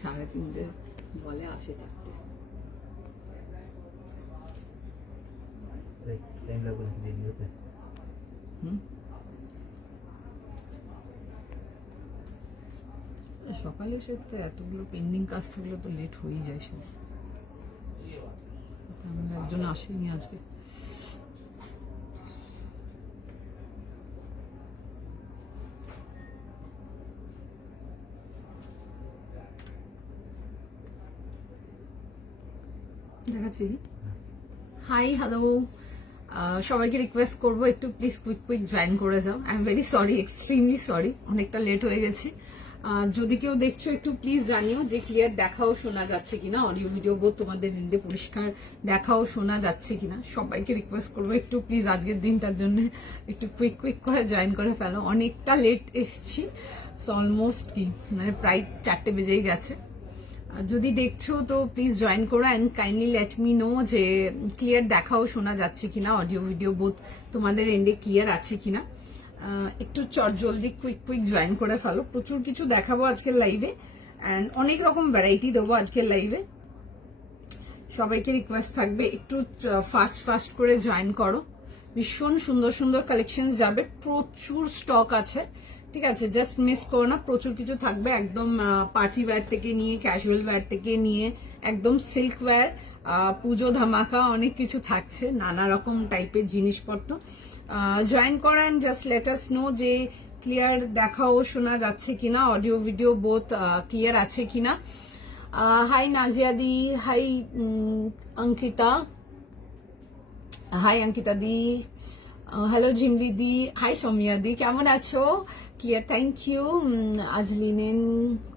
সাড়ে তিনটে বলে আসে চারটে। সকালে সে তো এতগুলো পেন্ডিং কাজ থাকলে তো লেট হয়ে যায় সব। আমাদের একজন আসেনি আজকে। দেখাচ্ছি। হাই, হ্যালো, সবাইকে রিকোয়েস্ট করবো একটু প্লিজ কুইক জয়েন করে যাও। I am very sorry, extremely sorry, অনেকটা লেট হয়ে গেছে। যদি কেউ দেখছো একটু প্লিজ জানিও যে ক্লিয়ার দেখাও শোনা যাচ্ছে কিনা, অডিও ভিডিও বোধ তোমাদের এন্ডে পরিষ্কার দেখাও শোনা যাচ্ছে কিনা। সবাইকে রিকোয়েস্ট করবো একটু প্লিজ আজকের দিনটার জন্য একটু কুইক করে জয়েন করে ফেলো। অনেকটা লেট এসছি, অলমোস্ট কি মানে প্রায় 4টে বেজেই গেছে। যদি দেখছো তো প্লিজ জয়েন করো and kindly let me no যে ক্লিয়ার দেখাও শোনা যাচ্ছে কিনা, অডিও ভিডিও বোধ তোমাদের এন্ডে ক্লিয়ার আছে কিনা। একটু জলদি কুইক জয়েন করে ফেলো। প্রচুর কিছু দেখাবো আজকের লাইভে অ্যান্ড অনেক রকম ভ্যারাইটি দেবো আজকের লাইভে। সবাইকে রিকোয়েস্ট থাকবে একটু ফাস্ট করে জয়েন করো। ভীষণ সুন্দর কালেকশন যাবে, প্রচুর স্টক আছে, ঠিক আছে? জাস্ট মিস করো না, প্রচুর কিছু থাকবে। একদম পার্টি ওয়্যার থেকে নিয়ে ক্যাজুয়াল ওয়্যার থেকে নিয়ে একদম সিল্ক ওয়্যার, পুজো ধামাকা অনেক কিছু থাকছে, নানা রকম টাইপের জিনিসপত্র। জয়েন করেন, জাস্ট লেট আস নো যে ক্লিয়ার দেখাও শোনা যাচ্ছে কিনা, অডিও ভিডিও বোথ ক্লিয়ার আছে কিনা। হাই নাজিয়া দি, হাই অঙ্কিতা, হাই অঙ্কিতা দি, হ্যালো ঝিমলি দি, হাই সৌমিয়া দি, কেমন আছো? Clear, thank you. আজ লিনেন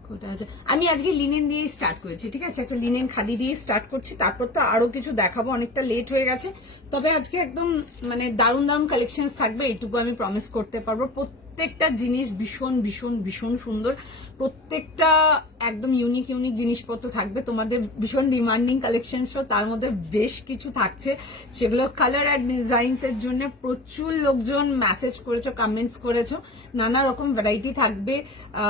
কোটা আছে, আমি আজকে লিনেন দিয়ে স্টার্ট করেছি, ঠিক আছে? একটা লিনেন খাদি দিয়ে স্টার্ট করছি, তারপর তো আরো কিছু দেখাবো, অনেকটা লেট হয়ে গেছে। তবে আজকে একদম মানে দারুণ কালেকশন থাকবে, এইটুকু আমি প্রমিস করতে পারবো। প্রত্যেকটা জিনিস ভীষণ সুন্দর, প্রত্যেকটা একদম ইউনিক জিনিসপত্র থাকবে। তোমাদের ভীষণ ডিমান্ডিং কালেকশন, তার মধ্যে বেশ কিছু থাকছে যেগুলো কালার আর ডিজাইনস এর জন্য প্রচুর লোকজন মেসেজ করেছো, কমেন্টস করেছো। নানা রকম ভ্যারাইটি থাকবে,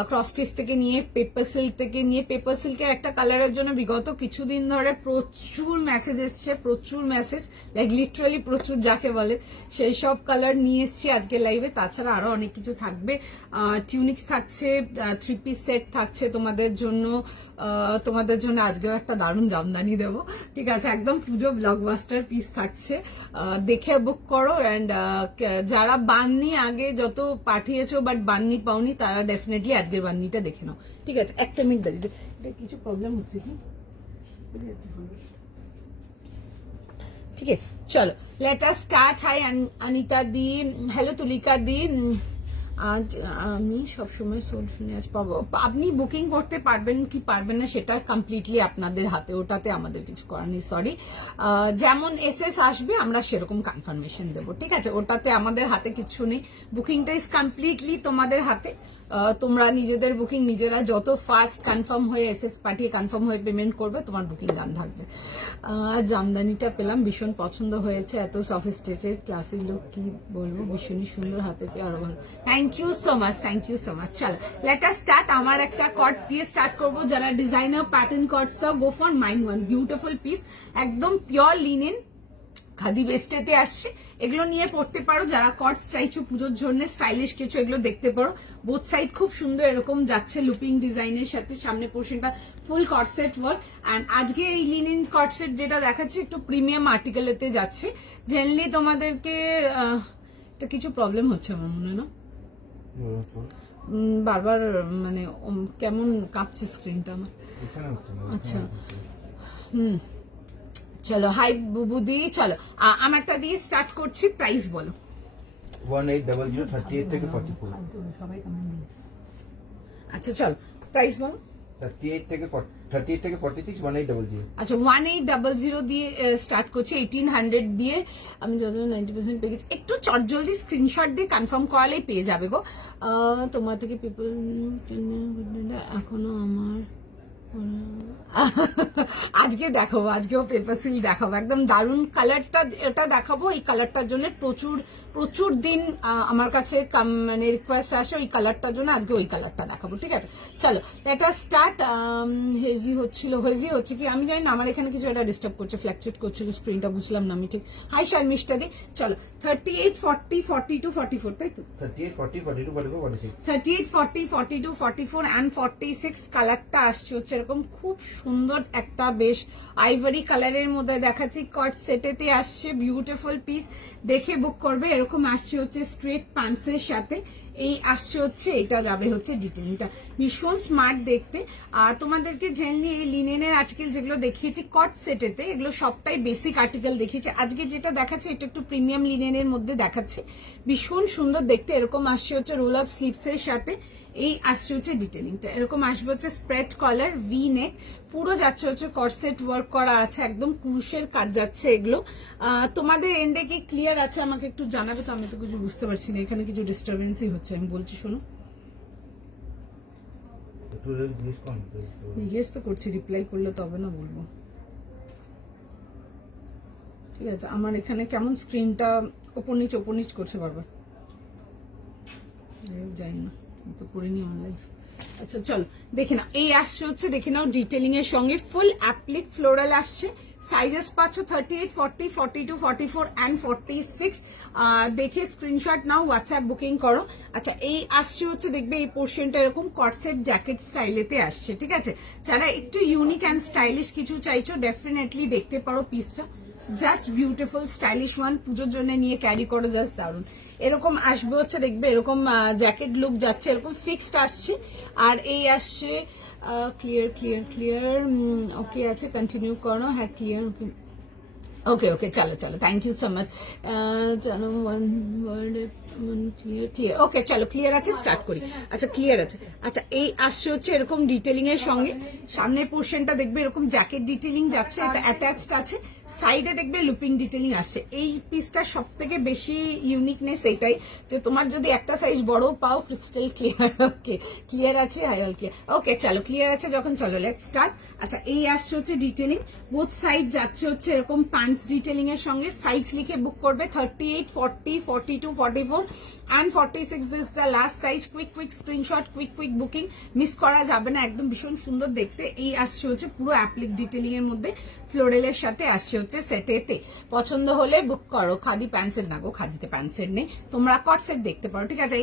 ক্রস স্টিচ থেকে নিয়ে পেপার সিল্ক থেকে নিয়ে। পেপার সিল্কের একটা কালারের জন্য বিগত কিছুদিন ধরে প্রচুর মেসেজ এসছে, প্রচুর মেসেজ, লাইক লিটারালি প্রচুর যাকে বলে, সেই সব কালার নিয়ে এসছি আজকে লাইভে। তাছাড়া আরো অনেক কিছু থাকবে, টিউনিক্স থাকছে, 3 পিস সেট থাকছে তোমাদের জন্য। আজকেও একটা দারুণ জামদানি দেবো, ঠিক আছে? একদম পুজো ব্লকবাস্টার পিস থাকছে, দেখে বুক করো। অ্যান্ড যারা বান্নি আগে যত পাঠিয়েছো বাট বান্নি পাওনি, তারা ডেফিনেটলি আজকের বান্নিটা দেখে নাও, ঠিক আছে? একটা মিনিট দাঁড়িয়ে, এটা কিছু প্রবলেম হচ্ছে কি? ঠিক আছে, চলো let us start. Hi Anita di, hello Tulika di. আজ আমি সবসময় সোল শুনে আজ পাবো, আপনি বুকিং করতে পারবেন কি পারবেন না সেটা কমপ্লিটলি আপনাদের হাতে, ওটাতে আমাদের কিছু করার নেই, সরি। যেমন এসএস আসবে আমরা সেরকম কনফার্মেশন দেবো, ঠিক আছে? ওটাতে আমাদের হাতে কিছু নেই, বুকিংটা ইজ কমপ্লিটলি তোমাদের হাতে। তোমরা নিজেদের বুকিং নিজেরা যত ফাস্ট কনফার্ম হয়ে এসএস পাঠিয়ে কনফার্ম হয়ে পেমেন্ট করবে, তোমার বুকিং গান থাকবে। জামদানিটা পেলাম, ভীষণ পছন্দ হয়েছে, এত সফিস্টিকেটেড ক্লাসিক লুক, কি বলবো, ভীষণই সুন্দর, হাতে পেয়ে আরো ভালো। Thank you so much. চলো লেট আস স্টার্ট। আমার একটা কটস দিয়ে স্টার্ট করবো। যারা designer pattern cuts go for mine one, beautiful piece, একদম পিওর লিনেন খাদি বেস্টেতে আসছে, এগুলো নিয়ে পড়তে পারো। যারা কটস চাইছো পুজোর জন্য স্টাইলিশ কিছু, এগুলো দেখতে পারো। বোথ সাইড খুব সুন্দর এরকম যাচ্ছে লুপিং ডিজাইনের সাথে, সামনে পোর্শনটা ফুল কটসেট ওয়ার্ক। অ্যান্ড আজকে এই লিনেন কটসেট যেটা দেখাচ্ছে একটু প্রিমিয়াম আর্টিকেলেতে যাচ্ছে। জেনারেলি তোমাদেরকে এটা কিছু প্রবলেম হচ্ছে আমার মনে হয় না, বারবার মানে কেমন কাঁপছে স্ক্রিনটা আমার। আচ্ছা, চলো হাই বুবুদি, চলো আমারটা দিয়ে স্টার্ট করছি। প্রাইস বলো। 1800 38 থেকে 44। আচ্ছা চলো প্রাইস বলো। 38 থেকে 46 1800। আচ্ছা 1800 দিয়ে স্টার্ট করছি, 1800 দিয়ে আমি যত 90% পেয়ে গেছি। একটু চটজলদি স্ক্রিনশট দিয়ে কনফার্ম করালেই পেয়ে যাবে গো। তোমার থেকে পিপল এখনো আমার আজকে দেখাবো, আজকেও পেপার সিল দেখাবো, একদম দারুণ কালারটা এটা দেখাবো। এই কালারটার জন্য প্রচুর প্রচুর দিন আমার কাছে মানে রিকোয়েস্ট আসে ওই কালারটার জন্য, আজকে ওই কালারটা দেখাবো, ঠিক আছে? চলো এটা স্টার্ট। হেজি হচ্ছে কি আমি জানি না, আমার এখানে কিছু একটা ডিস্টার্ব করছে, ফ্ল্যাকচুয়েট করছে স্ক্রিনটা, বুঝলাম না আমি ঠিক। হাই শর্মিষ্ঠা দি, চলো 38, 40, 42, 44, তাই তো? 38, 40, 42, 44, 46. 38, 40, 42, 44 and 46 কালারটা আসছে হচ্ছে এরকম খুব সুন্দর একটা বেশ আইভরি কালারের মধ্যে দেখাচ্ছি। কট সেটেতে আসছে, বিউটিফুল পিস, দেখে বুক করবে। এরকম আসছে হচ্ছে স্ট্রেট প্যান্টসের সাথে, এই আসছে হচ্ছে এটা যাবে হচ্ছে ডিটেলিংটা, ভীষণ স্মার্ট দেখতে। আর তোমাদেরকে জেনারেলি এই লিনেনের আর্টিকেল যেগুলো দেখিয়েছি কট সেটেতে, এগুলো সবটাই বেসিক আর্টিকেল দেখিয়েছি। আজকে যেটা দেখাচ্ছে এটা একটু প্রিমিয়াম লিনেনের মধ্যে দেখাচ্ছে, ভীষণ সুন্দর দেখতে। এরকম আসছে হচ্ছে রোল আপ স্লিভসের সাথে, এই আসছে হচ্ছে ডিটেলিংটা, এরকম আসবে হচ্ছে স্প্রেড কলার, ভি নেক, পুরো যাচ্ছে হচ্ছে কর্সেট ওয়ার্ক করা আছে, একদম ক্রুশের কাজ যাচ্ছে এগুলো। তোমাদের এন্ডে কি ক্লিয়ার আছে আমাকে একটু জানাবে তো, আমি তো কিছু বুঝতে পারছি না, এখানে কিছু ডিস্টারবেন্সই হচ্ছে, আমি বলছি শোনো। একটু জিজ্ঞেস করুন তো। জিজ্ঞেস তো করছি, রিপ্লাই করলে তবে না বলবো, ঠিক আছে? আমার এখানে কেমন স্ক্রিনটা ওপর নিচ করছে বারবার, জানি না, আমি তো পড়িনি অনলাইন। আচ্ছা চলো দেখে নাও, এই আসছে হচ্ছে দেখে নাও ডিটেলিং এর সঙ্গে ফুল অ্যাপ্লিক ফ্লোরাল আসছে। সাইজেস পাচ্ছ 38, 40, 42, 44 and 46। দেখে স্ক্রিনশট নাও, হোয়াটসঅ্যাপ বুকিং করো। আচ্ছা এই আসছে হচ্ছে দেখবে এই পোর্শনটা এরকম কটসেট জ্যাকেট স্টাইলেতে আসছে, ঠিক আছে? যারা একটু ইউনিক অ্যান্ড স্টাইলিশ কিছু চাইছো ডেফিনেটলি দেখতে পারো পিসটা, জাস্ট বিউটিফুল স্টাইলিশ ওয়ান, পুজোর জন্য নিয়ে ক্যারি করো, জাস্ট দারুন। এরকম আসবে হচ্ছে দেখবে এরকম জ্যাকেট লুক যাচ্ছে, এরকম ফিক্সড আসছে। আর এই আসছে ক্লিয়ার ওকে আছে, কন্টিনিউ করো। হ্যাঁ ক্লিয়ার, ওকে ওকে চলো চলো, থ্যাংক ইউ সো মাচ। চলো ক্লিয়ার, ওকে চলো ক্লিয়ার আছে, স্টার্ট করি। আচ্ছা ক্লিয়ার আছে। আচ্ছা এই আসছে হচ্ছে এরকম ডিটেলিং এর সঙ্গে, সামনের পোর্শনটা দেখবে এরকম জ্যাকেট ডিটেলিং যাচ্ছে, এটা অ্যাটাচড আছে, সাইডে দেখবে লুপিং ডিটেলিং আসছে। এই পিসটার সব থেকে বেশি ইউনিকনেস এটাই যে তোমার যদি একটা সাইজ বড় পাও, ক্রিস্টাল ক্লিয়ার। ওকে ক্লিয়ার আছে, হাই অল ক্লিয়ার, ওকে চলো ক্লিয়ার আছে যখন, চলো লেটস স্টার্ট। আচ্ছা এই আসছে হচ্ছে ডিটেলিং, বোথ সাইড যাচ্ছে হচ্ছে এরকম প্যান্টস ডিটেলিং এর সঙ্গে। সাইজ লিখে বুক করবে 38, 40, 42, 44 and 46 is the last size. Quick screenshot, quick booking, miss করা যাবে না, একদম ভীষণ সুন্দর দেখতে। এই আসছে হচ্ছে পুরো অ্যাপ্লিক ডিটেলিং এর মধ্যে, ফ্লোরেলের সাথে আসছে হচ্ছে সেটেতে। পছন্দ হলে বুক করো। খাদি প্যান্টসের না গো, খাদিতে প্যান্টসের নেই, তোমরা কট সেট দেখতে পারো, ঠিক আছে?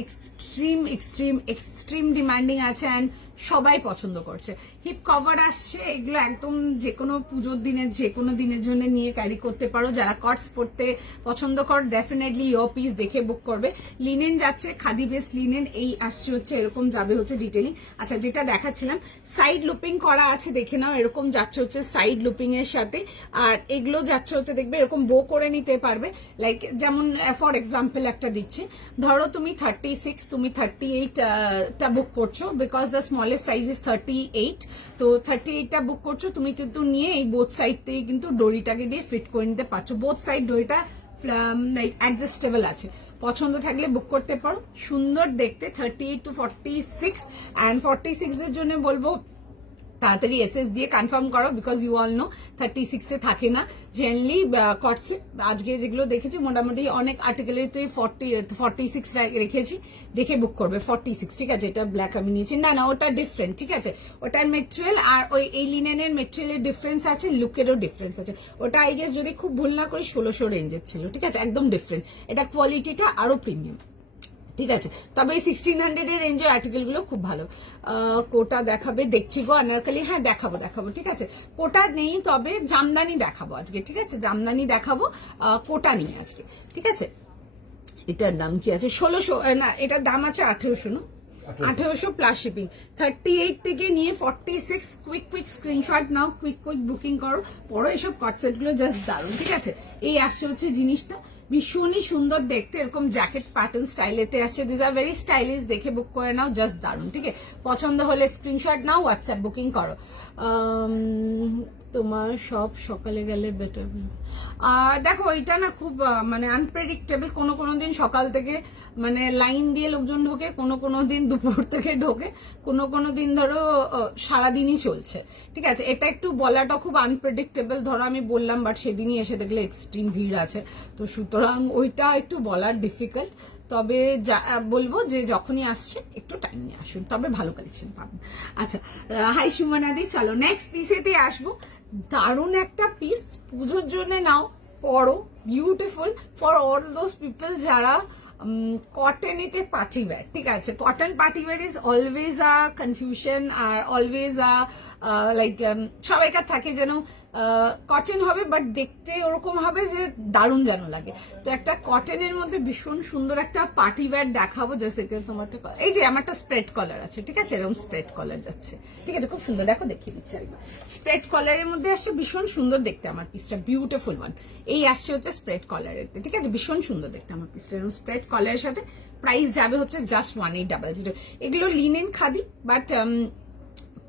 এক্সট্রিম ডিমান্ডিং আছে অ্যান্ড সবাই পছন্দ করছে। হিপ কভার আসছে, এগুলো একদম যে কোনো পুজোর দিনে যে কোনো দিনের জন্য নিয়ে ক্যারি করতে পারো। যারা কটস পরতে পছন্দ কর ডেফিনেটলি ইয়োর পিস দেখে বুক করবে। লিনেন যাচ্ছে, খাদি বেস লিনেন, এই আসছে হচ্ছে এরকম যাবে হচ্ছে ডিটেলিং। আচ্ছা যেটা দেখাচ্ছিলাম সাইড লুপিং করা আছে, দেখে নাও, এরকম যাচ্ছে হচ্ছে সাইড লুপিং এর সাথে। আর এগুলো যাচ্ছে হচ্ছে দেখবে এরকম বো করে নিতে পারবে, লাইক যেমন ফর এক্সাম্পল একটা দিচ্ছে, ধরো তুমি 36, তুমি 38 টা বুক করছো, because the smallest size is 38, তো 38 টা বুক করছো, তুমি কিন্তু নিয়ে এই বোথ সাইড থেকে কিন্তু দড়িটাকে দিয়ে ফিট করে নিতে পারছো। বোথ সাইড দড়িটা লাইক অ্যাডজাস্টেবল আছে, পছন্দ থাকলে বুক করতে পারো। সুন্দর দেখতে 38 to 46 and 46 এর জন্য বলবো তাড়াতাড়ি এসএস দিয়ে কনফার্ম করো, বিকজ ইউ অল নো 36 এ থাকে না জেনারেলি কটসে। আজকে যেগুলো দেখেছি মোটামুটি অনেক আর্টিকেলে 46 রেখেছি, দেখে বুক করবে 46, ঠিক আছে? এটা ব্ল্যাক আমি নিয়েছি, না ওটা ডিফারেন্ট, ঠিক আছে? ওটার মেটেরিয়াল আর ওই এই লিনেনের মেটেরিয়ালের ডিফারেন্স আছে, লুকেরও ডিফারেন্স আছে। ওটা আই গেস যদি খুব ভুল না করি 1600 রেঞ্জের ছিল, ঠিক আছে? একদম ডিফারেন্ট, এটা কোয়ালিটিটা আরো প্রিমিয়াম, ঠিক আছে? তবে এই 1600 এর রেঞ্জের আর্টিকেল গুলো খুব ভালো। কোটা দেখাবে, দেখছি গো আনারকলি, হ্যাঁ দেখাবো, ঠিক আছে? কোটা নেই, তবে জামদানি দেখাবো আজকে, ঠিক আছে? জামদানি দেখাবো, কোটা নিয়ে আজকে, ঠিক আছে? এটার দাম কি আছে? 1600, না এটার দাম আছে 1800, না 1800 প্লাস শিপিং। 38 থেকে নিয়ে 46, কুইক স্ক্রিনশট নাও, কুইক বুকিং করো, পরে এসব কটসেট গুলো জাস্ট দারুন, ঠিক আছে? এই আসছে হচ্ছে জিনিসটা, ভীষণই সুন্দর দেখতে, এরকম জ্যাকেট প্যাটার্ন স্টাইলেতে আসছে। দিস আর ভেরি স্টাইলিশ, দেখে বুক করে নাও, জাস্ট দারুন, ঠিক আছে? পছন্দ হলে স্ক্রিনশট নাও, হোয়াটসঅ্যাপ বুকিং করো। তোমার সব সকালে গেলে বেটার। দেখো এটা না খুব মানে আনপ্রেডিক্টেবল, কোনো দিন সকাল থেকে মানে লাইন দিয়ে লোকজন ঢোকে, কোনো দিন দুপুর থেকে ঢোকে, কোনো দিন ধরো সারাদিনই চলছে, ঠিক আছে। এটা একটু বলাটা খুব আনপ্রেডিক্টেবল, ধরো আমি বললাম বাট সেদিনই এসে দেখলে এক্সট্রিম ভিড় আছে, তো সুতরাং ওইটা একটু বলার ডিফিকাল্ট। তবে বলবো যে যখনই আসছে একটু টাইম নিয়ে আসুন, তবে ভালো কালেকশন পাবেন। আচ্ছা, হাই সুমনাদি, চলো নেক্সট পিসেতে আসবো। দারুণ একটা পিস, পুজোর জন্য নাও, পরো, beautiful for all those people যারা কটনেতে পার্টি ওয়্যার, ঠিক আছে। Cotton party wear is always a confusion, আর অলওয়েজ আ লাইক সবাইকার থাকে যেন কটন হবে বাট দেখতে ওরকম হবে যে দারুণ যেন লাগে। তো একটা কটনের মধ্যে ভীষণ সুন্দর একটা পার্টি ওয়্যার দেখাবো, জেসে তোমারটা এই যে আমারটা স্প্রেড কলার আছে, ঠিক আছে, এরকম স্প্রেড কলার যাচ্ছে, ঠিক আছে, খুব সুন্দর, দেখো দেখিয়ে দিচ্ছি একবার। স্প্রেড কলারের মধ্যে আসছে, ভীষণ সুন্দর দেখতে আমার পিসটা, বিউটিফুল ওয়ান। এই আসছে হচ্ছে স্প্রেড কলারের, ঠিক আছে, ভীষণ সুন্দর দেখতে আমার পিসটা এরকম স্প্রেড কলারের সাথে। প্রাইস যাবে হচ্ছে জাস্ট 1800। এগুলো লিনেন খাদি বাট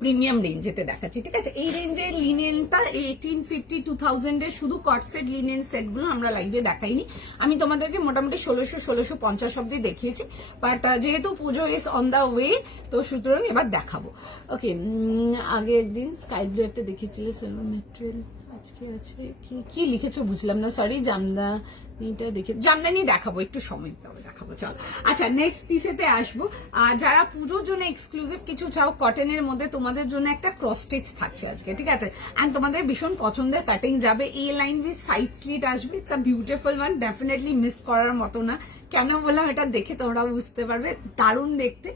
প্রিমিয়াম রেঞ্জেতে দেখাচ্ছি, ঠিক আছে। এই রেঞ্জের লিনেনটা 1850 2000 এর শুধু কটসেট লিনেন সেটগুলো আমরা লাইভে দেখাইনি, আমি তোমাদেরকে মোটামুটি 1650 অব্দি দেখিয়েছি, বাট যেহেতু পুজো ইজ অন দা ওয়ে, তো সুতরাং এবার দেখাবো। ওকে, আগের দিন স্কাই ব্লু একটা দেখিয়েছিলে সিলভার মেটেরিয়াল, আজকে আছে কি লিখেছো বুঝলাম না, সরি। জামদানিটা দেখে, জামদানি দেখাবো, একটু সময় তবে দেখাবো, চলো। আচ্ছা, নেক্সট পিসেতে আসবো। যারা পুজোর জন্য এক্সক্লুসিভ কিছু চাও কটনের মধ্যে, তোমাদের জন্য একটা ক্রস স্টিচ থাকছে আজকে, ঠিক আছে, এন্ড তোমাদের ভীষণ পছন্দের কাটিং যাবে, এ লাইন উইথ সাইড স্লিট আসবে। It's a beautiful one, definitely miss করার মতো না। কেন বললাম, এটা দেখে তোমরাও বুঝতে পারবে, দারুণ দেখতে।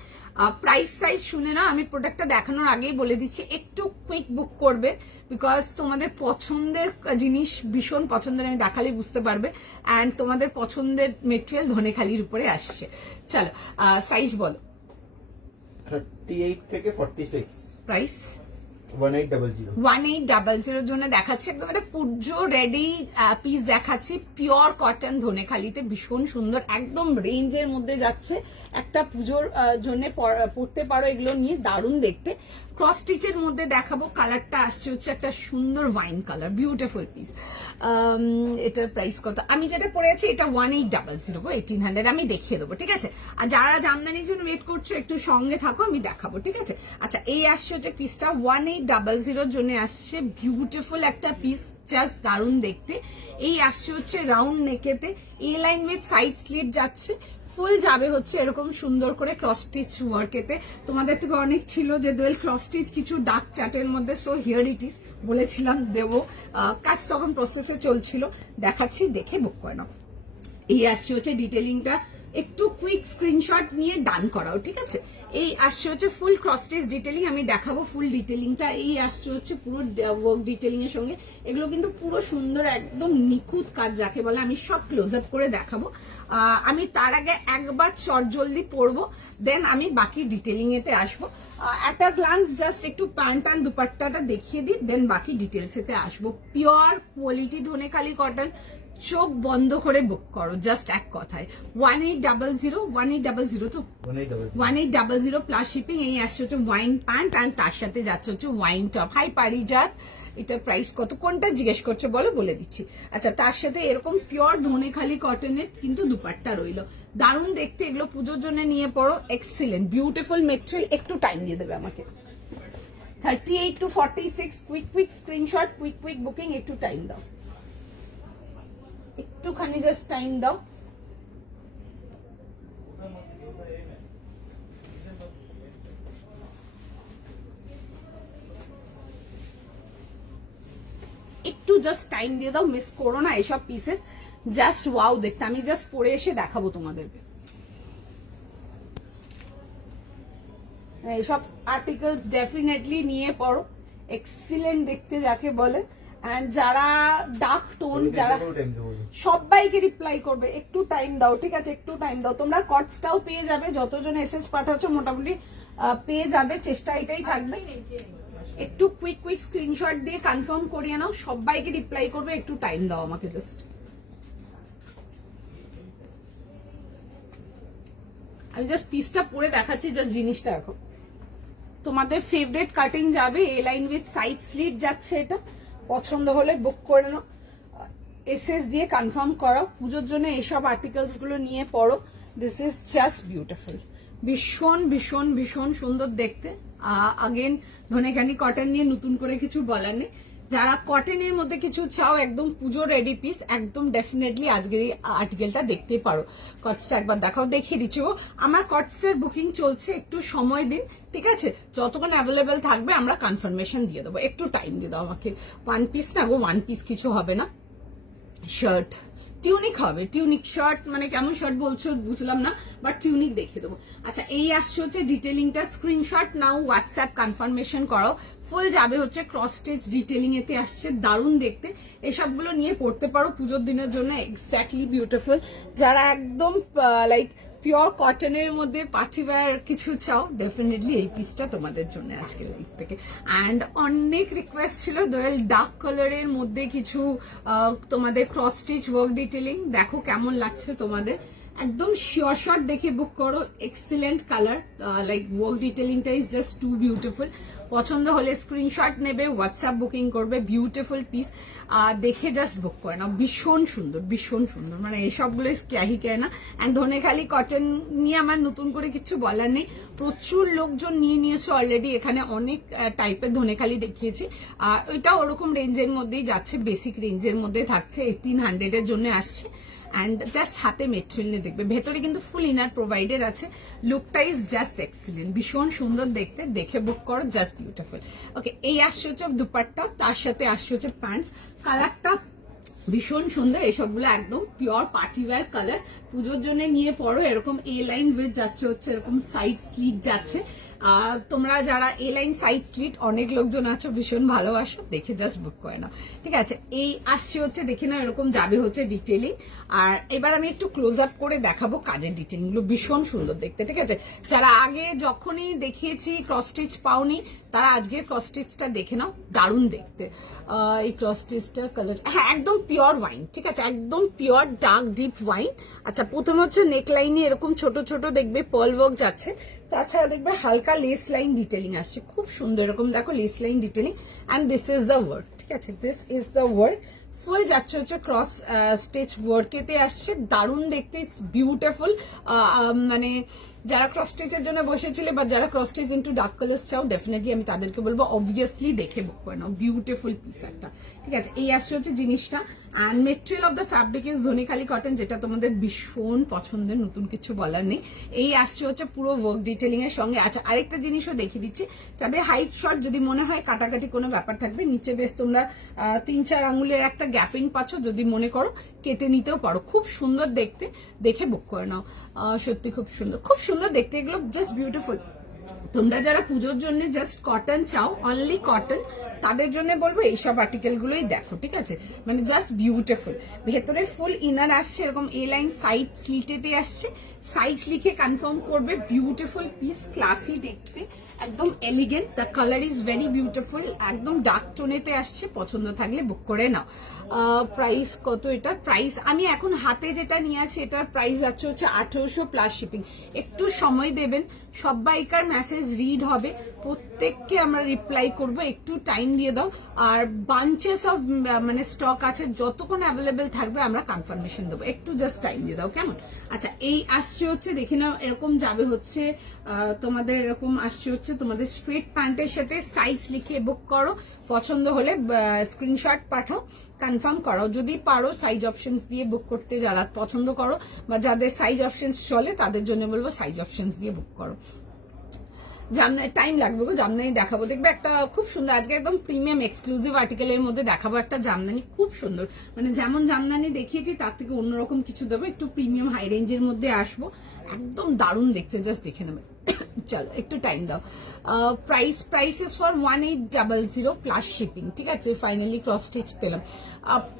প্রাইস সাইজ শুনে না, আমি প্রোডাক্টটা দেখানোর আগেই বলে দিচ্ছি, একটু কুইক বুক করবে, বিকজ তোমাদের পছন্দের জিনিস, ভীষণ পছন্দের, আমি দেখালে বুঝতে পারবে, অ্যান্ড তোমাদের পছন্দের মেটেরিয়াল ধনেখালির উপরে আসছে। চলো, সাইজ বলো। 38 থেকে 46, প্রাইস 1800। 1800 জন্য দেখাচ্ছি, একদম একটা পুজো রেডি পিস দেখাচ্ছি, পিওর কটন ধনেখালিতে, ভীষণ সুন্দর, একদম রেঞ্জের মধ্যে যাচ্ছে, একটা পুজোর জন্য পড়তে পারো এগুলো নিয়ে, দারুণ দেখতে। ক্রস স্টিচের মধ্যে দেখাবো, কালারটা আসছে হচ্ছে একটা সুন্দর ওয়াইন কালার, বিউটিফুল পিস। এটার প্রাইস কত, আমি যেটা পরে আছি এটা 1800 গো, 1800 আমি দেখিয়ে দেবো, ঠিক আছে। আর যারা জামদানির জন্য ওয়েট করছো একটু সঙ্গে থাকো, আমি দেখাবো, ঠিক আছে। আচ্ছা, এই আসছে হচ্ছে পিসটা 1800 জন্য আসছে, বিউটিফুল একটা পিস, জাস্ট দারুণ দেখতে। এই আসছে হচ্ছে রাউন্ড নেকেতে, A line with side slit যাচ্ছে, ফুল যাবে হচ্ছে এরকম সুন্দর করে ক্রস স্টিচ ওয়ার্কেতে। তোমাদের থেকে অনেক ছিল যে দোয়েল ক্রস স্টিচ কিছু ডার্ক চার্টের মধ্যে, সো হিয়ার ইট ইজ, বলেছিলাম দেবো, কাজ তখন প্রসেসে চলছিল, দেখাচ্ছি, দেখে বুক করে নাও। এই আসছে হচ্ছে ডিটেলিংটা, একটু কুইক স্ক্রিনশট নিয়ে ডান করাও, ঠিক আছে। এই আসছে হচ্ছে ফুল ক্রস স্টিচ ডিটেলিং, আমি দেখাবো ফুল ডিটেলিংটা। এই আসছে হচ্ছে পুরো ওয়ার্ক ডিটেলিং এর সঙ্গে, এগুলো কিন্তু পুরো সুন্দর একদম নিখুঁত কাজ যাকে বলে, আমি সব ক্লোজ আপ করে দেখাবো। আমি তার আগে একবার চটজলদি পরবো, দেন আমি বাকি ডিটেলিং এতে আসবো। একটা গ্লান্স জাস্ট একটু প্যান্ট অ্যান্ড দুপাট্টাটা দেখিয়ে দিই, দেন বাকি ডিটেলস এতে আসবো। পিওর কোয়ালিটি ধনেখালি কটন, চোখ বন্ধ করে বুক করো, জাস্ট এক কথায়। 1800 তো 1800 প্লাস শিপিং। এই আসছে হচ্ছে ওয়াইন প্যান্ট, অ্যান্ড তার সাথে যাচ্ছে হচ্ছে ওয়াইন টপ। হাই পারিজাত, এটার প্রাইস কত, কোনটা জিজ্ঞেস করছো বলো, বলে দিচ্ছি। আচ্ছা, তার সাথে এরকম পিওর ধনেখালি কটনের কিন্তু দুপাট্টা রইলো, দারুণ দেখতে, এগুলো পুজোর জন্য নিয়ে পড়ো, এক্সিলেন্ট বিউটিফুল মেটেরিয়াল। একটু টাইম দিয়ে দেবে আমাকে, 38 to 46, quick screenshot, quick booking, একটু টাইম দাও, একটুখানি জাস্ট টাইম দাও। একটু জাস্ট টাইম দিয়ে দাও, মিস করো না এসব পিসেস, জাস্ট ওয়াও দেখতে। আমি জাস্ট পরে এসে দেখাবো তোমাদেরকে এইসব আর্টিকেলস, ডেফিনেটলি নিয়ে পড়ো, এক্সিলেন্ট দেখতে যাকে বলে। এন্ড যারা ডার্ক টোন, যারা সবাইকে রিপ্লাই করবে, একটু টাইম দাও, ঠিক আছে, একটু টাইম দাও। তোমরা কটসটাও পেয়ে যাবে, যতজন এসএস পাঠাচ্ছ মোটামুটি পেয়ে যাবে, চেষ্টা এটাই থাকবে। একটু কুইক স্ক্রিনশট দিয়ে কনফার্ম করিয়ে নাও, সবাইকে রিপ্লাই করবে, একটু টাইম দাও আমাকে জাস্ট। আমি জাস্ট পিসটা পরে দেখাচ্ছি, জাস্ট জিনিসটা এখন তোমাদের ফেভারিট কাটিং যাবে, এ লাইন উইথ সাইড স্লিট যাচ্ছে, এটা পছন্দ হলে বুক করে নাও, এসএস দিয়ে কনফার্ম করো। পুজোর জন্য এইসব আর্টিকেলস গুলো নিয়ে পড়ো। দিস ইজ জাস্ট বিউটিফুল, ভীষণ ভীষণ ভীষণ সুন্দর দেখতে। আগেন ধনেখালি কটন নিয়ে নতুন করে কিছু বলার নেই। যারা কটনের মধ্যে কিছু চাও একদম পুজো রেডি পিস, একদম ডেফিনেটলি আজকের এই আর্টিকেলটা দেখতে পারো। কটসটা একবার দেখাও, দেখিয়ে দিচ্ছি। ও আমার কটসের বুকিং চলছে, একটু সময় দিন, ঠিক আছে? যতক্ষণ অ্যাভেলেবেল থাকবে আমরা কনফার্মেশন দিয়ে দেবো, একটু টাইম দিয়ে দাও আমাকে। ওয়ান পিস না গো, ওয়ান পিস কিছু হবে না, শার্ট টিউনিক হবে। টিউনিক শার্ট মানে কেমন শার্ট বলছো বুঝলাম না, বাট টিউনিক দেখিয়ে দেবো। আচ্ছা, এই আসছে হচ্ছে ডিটেলিংটা, স্ক্রিনশট নাও, হোয়াটসঅ্যাপ কনফার্মেশন করো। ফুল যাবে হচ্ছে ক্রস স্টিচ ডিটেলিং, এতে আসছে দারুণ দেখতে। এসবগুলো নিয়ে পড়তে পারো পুজোর দিনের জন্য, এক্স্যাক্টলি বিউটিফুল। যারা একদম লাইক পিওর কটনের মধ্যে পার্টিওয়্যার কিছু চাও, ডেফিনেটলি এই পিসটা তোমাদের জন্য আজকের লাইফ থেকে। অ্যান্ড অনেক রিকোয়েস্ট ছিল দোয়েল ডার্ক কালারের মধ্যে কিছু তোমাদের ক্রস স্টিচ ওয়ার্ক ডিটেলিং, দেখো কেমন লাগছে তোমাদের। একদম শিওর শট দেখে বুক করো, এক্সিলেন্ট কালার, লাইক ওয়ার্ক ডিটেলিংটা ইজ জাস্ট টু বিউটিফুল। পছন্দ হলে স্ক্রিনশট নেবে, হোয়াটসঅ্যাপ বুকিং করবে। বিউটিফুল পিস, দেখে জাস্ট বুক করে নাও। ভীষণ সুন্দর, ভীষণ সুন্দর, মানে এইসবগুলো ক্যাহি কেয় না। অ্যান্ড ধনেখালি কটন নিয়ে আমার নতুন করে কিছু বলার নেই, প্রচুর লোকজন নিয়ে নিয়েছে অলরেডি। এখানে অনেক টাইপের ধনেখালি দেখিয়েছি, ওইটা ওরকম রেঞ্জের মধ্যেই যাচ্ছে, বেসিক রেঞ্জের মধ্যে থাকছে, 1800 এর জন্য আসছে। অ্যান্ড জাস্ট হাতে মেটেরিয়াল নিয়ে দেখবে, ভেতরে কিন্তু ফুল ইনার প্রোভাইডেড আছে। লুকটা ইজ জাস্ট এক্সিলেন্ট, ভীষণ সুন্দর দেখতে, দেখে বুক করো, জাস্ট বিউটিফুল। ওকে, এই আসছে হচ্ছে দুপাট্টা, তার সাথে আসছে হচ্ছে প্যান্টস। কালারটা ভীষণ সুন্দর, এসবগুলো একদম পিওর পার্টিওয়্যার কালার, পুজোর জন্য নিয়ে পড়ো। এরকম এ লাইন উইথ যাচ্ছে হচ্ছে, এরকম সাইড স্লিভ যাচ্ছে। তোমরা যারা এ লাইন সাইড স্লিট অনেক লোকজন আছো, ভীষণ ভালোবাসো, দেখে জাস্ট বুক করে নাও, ঠিক আছে? এই আসছে হচ্ছে, দেখে নাও, এরকম যাবে হচ্ছে ডিটেলিং। আর এবার আমি একটু ক্লোজ আপ করে দেখাবো কাজের ডিটেলিং গুলো, ভীষণ সুন্দর দেখতে, ঠিক আছে? যারা আগে যখনই দেখিয়েছি ক্রস স্টিচ পাওনি, তারা আজকে ক্রস স্টিচটা দেখে নাও, দারুণ দেখতে। এই ক্রস স্টিচটা কালার, হ্যাঁ একদম পিওর ওয়াইন, ঠিক আছে? একদম পিওর ডার্ক ডিপ ওয়াইন। আচ্ছা, প্রথমে হচ্ছে নেক লাইনে এরকম ছোট ছোট দেখবে পার্ল ওয়ার্ক যাচ্ছে, তাছাড়া দেখবে হালকা লেস লাইন ডিটেলিং আসছে, খুব সুন্দর। এরকম দেখো lace line detailing, and this is the work, ঠিক আছে? This is the work. ফুল যাচ্ছে হচ্ছে ক্রস স্টিচ ওয়ার্কেতে আসছে, দারুণ দেখতে, ইটস বিউটিফুল। মানে যারা ক্রস স্টিচের জন্য বসেছিলে বা যারা cross stitch into dark colours চাও, ডেফিনেটলি আমি তাদেরকে বলবো অবভিয়াসলি দেখে বুক করে নাও, বিউটিফুল পিস একটা, ঠিক আছে? এই আসছে হচ্ছে জিনিসটা। And material of the fabric is Dhaniakhali cotton, যেটা তোমাদের ভীষণ পছন্দের, নতুন কিছু বলার নেই। এই আসছে হচ্ছে পুরো ওয়ার্ক ডিটেলিং এর সঙ্গে। আচ্ছা, আরেকটা জিনিসও দেখিয়ে দিচ্ছি, যাদের হাইট শর্ট যদি মনে হয় কাটাকাটি কোনো ব্যাপার থাকবে, নিচে বেশ তোমরা 3-4 আঙুলের একটা গ্যাপিং পাচ্ছ, যদি মনে করো কেটে নিতেও পারো, খুব সুন্দর দেখতে, দেখে বুক করে নাও। সত্যি খুব সুন্দর, খুব সুন্দর দেখতে, এগুলো জাস্ট বিউটিফুল। তোমরা যারা পুজোর জন্য জাস্ট কটন চাও, অনলি কটন, তাদের জন্য বলবো এইসব আর্টিকেল গুলোই দেখো, ঠিক আছে? মানে জাস্ট বিউটিফুল। ভেতরে ফুল ইনার আসছে, এরকম এ লাইন সাইড স্লিটেতে আসছে, সাইজ লিখে কনফার্ম করবে। বিউটিফুল পিস, ক্লাসি দেখতে, একদম elegant. The colour is very beautiful, একদম ডার্ক টোনেতে আসছে, পছন্দ থাকলে বুক করে নাও। প্রাইস কত এটা? প্রাইস আমি এখন হাতে যেটা নিয়ে আছি, এটার প্রাইস আছে হচ্ছে 1800 প্লাস শিপিং। একটু সময় দেবেন, সবাইকার মেসেজ রিড হবে, প্রত্যেককে আমরা রিপ্লাই করব, একটু টাইম দিয়ে দাও। আর বাঞ্চেস অফ মানে স্টক আছে, যতক্ষণ অ্যাভেলেবেল থাকবে আমরা কনফার্মেশন দেবো, একটু জাস্ট টাইম দিয়ে দাও, কেমন? আচ্ছা, এই আসছে হচ্ছে, দেখে নাও, এরকম যাবে হচ্ছে তোমাদের, এরকম আসছে হচ্ছে তোমাদের স্ট্রেট প্যান্টের সাথে, সাইজ লিখে বুক করো। পছন্দ হলে স্ক্রিনশট পাঠাও, কনফার্ম করো, যদি পারো সাইজ অপশনস দিয়ে বুক করতে, যারা পছন্দ করো বা যাদের সাইজ অপশনস চলে তাদের জন্য বলবো সাইজ অপশনস দিয়ে বুক করো। জামদানি টাইম লাগবে গো, জামদানি দেখাবো, দেখবে একটা খুব সুন্দর, আজকে একদম প্রিমিয়াম এক্সক্লুসিভ আর্টিকেলের মধ্যে দেখাবো একটা জামদানি, খুব সুন্দর। মানে যেমন জামদানি দেখিয়েছি তার থেকে অন্যরকম কিছু দেবো, একটু প্রিমিয়াম হাই রেঞ্জের মধ্যে আসবো, একদম দারুণ দেখতে, জাস্ট দেখে নেবে। চলো একটু টাইম দাও। Price is for 1800 plus shipping, ঠিক আছে? ফাইনালি ক্রস স্টিচ পেলাম,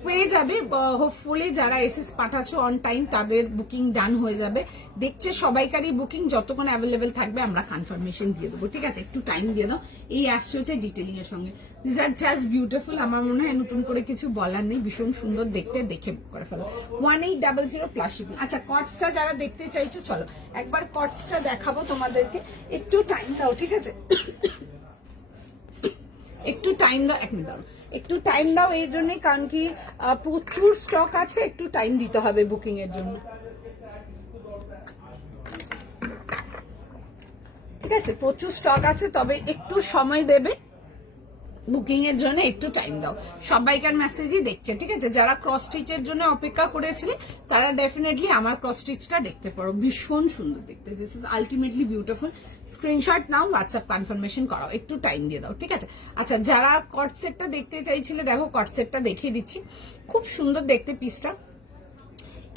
পেয়ে যাবে হোপফুলি। যারা এসএস পাঠাচ্ছ অন টাইম, তাদের বুকিং ডান হয়ে যাবে। দেখছে সবাইকারই বুকিং, যতক্ষণ অ্যাভেলেবেল থাকবে আমরা কনফার্মেশন দিয়ে দেবো, ঠিক আছে? একটু টাইম দিয়ে দাও। এই আসছে হচ্ছে ডিটেলিং এর সঙ্গে, দিস আর জাস্ট বিউটিফুল। আমার মনে হয় নতুন করে কিছু বলার নেই, ভীষণ সুন্দর দেখতে, দেখে বুক করে ফেলো। 1800 প্লাস শিপিং। আচ্ছা, কটসটা যারা দেখতে চাইছো, চলো একবার কটসটা দেখাবো তোমাদেরকে, একটু টাইম দাও, ঠিক আছে? একটু টাইম দাও, 1 মিনিট দাও। একটু টাইম দাও এই জন্যই, কারণ কি প্রচুর স্টক আছে, একটু টাইম দিতে হবে বুকিং এর জন্য। ঠিক আছে, প্রচুর স্টক আছে, তবে একটু সময় দেবে বুকিং এর জন্য, একটু টাইম দাও। সবাইকার মেসেজই দেখছে, ঠিক আছে? যারা ক্রস স্টিচের জন্য অপেক্ষা করেছিলে তারা ডেফিনেটলি আমার ক্রস স্টিচটা দেখতে পারো, ভীষণ সুন্দর দেখতে। This is ultimately beautiful. Screenshot now, WhatsApp confirmation করাও, একটু টাইম দিয়ে দাও, ঠিক আছে? আচ্ছা, যারা কট সেটটা দেখতে চাইছিলে, দেখো কট সেটটা দেখিয়ে দিচ্ছি, খুব সুন্দর দেখতে পিসটা।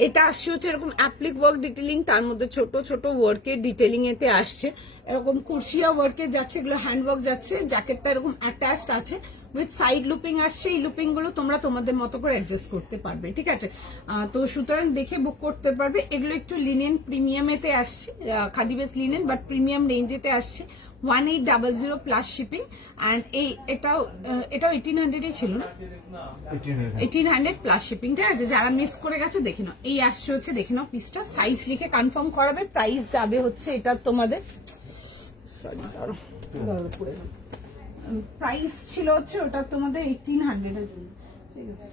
এটা আসছে হচ্ছে এরকম অ্যাপ্লিক ওয়ার্ক ডিটেলিং, তার মধ্যে ছোট ছোট ওয়ার্কের ডিটেলিং এতে আসছে, এরকম কুরশিয়া ওয়ার্কে যাচ্ছে, এগুলো হ্যান্ড ওয়ার্ক যাচ্ছে, জ্যাকেটটা এরকম অ্যাটাচড আছে উইথ সাইড লুপিং আসছে। এই লুপিং গুলো তোমরা তোমাদের মতো করে অ্যাডজাস্ট করতে পারবে, ঠিক আছে? তো সুতরাং দেখে বুক করতে পারবে। এগুলো একটু লিনেন প্রিমিয়ামেতে আসছে, khadi base linen but premium রেঞ্জেতে আসছে। 1800 প্লাস শিপিং। অ্যান্ড এটাও 1800 ছিল না, 1800 প্লাস শিপিং, ঠিক আছে? যারা মিস করে গেছো দেখে নাও। এই আসছে হচ্ছে, দেখে নাও পিসটা, সাইজ লিখে কনফার্ম করাবে। প্রাইস যাবে হচ্ছে এটা তোমাদের, প্রাইস ছিল হচ্ছে ওটা তোমাদের 1800 এর জন্য, ঠিক আছে?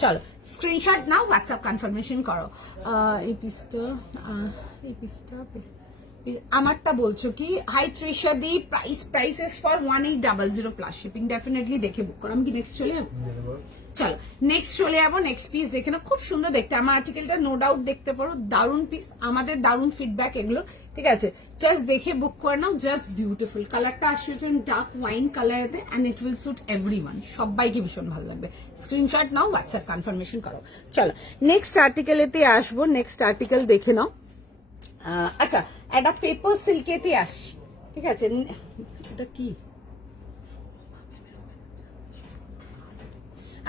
চলো স্ক্রিনশট নাও, হোয়াটসঅ্যাপ কনফার্মেশন করো। এই পিসটা আমারটা বলছো কি? হাই ত্রিশা দি, price is for 1800 plus shipping. Definitely দেখে বুক করো। আমি কি নেক্সট চলে যাবো? চলো নেক্সট চলে যাবো। নেক্সট পিস দেখে না, খুব সুন্দর দেখতে। আমার আর্টিকেলটা নো ডাউট দেখতে পারো, দারুন পিস, আমাদের দারুন ফিডব্যাক এগুলো, ঠিক আছে? জাস্ট দেখে বুক করে নাও, জাস্ট বিউটিফুল। কালারটা আসছে ডার্ক ওয়াইন কালারেতে, and it will suit everyone, সবাইকে ভীষণ ভালো লাগবে। স্ক্রিনশট নাও, হোয়াটসঅ্যাপ কনফার্মেশন করো। চলো নেক্সট আর্টিকেলেতে আসবো। নেক্সট আর্টিকেল দেখে নাও। আচ্ছা, একটা পেপার সিল্কেতে আসছি, ঠিক আছে? এটা কি?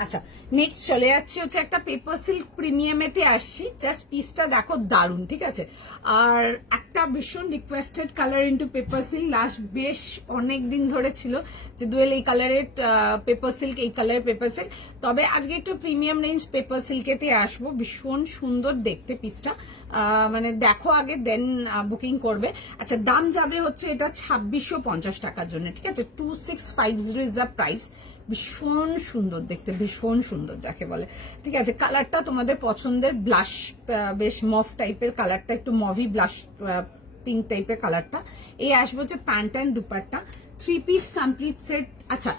আচ্ছা, নেক্সট চলে যাচ্ছে হচ্ছে একটা পেপার সিল্ক প্রিমিয়ামেতে আসছি। জাস্ট পিসটা দেখো, দারুন, ঠিক আছে? আর একটা ভীষণ requested colour into paper silk, last বেশ অনেক দিন ধরে ছিল যে দুয়েল এই কালারের পেপার সিল্ক, এই কালারের পেপার সিল্ক। তবে আজকে একটু প্রিমিয়াম রেঞ্জ পেপার সিল্কেতে আসবো। ভীষণ সুন্দর দেখতে পিসটা, মানে দেখো আগে, দেন বুকিং করবে। আচ্ছা, দাম যাবে হচ্ছে এটা 2650 টাকার জন্য, ঠিক আছে? 2650 ইজ দ্য প্রাইস। ভীষণ সুন্দর দেখতে, ভীষণ সুন্দর যাকে বলে, ঠিক আছে? কালারটা তোমাদের পছন্দের, ব্লাশ, বেশ মফ টাইপের কালারটা, একটু মভি ব্লাশ পিঙ্ক টাইপের কালারটা। এই আসবে হচ্ছে pant and dupatta, 3 piece complete set. আচ্ছা,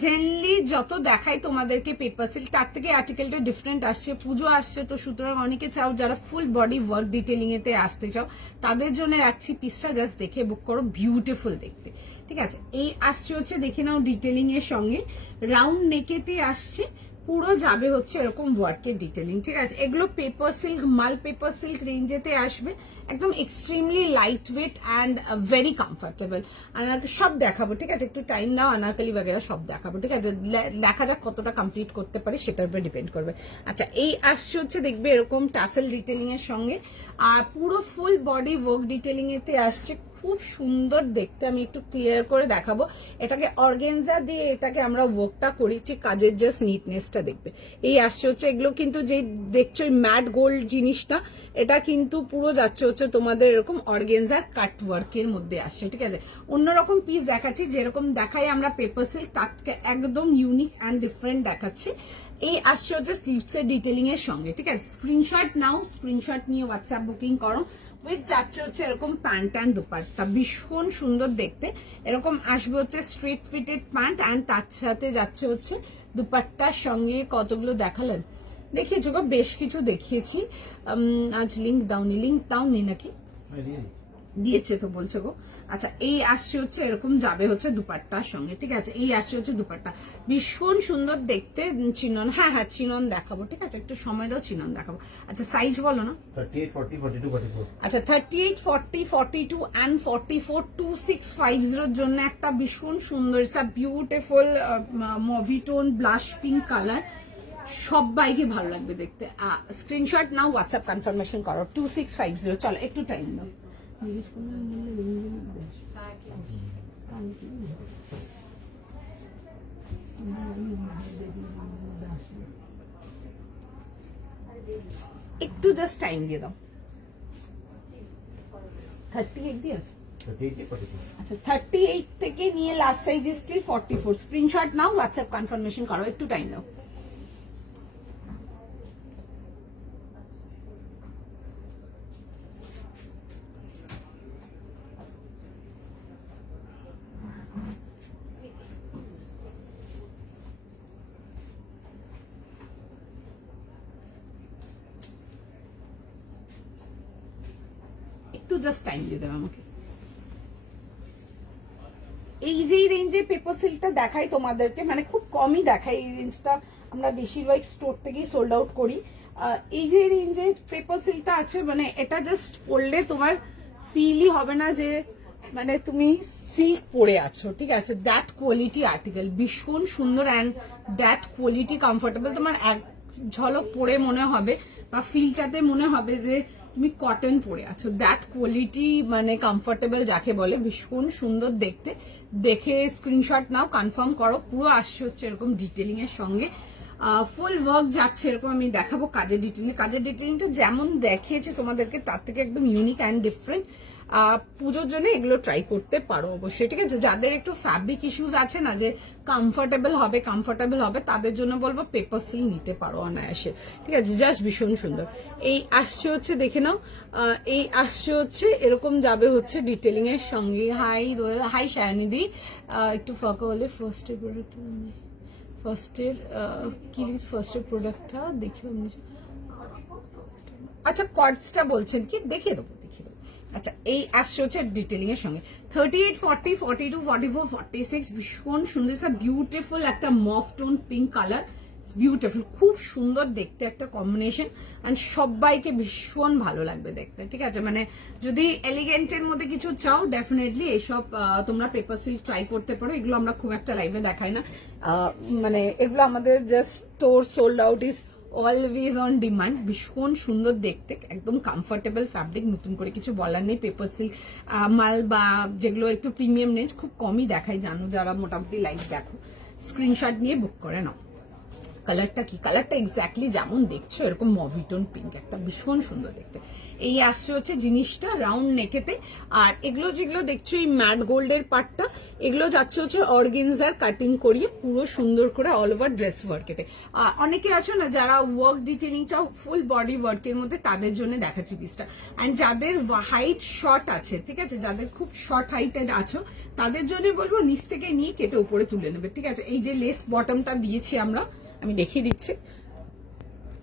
জেনারেলি যত দেখাই তোমাদেরকে পেপার সিল্ক, তার থেকে আর্টিকেলটা ডিফারেন্ট আসছে, পুজো আসছে, তো সুতরাং অনেকে চাও যারা ফুল বডি ওয়ার্ক ডিটেলিং এতে আসতে চাও, তাদের জন্য রাখছি পিসটা, জাস্ট দেখে বুক করো, বিউটিফুল দেখতে, ঠিক আছে? এই আসছে হচ্ছে, দেখে নাও, ডিটেলিং এর সঙ্গে রাউন্ড নেকেতে আসছে, পুরো যাবে হচ্ছে এরকম ওয়ার্কের ডিটেলিং, ঠিক আছে? এগুলো পেপার সিল্ক, মাল পেপার সিল্ক রেঞ্জেতে আসবে, একদম extremely light weight and very comfortable. সব দেখাবো, ঠিক আছে? একটু টাইম দাও, আনারকালি বাগেরা সব দেখাবো, ঠিক আছে? দেখা যাক কতটা কমপ্লিট করতে পারি, সেটার উপর ডিপেন্ড করবে। আচ্ছা, এই আসছে হচ্ছে, দেখবে এরকম টাসেল ডিটেলিং এর সঙ্গে, আর পুরো ফুল বডি ওয়ার্ক ডিটেলিং এতে আসছে, খুব সুন্দর দেখতে। আমি একটু ক্লিয়ার করে দেখাবো। এটাকে অর্গেনজা দিয়ে এটাকে আমরা ওয়ার্কটা করেছি, কাজের জাস্ট নিটনেসটা দেখবে। এই আসছে হচ্ছে, এগুলো কিন্তু যে দেখছো ম্যাট গোল্ড জিনিসটা, এটা কিন্তু পুরো যাচ্ছে হচ্ছে তোমাদের এরকম অর্গেনজার কাট ওয়ার্কের মধ্যে আসছে, ঠিক আছে? অন্যরকম পিস দেখাচ্ছি, যেরকম দেখাই আমরা পেপার সিল্ক, তার থেকে একদম ইউনিক অ্যান্ড ডিফারেন্ট দেখাচ্ছি। এই আসছে হচ্ছে স্লিভসের ডিটেলিং এর সঙ্গে, ঠিক আছে? স্ক্রিনশট নাও, স্ক্রিনশট নিয়ে হোয়াটসঅ্যাপ বুকিং করো। উইথ যাচ্ছে হচ্ছে এরকম প্যান্ট অ্যান্ড দুপাট্টা, ভীষণ সুন্দর দেখতে। এরকম আসবে হচ্ছে স্ট্রেট ফিটেড প্যান্ট, অ্যান্ড তার সাথে যাচ্ছে হচ্ছে দুপাট্টার সঙ্গে। কতগুলো দেখালেন, দেখিয়েছো গো, বেশ কিছু দেখিয়েছি। আজ লিঙ্ক দাওনি নাকি? দিয়েছে তো বলছো গো। আচ্ছা, এই আসছে হচ্ছে এরকম যাবে হচ্ছে দুপাট্টার সঙ্গে, ঠিক আছে? এই আসছে হচ্ছে দুপাট্টা, ভীষণ সুন্দর দেখতে। চিনন, হ্যাঁ, চিনন দেখাবো, ঠিক আছে? একটু সময় দাও, চিনন দেখাবো। আচ্ছা, সাইজ বলো না। 38, 40, 42, 44। আচ্ছা, 38, 40, 42 and 44, 2650 এর জন্য একটা ভীষণ সুন্দর, বিউটিফুল মভিটোন ব্লাশ পিঙ্ক কালার, সবাইকে ভালো লাগবে দেখতে। স্ক্রিনশট নাও, হোয়াটসঅ্যাপ কনফার্মেশন করো, 2650। চলো একটু টাইম দাও। একটু জাস্ট টাইম দিয়ে দাও। 38 দিয়ে আছে 38 44 আচ্ছা 38 থেকে নিয়ে লাস্ট সাইজ স্টিল 44 স্ক্রিনশট নাও হোয়াটসঅ্যাপ কনফার্মেশন করো একটু টাইম দাও একটু জাস্ট টাইম দিয়ে দেবে আমাকে এই যে রেঞ্জে পেপার সিল্কটা দেখাই তোমাদেরকে মানে খুব কমই দেখাই এই রেঞ্জটা আমরা বেশিরভাগ স্টোর থেকেই সোল্ড আউট করি এই যে রেঞ্জে পেপার সিল্কটা আছে মানে এটা জাস্ট পরলে তোমার ফিলই হবে না যে মানে তুমি সিল্ক পরে আছো ঠিক আছে দ্যাট কোয়ালিটি আর্টিকেল ভীষণ সুন্দর অ্যান্ড দ্যাট কোয়ালিটি কমফোর্টেবল তোমার এক ঝলক পরে মনে হবে বা ফিলটাতে মনে হবে যে তুমি কটন পরে আছো দ্যাট কোয়ালিটি মানে কমফোর্টেবল যাকে বলে ভীষণ সুন্দর দেখতে দেখে স্ক্রিনশট নাও কনফার্ম করো পুরো আসছে হচ্ছে এরকম ডিটেলিং এর সঙ্গে ফুল ওয়ার্ক যাচ্ছে এরকম আমি দেখাবো কাজের ডিটেলিংটা যেমন দেখিয়েছে তোমাদেরকে তার থেকে একদম ইউনিক অ্যান্ড ডিফারেন্ট পুজোর জন্য এগুলো ট্রাই করতে পারো অবশ্যই ঠিক আছে যাদের একটু ফ্যাব্রিক ইস্যুস আছে না যে কমফোর্টেবল হবে তাদের জন্য বলবো পেপার সিল্ক নিতে পারো অনায়াসে ঠিক আছে জাস্ট ভীষণ সুন্দর এই আসছে হচ্ছে দেখে নাও এই আসছে হচ্ছে এরকম যাবে হচ্ছে ডিটেলিং এর সঙ্গে হাই শায়নিদি একটু ফাঁকা হলে ফার্স্টের প্রোডাক্টটা দেখি আচ্ছা কর্ডসটা বলছেন কি দেখিয়ে দেবো আচ্ছা এই আসছে হচ্ছে ডিটেলিং এর সঙ্গে 38 40 42 44 46 ভীষণ সুন্দর বিউটিফুল একটা মফ টোন পিঙ্ক কালার বিউটিফুল খুব সুন্দর দেখতে একটা কম্বিনেশন এন্ড সবাইকে ভীষণ ভালো লাগবে দেখতে ঠিক আছে মানে যদি এলিগেন্টের মধ্যে কিছু চাও ডেফিনেটলি এইসব তোমরা পেপার সিল্ক ট্রাই করতে পারো এগুলো আমরা খুব একটা লাইভে দেখাই না মানে এগুলো আমাদের just store sold out is always on demand ভীষণ সুন্দর দেখতে একদম কমফোর্টেবল ফ্যাব্রিক নতুন করে কিছু বলার নেই পেপার সিল্ক মাল বা যেগুলো একটু প্রিমিয়াম রেঞ্জ খুব কমই দেখাই জানো যারা মোটামুটি লাইভ দেখো স্ক্রিনশট নিয়ে বুক করে নাও কালারটা কি কালারটা এক্স্যাক্টলি যেমন দেখছো এরকম মভিটোন পিঙ্ক একটা ভীষণ সুন্দর দেখতে এই আসছে হচ্ছে জিনিসটা রাউন্ড নেকেতে আর এগুলো যেগুলো দেখছো এই ম্যাট গোল্ডের পার্টটা এগুলো যাচ্ছে হচ্ছে অর্গেনজার কাটিং করিয়ে পুরো সুন্দর করে অল ওভার ড্রেস ওয়ার্কেতে অনেকে আছো না যারা ওয়ার্ক ডিটেলিং চাও ফুল বডি ওয়ার্কের মধ্যে তাদের জন্য দেখাচ্ছি পিসটা অ্যান্ড যাদের হাইট শর্ট আছে ঠিক আছে যাদের খুব শর্ট হাইটেড আছো তাদের জন্য বলবো নিচ থেকে নিয়ে কেটে উপরে তুলে নেবে ঠিক আছে এই যে লেস বটমটা দিয়েছি আমি দেখিয়ে দিচ্ছি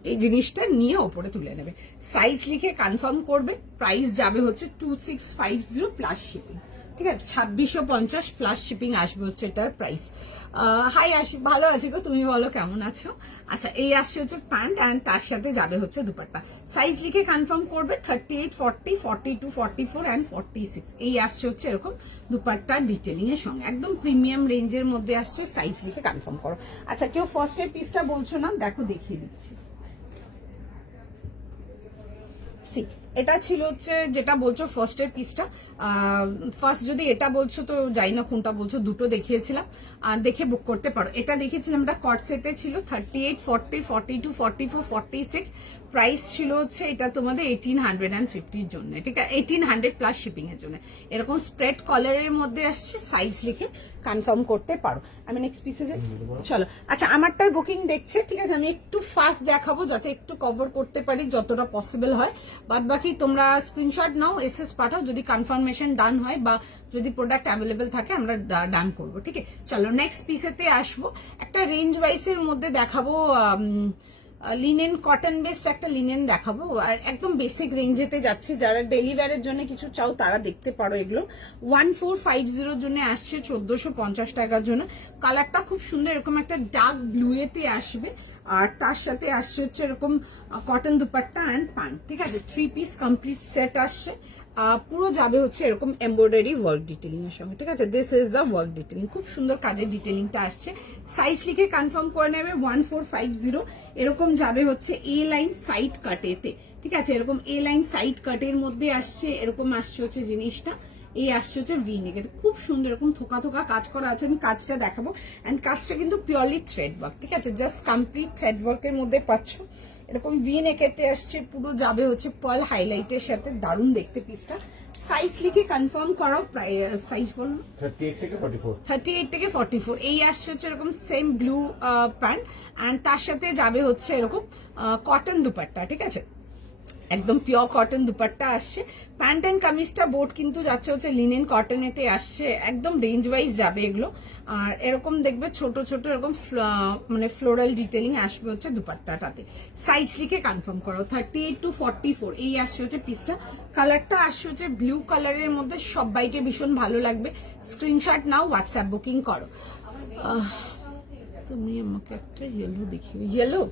এই জিনিসটা নিয়ে ওপরে তুলে নেবে সাইজ লিখে কনফার্ম করবে প্রাইস যাবে হচ্ছে 2650 প্লাস শিপিং ঠিক আছে 2650 প্লাস শিপিং আসবে হচ্ছে এটার প্রাইস হাই আসি ভালো আছি গো তুমি বলো কেমন আছো আচ্ছা এই আসছে হচ্ছে প্যান্ট অ্যান্ড তার সাথে যাবে হচ্ছে দুপাট্টা সাইজ লিখে কনফার্ম করবে 38 40 42 44 অ্যান্ড 46 এই আসছে হচ্ছে এরকম দুপাট্টা ডিটেলিং এর সঙ্গে একদম প্রিমিয়াম রেঞ্জের মধ্যে আসছে সাইজ লিখে কনফার্ম করো আচ্ছা কেউ ফার্স্ট এর পিসটা বলছো না দেখো দেখিয়ে দিচ্ছি এটা ছিল হচ্ছে যেটা বলছো ফার্স্টের পিসটা ফার্স্ট যদি এটা বলছো তো যাই না কোনটা বলছো দুটো দেখিয়েছিলাম দেখে বুক করতে পারো এটা দেখিয়েছিলাম এটা কট সেটে ছিল 38 40 42 44 46 প্রাইস ছিল হচ্ছে এটা তোমাদের 1850 এর জন্য ঠিক আছে 1800 প্লাস শিপিং এর জন্য এরকম স্প্রেড কলারের মধ্যে আসছে সাইজ লিখে কনফার্ম করতে পারো আমি নেক্সট পিসে যাই চলো আচ্ছা আমারটার বুকিং দেখছে ঠিক আছে আমি একটু ফাস্ট দেখাবো যাতে একটু কভার করতে পারি যতটা পসিবল হয় বাদ বাকি তোমরা স্ক্রিনশট নাও এসএস পাঠাও যদি কনফার্মেশন ডান হয় বা যদি প্রোডাক্ট অ্যাভেলেবেল থাকে আমরা ডান করবো ঠিক আছে চলো নেক্সট পিসেতে আসবো একটা রেঞ্জ ওয়াইজ এর মধ্যে দেখাবো লিনেন কটন বেসড একটা লিনেন দেখাবো আর একদম বেসিক রেঞ্জেতে যাচ্ছে যারা ডেলি ওয়্যারের জন্য কিছু চাও তারা দেখতে পারো এগুলো 1450 জন্য আসছে 1450 টাকার জন্য কালারটা খুব সুন্দর এরকম একটা ডার্ক ব্লু এতে আসবে আর তার সাথে আসছে হচ্ছে এরকম কটন দুপাট্টা অ্যান্ড প্যান্ট ঠিক আছে 3 পিস কমপ্লিট সেট আসছে পুরো যাবে হচ্ছে এরকম এমব্রয়ডারি ওয়ার্ক ডিটেলিং এর সঙ্গে ঠিক আছে this is the work detailing খুব সুন্দর কাজের ডিটেলিংটা আসছে সাইজ লিখে কনফার্ম করে নেবে 1450 এরকম যাবে হচ্ছে এ লাইন সাইড কাটেতে ঠিক আছে এরকম এ লাইন সাইড কাটের মধ্যে আসছে এরকম আসছে হচ্ছে জিনিসটা এই আসছে হচ্ছে ভি নেকের খুব সুন্দর এরকম থোকা থোকা কাজ করা আছে আমি কাজটা দেখাবো এন্ড কাজটা কিন্তু পিওরলি থ্রেড ওয়ার্ক ঠিক আছে জাস্ট কমপ্লিট থ্রেড ওয়ার্কের মধ্যে পাচ্ছ এরকম ভি নেকেতে আসছে পুরো যাবে হচ্ছে পার্ল হাইলাইটের সাথে দারুণ দেখতে পিসটা সাইজ লিখে কনফার্ম করো, সাইজ বলো। 38 থেকে 44। 38 থেকে 44 এই আসছে হচ্ছে এরকম সেম ব্লু প্যান্ট, অ্যান্ড তার সাথে যাবে হচ্ছে এরকম কটন দুপাট্টা, ঠিক আছে, একদম পিওর কটন দুপাট্টা আসছে। প্যান্ট অ্যান্ড কামিজটা বোর্ড কিন্তু যাচ্ছে হচ্ছে লিনেন কটনেতে আসছে, একদম রেঞ্জ ওয়াইজ যাবে এগুলো। আর এরকম দেখবে ছোট ছোট এরকম মানে ফ্লোরাল ডিটেলিং আসবে হচ্ছে দুপাট্টাটাতে। সাইজ লিখে কনফার্ম করো। 38 to 44 এই আসছে হচ্ছে পিসটা। কালারটা আসছে হচ্ছে ব্লু কালারের মধ্যে, সবাইকে ভীষণ ভালো লাগবে। স্ক্রিনশট নাও, হোয়াটসঅ্যাপ বুকিং করো। তুমি আমাকে একটা ইয়েলো দেখিও, ইয়েলো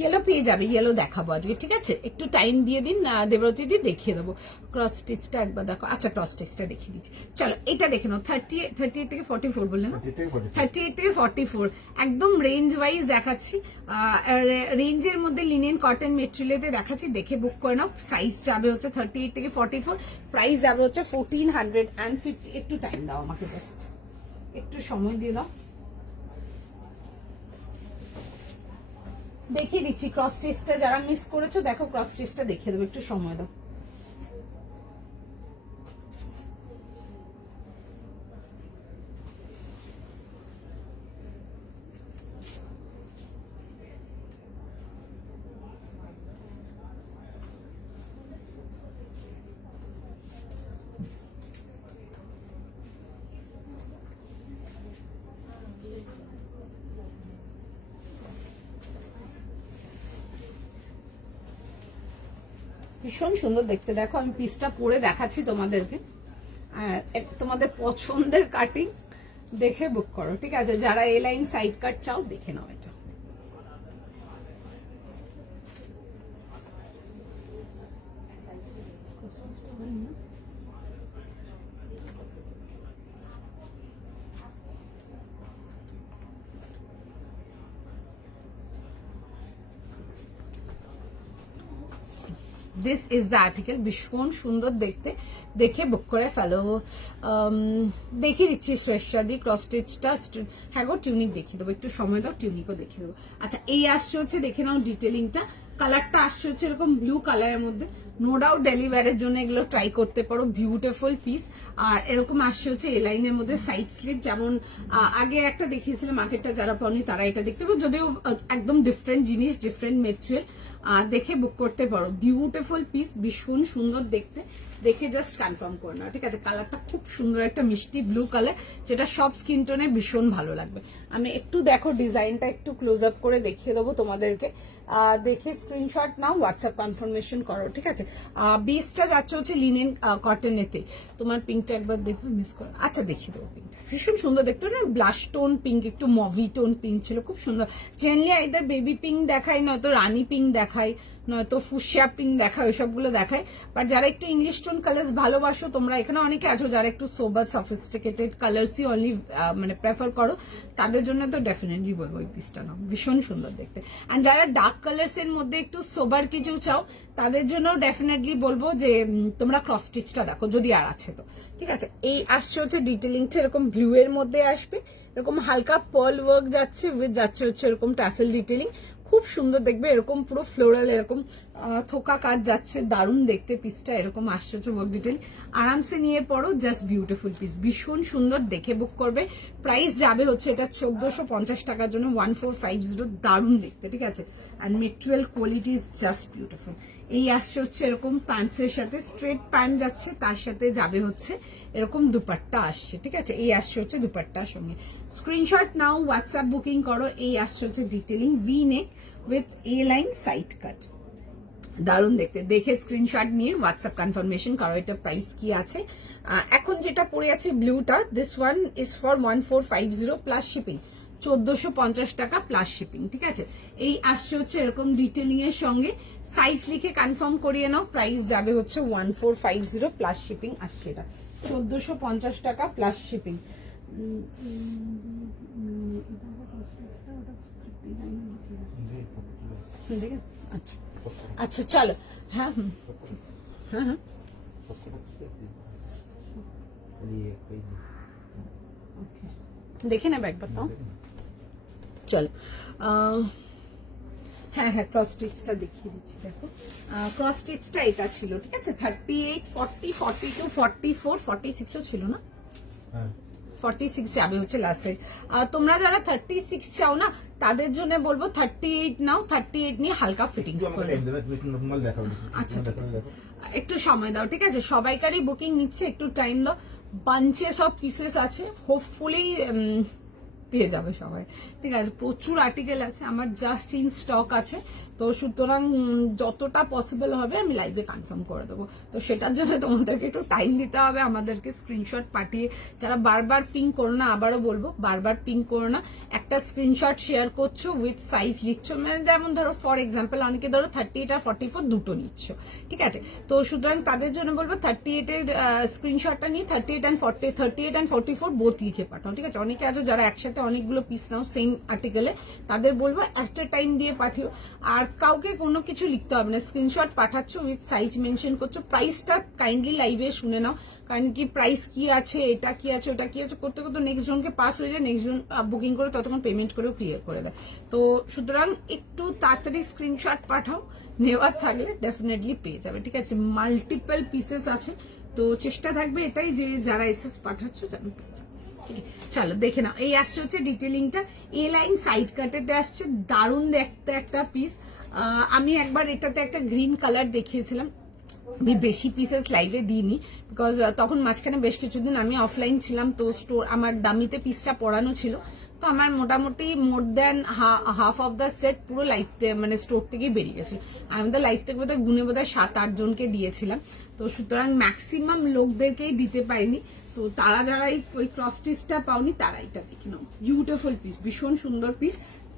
ইয়েলো পেয়ে যাবে, ইয়েলো দেখাবো আজকে, ঠিক আছে, একটু টাইম দিয়ে দিন, দেবরতী দি দেখিয়ে দেবো। ক্রস স্টিচটা একবার দেখো, আচ্ছা ক্রস স্টিচটা দেখিয়ে দিচ্ছি। চলো এটা দেখে নাও। 38 থেকে 44 বললে না? 38 থেকে 44 একদম রেঞ্জ ওয়াইজ দেখাচ্ছি। রেঞ্জের মধ্যে লিনেন কটন মেটেরিয়ালেতে দেখাচ্ছি, দেখে বুক করে নাও। সাইজ যাবে হচ্ছে 38 থেকে 44, প্রাইস যাবে হচ্ছে 1450। একটু টাইম দাও আমাকে, জাস্ট একটু সময় দিয়ে দাও, দেখিয়ে দিচ্ছি। ক্রস স্টিচটা যারা মিস করেছো দেখো, ক্রস স্টিচটা দেখিয়ে দেবো, একটু সময় দাও। ভীষণ সুন্দর দেখতে, দেখো আমি পিসটা পরে দেখাচ্ছি তোমাদেরকে। তোমাদের পছন্দের কাটিং দেখে বুক করো, ঠিক আছে, যারা এ লাইন সাইড কাট চাও দেখে নাও এটা। দিস ইজ দ্য আর্টিকেল, ভীষণ সুন্দর দেখতে, দেখে বুক করে ফেলো। দেখিয়ে দিচ্ছি শ্রেষ্ঠাদি ক্রস স্টিচটা। হ্যাঁ গো, টিউনিক দেখিয়ে দেবো, একটু সময় দাও, টিউনিকও দেখিয়ে দেবো। আচ্ছা এই আসছে হচ্ছে, দেখে নাও ডিটেলিংটা। কালারটা আসছে হচ্ছে এরকম ব্লু কালারের মধ্যে, নো ডাউট ডেলিভারের জন্য এগুলো ট্রাই করতে পারো, বিউটিফুল পিস। আর এরকম আসছে হচ্ছে এ লাইনের মধ্যে সাইড স্লিপ, যেমন আগে একটা দেখিয়েছিলাম, মার্কেটটা যারা পাওনি তারা এটা দেখতে পারো, যদিও একদম ডিফারেন্ট জিনিস, ডিফারেন্ট মেটেরিয়াল, দেখে বুক করতে পারো। বিউটিফুল পিস, ভীষণ সুন্দর দেখতে, দেখে জাস্ট কনফার্ম করে নাও, ঠিক আছে। কালারটা খুব সুন্দর, একটা মিষ্টি ব্লু কালার, যেটা সব স্কিন টোনে ভীষণ ভালো লাগবে। আমি একটু দেখো ডিজাইনটা একটু ক্লোজ আপ করে দেখিয়ে দেবো তোমাদেরকে, দেখে স্ক্রিনশট নাও, হোয়াটসঅ্যাপ কনফার্মেশন করো, ঠিক আছে। বেসটা যাচ্ছে হচ্ছে লিনেন কটনেতে। তোমার পিঙ্কটা একবার দেখো, মিস করো, আচ্ছা দেখিয়ে দেবো। পিঙ্কটা ভীষণ সুন্দর দেখতে না, ব্লাশ টোন পিঙ্ক, একটু মভি টোন পিঙ্ক ছিল, খুব সুন্দর। জেনারেলি আইদার বেবি পিঙ্ক দেখায়, নয়তো রানী পিঙ্ক দেখায়, নয়তো ফুসিয়া পিঙ্ক দেখায়, ওইসবগুলো দেখায়। বাট যারা একটু ইংলিশ টোন কালার্স ভালোবাসো তোমরা, এখানে অনেকে আছো যারা একটু সোবার সফিস্টিকেটেড কালার্সই অনলি মানে প্রেফার করো, তাদের জন্য তো ডেফিনেটলি বলবো এই পিসটা নাও, ভীষণ সুন্দর দেখতে। অ্যান্ড যারা ডার্ক কালার্স এর মধ্যে একটু সোবার কিছু চাও, তাদের জন্য ডেফিনেটলি বলবো যে তোমরা ক্রস স্টিচটা দেখো, যদি আর আছে তো, ঠিক আছে। এই আসছে হচ্ছে ডিটেলিংটা এরকম ব্লু এর মধ্যে আসবে, এরকম হালকা পার্ল ওয়ার্ক যাচ্ছে, উইথ যাচ্ছে হচ্ছে এরকম টাসেল ডিটেলিং, খুব সুন্দর দেখবে, এরকম পুরো ফ্লোরাল এরকম থোকা কাজ যাচ্ছে, দারুণ দেখতে পিসটা। এরকম আসছে হচ্ছে ওয়ার্ক ডিটেল, আরামসে নিয়ে পড়ো, জাস্ট বিউটিফুল পিস, ভীষণ সুন্দর, দেখে বুক করবে। প্রাইস যাবে হচ্ছে এটা 1450 টাকার জন্য, 1450, দারুণ দেখতে, ঠিক আছে। And material quality is just beautiful. এই আসছে হচ্ছে এরকম প্যান্টসের সাথে, স্ট্রেট প্যান্ট যাচ্ছে, তার সাথে যাবে হচ্ছে এরকম দুপাট্টা আসছে, ঠিক আছে। এই আসছে হচ্ছে দুপাট্টার সঙ্গে। স্ক্রিনশট নাও, হোয়াটসঅ্যাপ বুকিং করো। এই আসছে হচ্ছে detailing V neck with a line side কাট, দারুণ দেখতে, দেখে স্ক্রিনশট নিয়ে হোয়াটসঅ্যাপ কনফার্মেশন করো। এটা প্রাইস কি আছে? এখন যেটা পড়ে আছে ব্লুটা, this one is for 1450 plus shipping, 1450 টাকা প্লাস শিপিং, ঠিক আছে। এই আসছে হচ্ছে এরকম ডিটেলিং এর সঙ্গে, সাইজ লিখে কনফার্ম করিয়ে নাও। প্রাইস যাবে হচ্ছে 1450 প্লাস শিপিং আসছে, এটা 1450 টাকা প্লাস শিপিং। আচ্ছা আচ্ছা, চলো, হ্যাঁ হ্যাঁ হ্যাঁ, দেখে নেবে একবার তো। চলো, হ্যাঁ হ্যাঁ, ক্রস স্টিচটা দেখিয়ে দিচ্ছি। দেখো ক্রস স্টিচটা এটা ছিল, ঠিক আছে। 38, 40, 42, 44, 46ও ছিল না, হ্যাঁ 46 যাবে হচ্ছে লাস্ট সাইজ। তোমরা যারা 36 চাও না তাদের জন্য বলবো 38 নাও, 38 নিয়ে হালকা ফিটিংস একটু আমাকে করো। টাইম দেবে, তুমি একটু নরমাল দেখাও। আচ্ছা ঠিক আছে, একটু সময় দাও, ঠিক আছে। সবাইকারই বুকিং নিচ্ছে, একটু টাইম দাও। বাঞ্চে সব পিসেস আছে, হোপফুলি পেয়ে যাবে সবাই, ঠিক আছে। প্রচুর আর্টিকেল আছে আমার, জাস্ট ইন স্টক আছে। তো সুতরাং যতটা পসিবল হবে আমি লাইভে কনফার্ম করে দেবো। তো সেটার জন্য তোমাদেরকে একটু টাইম দিতে হবে, আমাদেরকে স্ক্রিনশট পাঠিয়ে। যারা বারবার পিং করো না, আবারও বলবো বারবার পিং করো না, একটা স্ক্রিনশট শেয়ার করছো উইথ সাইজ লিখছো, মানে যেমন ধরো ফর এক্সাম্পল অনেকে ধরো 38 আর 44 দুটো নিচ্ছ, ঠিক আছে। তো সুতরাং তাদের জন্য বলবো 38 এর স্ক্রিনশটটা নিয়ে 38 অ্যান্ড 44 বোথ লিখে পাঠাও, ঠিক আছে। অনেকে আছো যারা একসাথে অনেকগুলো পিস নাও সেম আর্টিকেলে, তাদের বলবো একটা টাইম দিয়ে পাঠিও। আর কাউকে কোনো কিছু লিখতে হবে না, স্ক্রিনশট পাঠাচ্ছ উইথ সাইজ মেনশন করছো। প্রাইসটা কাইন্ডলি লাইভে শুনে নাও, কারণ কি প্রাইস কি আছে, এটা কি আছে, ওটা কি আছে করতে করতে নেক্সট জনকে পাস হয়ে যায়, নেক্সট জন বুকিং করে ততক্ষণ পেমেন্ট করেও ক্লিয়ার করে দেয়। তো সুতরাং একটু তাড়াতাড়ি স্ক্রিনশট পাঠাও, নেওয়ার থাকলে ডেফিনেটলি পেয়ে যাবে, ঠিক আছে। মাল্টিপল পিসেস আছে, তো চেষ্টা থাকবে এটাই যে যারা এসএস পাঠাচ্ছ যেন পেয়ে যাবে। চলো দেখে নাও, এই আসছে হচ্ছে ডিটেলিংটা, এ লাইন সাইড কাটেতে আসছে, দারুণ দেখতে একটা পিস। আমি একবার এটাতে একটা গ্রিন কালার দেখিয়েছিলাম, আমি বেশি পিসেস লাইভে দিইনি বিকজ তখন মাঝখানে বেশ কিছুদিন আমি অফলাইন ছিলাম, তো স্টোর আমার ডামিতে পিসটা পড়ানো ছিল। তো আমার মোটামুটি more than half of the set পুরো লাইফ মানে স্টোর থেকে বেরিয়ে গেছে। আমাদের লাইফ থেকে বোধহয় গুনে বোধহয় 7-8 জনকে দিয়েছিলাম। তো সুতরাং ম্যাক্সিমাম লোকদেরকেই দিতে পারিনি। তো তারা যারা ওই ক্রস স্টিচটা পাওনি তারা এটা দেখে নাও, বিউটিফুল পিস, ভীষণ সুন্দর পিস,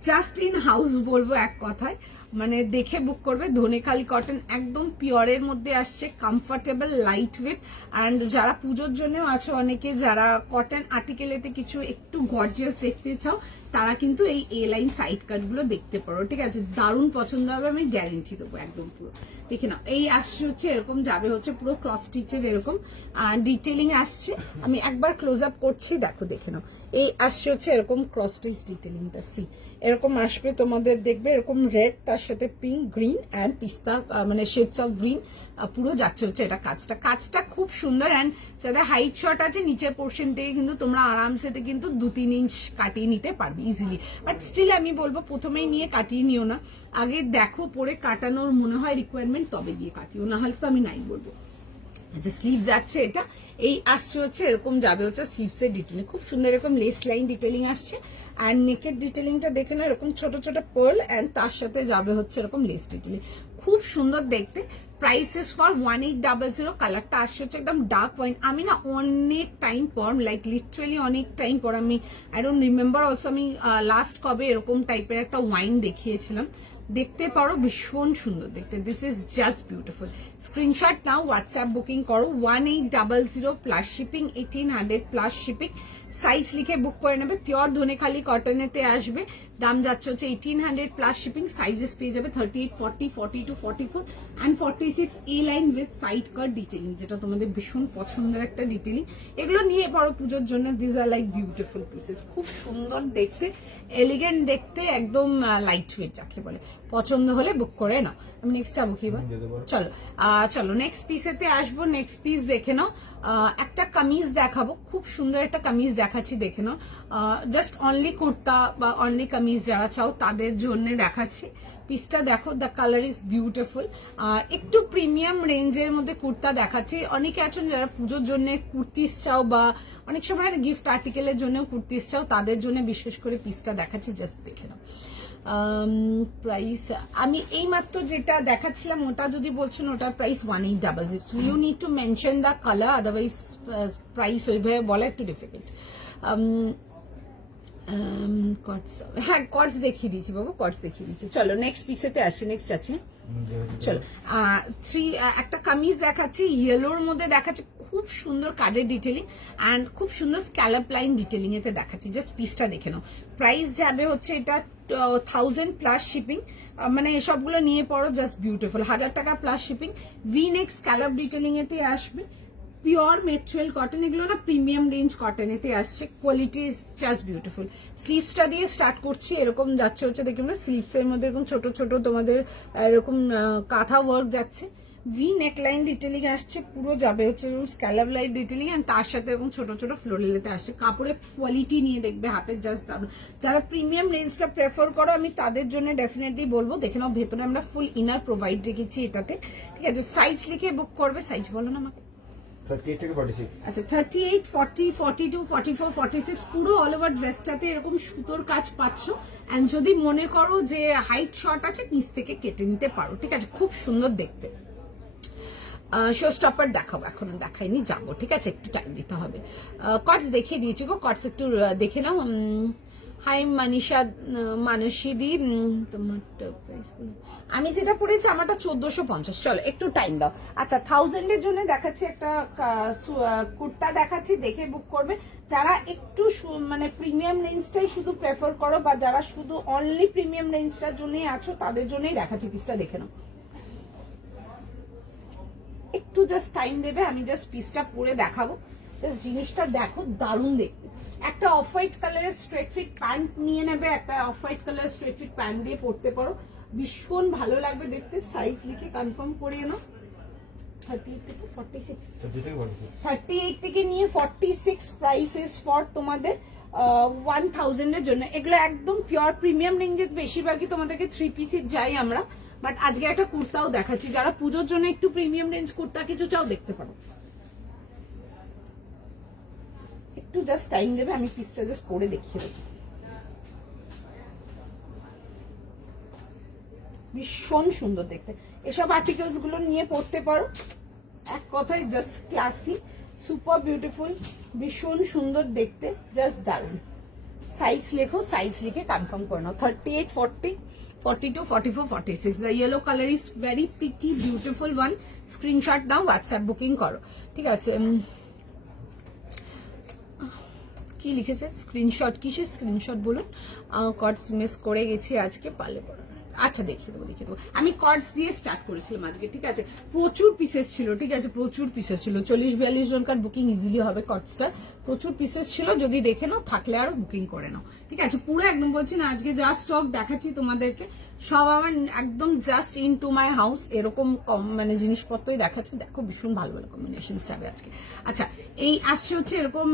জাস্ট ইন হাউস বলবো এক কথায়, মানে দেখে বুক করবে। ধনেখালি কটন, একদম পিওরের মধ্যে আসছে, কমফোর্টেবল, লাইট ওয়েট। অ্যান্ড যারা পুজোর জন্যও আছে অনেকে, যারা কটন আর্টিকেলেতে কিছু একটু গর্জিয়াস দেখতে চাও, তারা কিন্তু এই এ লাইন সাইড কাট গুলো দেখতে পারো, ঠিক আছে। দারুণ পছন্দ হবে, আমি গ্যারেন্টি দেবো একদম পুরো। দেখে নাও, এই আসছে হচ্ছে এরকম, যাবে হচ্ছে পুরো ক্রস স্টিচের এরকম ডিটেলিং আসছে। আমি একবার ক্লোজ আপ করছি, দেখো দেখে নাও, এই আসছে হচ্ছে এরকম ক্রস স্টিচ ডিটেলিংটা, সি এরকম আসবে তোমাদের, দেখবে এরকম রেড, তার সাথে পিঙ্ক, গ্রিন অ্যান্ড পিস্তা, মানে শেডস অফ গ্রিন পুরো যাচ্ছে হচ্ছে এটা। কাজটা খুব সুন্দর। অ্যান্ড যাদের হাইট শর্ট আছে নিচের পোর্শন থেকে কিন্তু তোমরা আরামসে কিন্তু 2-3 ইঞ্চ কাটিয়ে নিতে পারবে ইজিলি। বাট স্টিল আমি বলবো প্রথমেই নিয়ে কাটিয়ে নিও না, আগে দেখো পরে কাটানোর মনে হয় রিকোয়ারমেন্ট তবে গিয়ে কাটিও, না হলে তো আমি নাই বলবো। আচ্ছা, স্লিভ যাচ্ছে এটা, এই আসছে হচ্ছে এরকম, যাবে হচ্ছে স্লিভস এর ডিটেলিং, খুব সুন্দর এরকম লেস লাইন ডিটেলিং আসছে। অ্যান্ড নেকের ডিটেলিংটা দেখে না, এরকম ছোট ছোট পার্ল, অ্যান্ড তার সাথে যাবে হচ্ছে এরকম লেস ডিটেলিং, খুব সুন্দর দেখতে। প্রাইসেস ফর 1800, কালারটা আসছে হচ্ছে একদম ডার্ক ওয়াইন। আমি না অনেক টাইম পর, লাইক লিটারালি অনেক টাইম পর, আমি আই ডোন্ট রিমেম্বার অলসো আমি লাস্ট কবে এরকম টাইপের একটা ওয়াইন দেখিয়েছিলাম, দেখতে পারো, ভীষণ সুন্দর দেখতে। This is just beautiful. Screenshot now, WhatsApp booking করো, 1800 plus shipping, 1800 plus shipping, size লিখে বুক করে নেবে। পিওর ধনেখালি কটনেতে আসবে, দাম যাচ্ছে হচ্ছে 1800 প্লাস শিপিং, সাইজেস পেয়ে যাবে 38, 40, 42, 44 and 46, A line with side cut detailing, যেটা তোমাদের ভীষণ পছন্দের একটা ডিটেলিং। এগুলো নিয়ে পড়ো পুজোর জন্য, this are like beautiful pieces, খুব সুন্দর দেখতে, এলিগেন্ট দেখতে, একদম লাইট ওয়েট যাকে বলে। পছন্দ হলে বুক করে নাও। আমি নেক্সট যাবো কি, চলো চলো নেক্সট পিসেতে আসবো। নেক্সট পিস দেখে নাও, একটা কামিজ দেখাবো, খুব সুন্দর একটা কামিজ দেখাচ্ছি, দেখে নাও। জাস্ট অনলি কুর্তা বা অনলি কামিজ যারা চাও তাদের জন্য দেখাচ্ছি। পিসটা দেখো, দ্য কালার ইজ বিউটিফুল। একটু প্রিমিয়াম রেঞ্জের মধ্যে কুর্তা দেখাচ্ছি। অনেকে আছেন যারা পুজোর জন্য কুর্তিস চাও, বা অনেক সময় গিফট আর্টিকেলের জন্য কুর্তিস চাও, তাদের জন্য বিশেষ করে পিসটা দেখাচ্ছি, জাস্ট দেখে নাও। প্রাইস আমি এই মাত্র যেটা দেখাচ্ছিলাম ওটা যদি বলছেন, ওটার price 1800। You need to mention the colour, otherwise price ওইভাবে বলা একটু ডিফিকাল্ট। হ্যাঁ কর্ডস দেখিয়ে দিয়েছি বাবু, কর্ডস দেখিয়ে দিচ্ছি। চলো নেক্সট পিসেতে আসি, নেক্সট আছে, চলো একটা কামিজ দেখাচ্ছি, ইয়েলোর মধ্যে দেখাচ্ছি, খুব সুন্দর কাজের ডিটেলিং অ্যান্ড খুব সুন্দর স্ক্যালপ লাইন ডিটেলিং এতে দেখাচ্ছি, জাস্ট পিসটা দেখে নাও। প্রাইস যাবে হচ্ছে এটা 1000 প্লাস শিপিং, মানে এসবগুলো নিয়ে পড়ো, জাস্ট বিউটিফুল, 1000 টাকা প্লাস শিপিং। ভি নেক স্ক্যালপ ডিটেলিং এতে আসবে, পিওর মেট্রোয়েল কটন, এগুলো না প্রিমিয়াম রেঞ্জ কটনেতে আসছে, কোয়ালিটি ইজ জাস্ট বিউটিফুল। স্লিভসটা দিয়ে স্টার্ট করছি, এরকম যাচ্ছে হচ্ছে দেখুন না, স্লিভসের মধ্যে এরকম ছোট ছোট তোমাদের এরকম কাঁথা ওয়ার্ক যাচ্ছে, ভি নেক লাইন ডিটেলিং আসছে, পুরো যাবে হচ্ছে স্ক্যালাপ লাইন ডিটেলিং, এন্ড তার সাথে এরকম ছোট ছোট ফ্লোরেলেতে আসছে। কাপড়ের কোয়ালিটি নিয়ে দেখবে, হাতের জাস্ট দারুন। যারা প্রিমিয়াম রেঞ্জটা প্রেফার করো আমি তাদের জন্য ডেফিনেটলি বলবো, দেখে নাও ভেতরে আমরা ফুল ইনার প্রোভাইড রেখেছি এটাতে, ঠিক আছে। সাইজ লিখে বুক করবে, সাইজ বলো না আমাকে। 38 থেকে 46। আচ্ছা 38, 40, 42, 44, 46 পুরো অল ওভার ড্রেসটাতে এরকম সুতোর কাজ পাচ্ছ। এন্ড যদি মনে করো যে হাইট শর্ট আছে, নিচ থেকে কেটে নিতে পারো, ঠিক আছে, খুব সুন্দর দেখতে। শো স্টপার দেখাবো, এখনো দেখাইনি, যাবো, ঠিক আছে, একটু টাইম দিতে হবে। কটস দেখিয়ে দিয়েছি গো, কটস একটু দেখে নাও। হাই মানিষা, মানসীদি, তোমারটা প্রাইস আমি যেটা পড়েছি আমারটা 1450। চলো একটু টাইম দাও। আচ্ছা 1000 এর জন্য দেখাচ্ছি একটা কুর্তা দেখাচ্ছি, দেখে বুক করবে। যারা একটু মানে প্রিমিয়াম রেঞ্জটাই শুধু প্রেফার করো, বা যারা শুধু অনলি প্রিমিয়াম রেঞ্জটার জন্যই আছো, তাদের জন্যই দেখাচ্ছি। পিসটা দেখে নাও, একটু জাস্ট টাইম দেবে, আমি জাস্ট পিসটা পরে দেখাবো। জাস্ট জিনিসটা দেখো, দারুণ দেখতে। একটা অফ হোয়াইট কালারের স্ট্রেট ফিট প্যান্ট নিয়ে নেবে, একটা off white colour straight fit pant দিয়ে পরতে পারো, ভীষণ ভালো লাগবে দেখতে। সাইজ লিখে কনফার্ম করে নাও। 38 থেকে 46, 38 থেকে নিয়ে 46 প্রাইসেস ফর তোমাদের 1000 এর জন্য। এগুলো একদম পিওর প্রিমিয়াম রেঞ্জের, বেশিরভাগই তোমাদেরকে 3 পিসের যাই আমরা, বাট আজকে একটা কুর্তাও দেখাচ্ছি। যারা পুজোর জন্য একটু প্রিমিয়াম রেঞ্জ কুর্তা কিছু চাও, দেখতে পারো। একটু জাস্ট টাইম দেবে, আমি পিসটা জাস্ট পরে দেখিয়ে দেবো। ভীষণ সুন্দর দেখতে, এসব আর্টিকেলস গুলো নিয়ে পড়তে পারো। এক কথায় জাস্ট ক্লাসি, সুপার বিউটিফুল, ভীষণ সুন্দর দেখতে, জাস্ট দারুন। সাইজ লেখো, সাইজ লিখে কনফার্ম করে নাও। 38, 40, 42, 44, 46. The yellow color is very pretty, beautiful one. Screenshot now, WhatsApp booking করো, ঠিক আছে। কি লিখেছে স্ক্রিনশট, কিসের স্ক্রিনশট বলুন? কর্ডস মিস করে গেছি আজকে, পারলে পড়া। আচ্ছা দেখিয়ে দেবো। আমি কর্ডস দিয়ে স্টার্ট করেছিলাম আজকে, ঠিক আছে। প্রচুর পিসেস ছিল, ঠিক আছে, প্রচুর পিসেস ছিল। 40-42 জনকার বুকিং ইজিলি হবে কর্ডসটা, প্রচুর পিসেস ছিল। যদি দেখে নাও, থাকলে আরো বুকিং করে নাও, ঠিক আছে। পুরো একদম বলছি না, আজকে যা স্টক দেখাচ্ছি তোমাদেরকে সব আমার একদম just in to my house, এরকম মানে জিনিসপত্রই দেখাচ্ছি। দেখো ভীষণ ভালো ভালো কম্বিনেশন যাবে আজকে। আচ্ছা এই আসছে হচ্ছে এরকম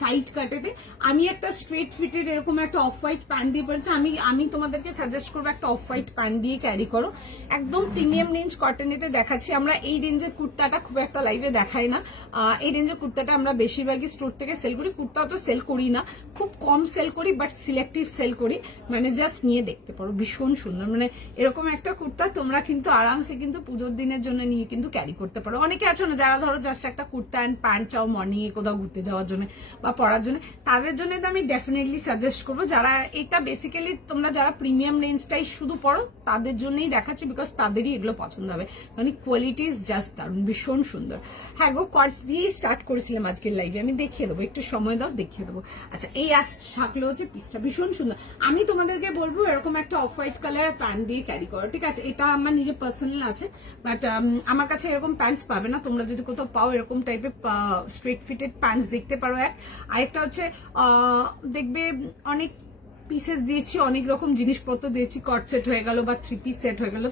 সাইড কাটেতে। আমি একটা স্ট্রেট ফিটের এরকম একটা অফ হোয়াইট প্যান্ট দিয়ে পড়েছি। আমি তোমাদেরকে সাজেস্ট করবো একটা অফ হোয়াইট প্যান্ট দিয়ে ক্যারি করো, একদম প্রিমিয়াম রেঞ্জ কটনেতে দেখাচ্ছি। আমরা এই রেঞ্জের কুর্তাটা খুব একটা লাইভে দেখাই না, এই রেঞ্জের কুর্তাটা আমরা বেশিরভাগই স্টোর থেকে সেল করি। কুর্তা তো সেল করি না, খুব কম সেল করি, বাট সিলেক্টিভ সেল করি, মানে জাস্ট নিয়ে দেখতে পারো। ভীষণ সুন্দর, মানে এরকম একটা কুর্তা তোমরা কিন্তু আরামসে কিন্তু পুজোর দিনের জন্য নিয়ে কিন্তু ক্যারি করতে পারো। অনেকে আছো না যারা ধরো জাস্ট একটা কুর্তা অ্যান্ড প্যান্ট চাও মর্নিং এ কোথাও ঘুরতে যাওয়ার জন্য বা পরার জন্য, তাদের জন্য তো আমি ডেফিনেটলি সাজেস্ট করবো। যারা এটা বেসিক্যালি তোমরা যারা প্রিমিয়াম রেঞ্জটাই শুধু পড়ো, তাদের জন্যই দেখাচ্ছি, বিকজ তাদেরই এগুলো পছন্দ হবে, মানে কোয়ালিটি ইজ জাস্ট দারুন, ভীষণ সুন্দর। হ্যাঁ গো, কর্ডস দিয়েই স্টার্ট করেছিলাম আজকের লাইভে, আমি দেখিয়ে দেবো, একটু সময় দাও, দেখিয়ে দেবো। আচ্ছা এই থাকলো হচ্ছে পিসটা, ভীষণ সুন্দর। আমি তোমাদেরকে বলবো এরকম একটা অফ হোয়াইট কালার প্যান্ট দিয়ে ক্যারি করো, ঠিক আছে। এটা আমার নিজের পার্সোনাল আছে, বাট আমার কাছে এরকম প্যান্টস পাবে না। তোমরা যদি কোথাও পাও এরকম টাইপের স্ট্রেট ফিটেড প্যান্টস দেখতে পারো। আরেকটা হচ্ছে দেখবে অনেক পিসেস দিয়েছি, অনেক রকম জিনিসপত্র দিয়েছি, কট সেট হয়ে গেল বা 3 পিস সেট হয়ে গেল,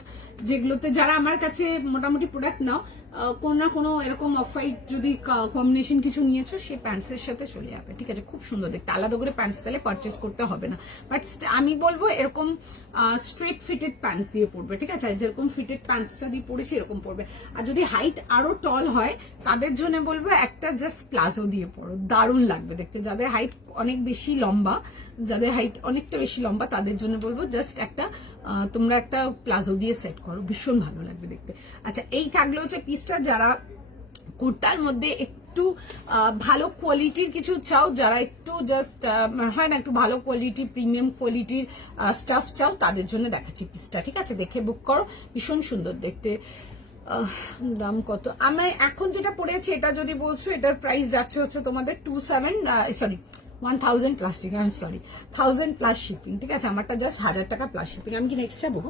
যেগুলোতে যারা আমার কাছে মোটামুটি প্রোডাক্ট নাও, কোনো না কোনো এরকম অফ হোয়াইট যদি কম্বিনেশন কিছু নিয়েছো, সেই প্যান্টসের সাথে চলে যাবে, ঠিক আছে। খুব সুন্দর দেখতে, আলাদা করে প্যান্টস তাহলে পারচেস করতে হবে না, বাট আমি বলবো এরকম স্ট্রেট ফিটেড প্যান্টস দিয়ে পড়বে, ঠিক আছে। যেরকম ফিটেড প্যান্টসটা দিয়ে পড়েছি এরকম পড়বে। আর যদি হাইট আরো টল হয়, তাদের জন্য বলবো একটা জাস্ট প্লাজো দিয়ে পড়ো, দারুণ লাগবে দেখতে। যাদের হাইট অনেক বেশি লম্বা, যাদের হাইট অনেকটা বেশি লম্বা, তাদের জন্য বলবো জাস্ট একটা তোমরা একটা প্লাজো দিয়ে সেট করো, ভীষণ ভালো লাগবে দেখতে। আচ্ছা এই থাকলো হচ্ছে পিসটা। যারা কুর্তার মধ্যে একটু ভালো কোয়ালিটির কিছু চাও, যারা একটু জাস্ট হয় না একটু ভালো কোয়ালিটি প্রিমিয়াম কোয়ালিটির স্টাফ চাও, তাদের জন্য দেখাচ্ছি পিসটা, ঠিক আছে। দেখে বুক করো, ভীষণ সুন্দর দেখতে। দাম কত? আমি এখন যেটা পড়েছি এটা যদি বলছো, এটার প্রাইস যাচ্ছে হচ্ছে তোমাদের 1000 প্লাস শিপিং, আমি সরি 1000 প্লাস শিপিং, ঠিক আছে। আমারটা জাস্ট 1000 টাকা প্লাস শিপিং। আমি কি নেক্সট যাবো?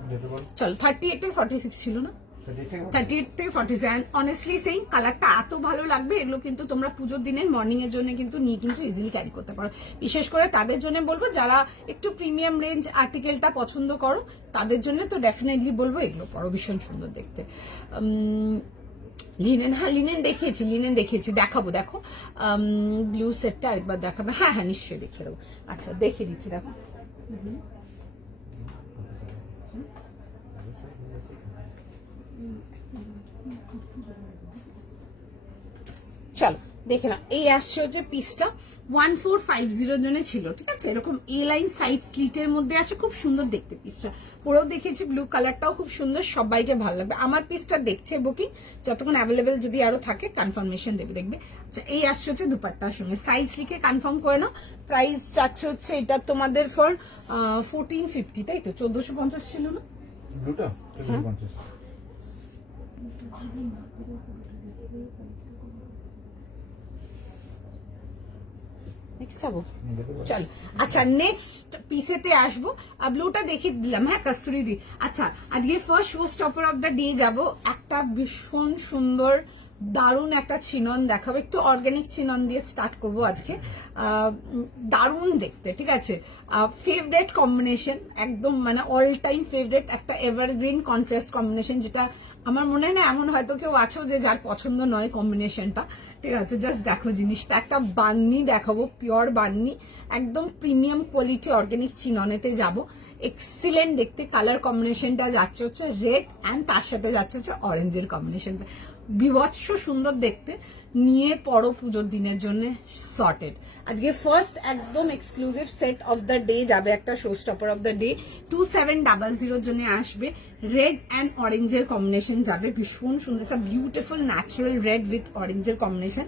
চলো 38 আর 46 ছিল না? 38 থেকে 47 অনেস্টলি সেইং কালারটা এত ভালো লাগবে, এগুলো কিন্তু তোমরা পুজোর দিনের মর্নিং এর জন্য কিন্তু নিয়ে কিন্তু ইজিলি ক্যারি করতে পারো। বিশেষ করে তাদের জন্য বলবো যারা একটু প্রিমিয়াম রেঞ্জ আর্টিকেলটা পছন্দ করো, তাদের জন্য তো ডেফিনেটলি বলবো এগুলো পরো, ভীষণ সুন্দর দেখতে। লিনেন, হ্যাঁ লিনেন দেখিয়েছি, দেখাবো, দেখো ব্লু সেটটা আরেকবার দেখাবে। হ্যাঁ হ্যাঁ নিশ্চয়ই দেখিয়ে দেবো। আচ্ছা দেখিয়ে দিচ্ছি, দেখো চলো দেখে না। এই আসছে হচ্ছে পিসটা 1450 জন্য ছিল, ঠিক আছে। এরকম এ লাইন সাইড স্লিটের মধ্যে আসে, খুব সুন্দর দেখতে পিসটা। পুরো দেখেছি, ব্লু কালারটাও খুব সুন্দর, সবাইকে ভালো লাগবে। আমার পিসটা দেখছে বুকিং, যতক্ষণ অ্যাভেলেবেল যদি আরো থাকে কনফার্মেশন দেখবে। আচ্ছা এই আসছে হচ্ছে দুপাট্টার সঙ্গে, সাইড স্লিকে কনফার্ম করে নাও। প্রাইস যাচ্ছে হচ্ছে এটা তোমাদের ফর 1450, তাই তো? 1450 ছিল না ব্লুটা? 1450। চল আচ্ছা নেক্সট পিসেতে আসবো। ব্লুটা দেখিয়ে দিলাম, হ্যাঁ কস্তুরি দি। আচ্ছা আজকে first show stopper of the day যাবো, একটা ভীষণ সুন্দর দারুণ একটা চিনন দেখাবো। একটু অর্গানিক চিনন দিয়ে স্টার্ট করবো আজকে। দারুণ দেখতে, ঠিক আছে। ফেভারেট কম্বিনেশন, একদম মানে অল টাইম ফেভারেট, একটা এভারগ্রিন কন্ট্রাস্ট কম্বিনেশন, যেটা আমার মনে হয় না এমন হয়তো কেউ আছো যে যার পছন্দ নয় কম্বিনেশনটা, ঠিক আছে। জাস্ট দেখো জিনিসটা, একটা বান্নি দেখাবো, পিওর বান্নি, একদম প্রিমিয়াম কোয়ালিটি অর্গানিক চিননেতে যাব। এক্সিলেন্ট দেখতে, কালার কম্বিনেশনটা যাচ্ছে হচ্ছে রেড অ্যান্ড তার সাথে যাচ্ছে হচ্ছে অরেঞ্জের কম্বিনেশনটা, বিভৎস সুন্দর দেখতে। নিয়ে পরো পুজোর দিনের জন্য সর্টেড। আজকে ফার্স্ট একদম exclusive set of the day যাবে, একটা show stopper of the day 2700 জন্য আসবে। রেড অ্যান্ড অরেঞ্জের কম্বিনেশন যাবে, ভীষণ সুন্দর, বিউটিফুল ন্যাচারাল রেড উইথ অরেঞ্জের কম্বিনেশন।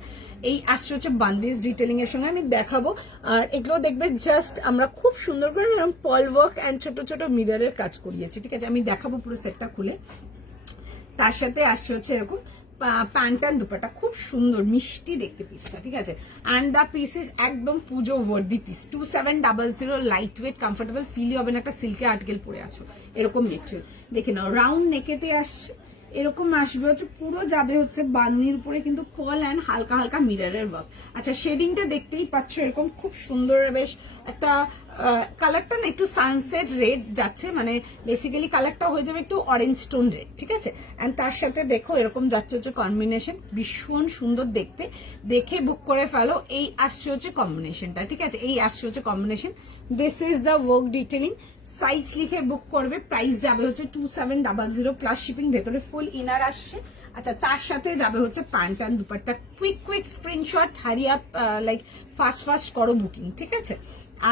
এই আসছে হচ্ছে বান্দিজ ডিটেলিং এর সঙ্গে আমি দেখাবো। আর এগুলো দেখবে জাস্ট আমরা খুব সুন্দর করে এরকম পল ওয়ার্ক অ্যান্ড ছোট ছোট মিররের কাজ করিয়েছি, ঠিক আছে। আমি দেখাবো পুরো সেটটা খুলে। তার সাথে আসছে হচ্ছে এরকম প্যান্ট অ্যান্ড দুপাট্টা, খুব সুন্দর মিষ্টি দেখতে পিসটা, ঠিক আছে। অ্যান্ড দ্য পিস ইস একদম Pujo worthy piece. 2700 light weight comfortable, ফিলই হবে না একটা সিল্কের আর্টিকেল পরে আছো, এরকম মেটেরিয়াল দেখে নাও। রাউন্ড নেকেতে আসছে, এরকম আসবে হচ্ছে, পুরো যাবে হচ্ছে বান্নির উপরে কিন্তু ফল অ্যান্ড হালকা হালকা মিররের ওয়ার্ক। আচ্ছা শেডিংটা দেখতেই পাচ্ছ, এরকম খুব সুন্দর বেশ একটা কালারটা না একটু সানসেট রেড যাচ্ছে, মানে বেসিক্যালি কালারটা হয়ে যাবে একটু অরেঞ্জ স্টোন রেড, ঠিক আছে। অ্যান্ড তার সাথে দেখো এরকম যাচ্ছে হচ্ছে কম্বিনেশন, ভীষণ সুন্দর দেখতে, দেখে বুক করে ফেলো। এই আসছে হচ্ছে কম্বিনেশনটা, ঠিক আছে। এই আসছে হচ্ছে combination. This is the work detailing. Size লিখে বুক করবে, প্রাইস যাবে হচ্ছে 2700 প্লাস শিপিং, ভেতরে ফুল ইনার আসছে। আচ্ছা তার সাথে যাবে হচ্ছে pant and dupatta. Quick screenshot, hurry up, like fast করো বুকিং, ঠিক আছে।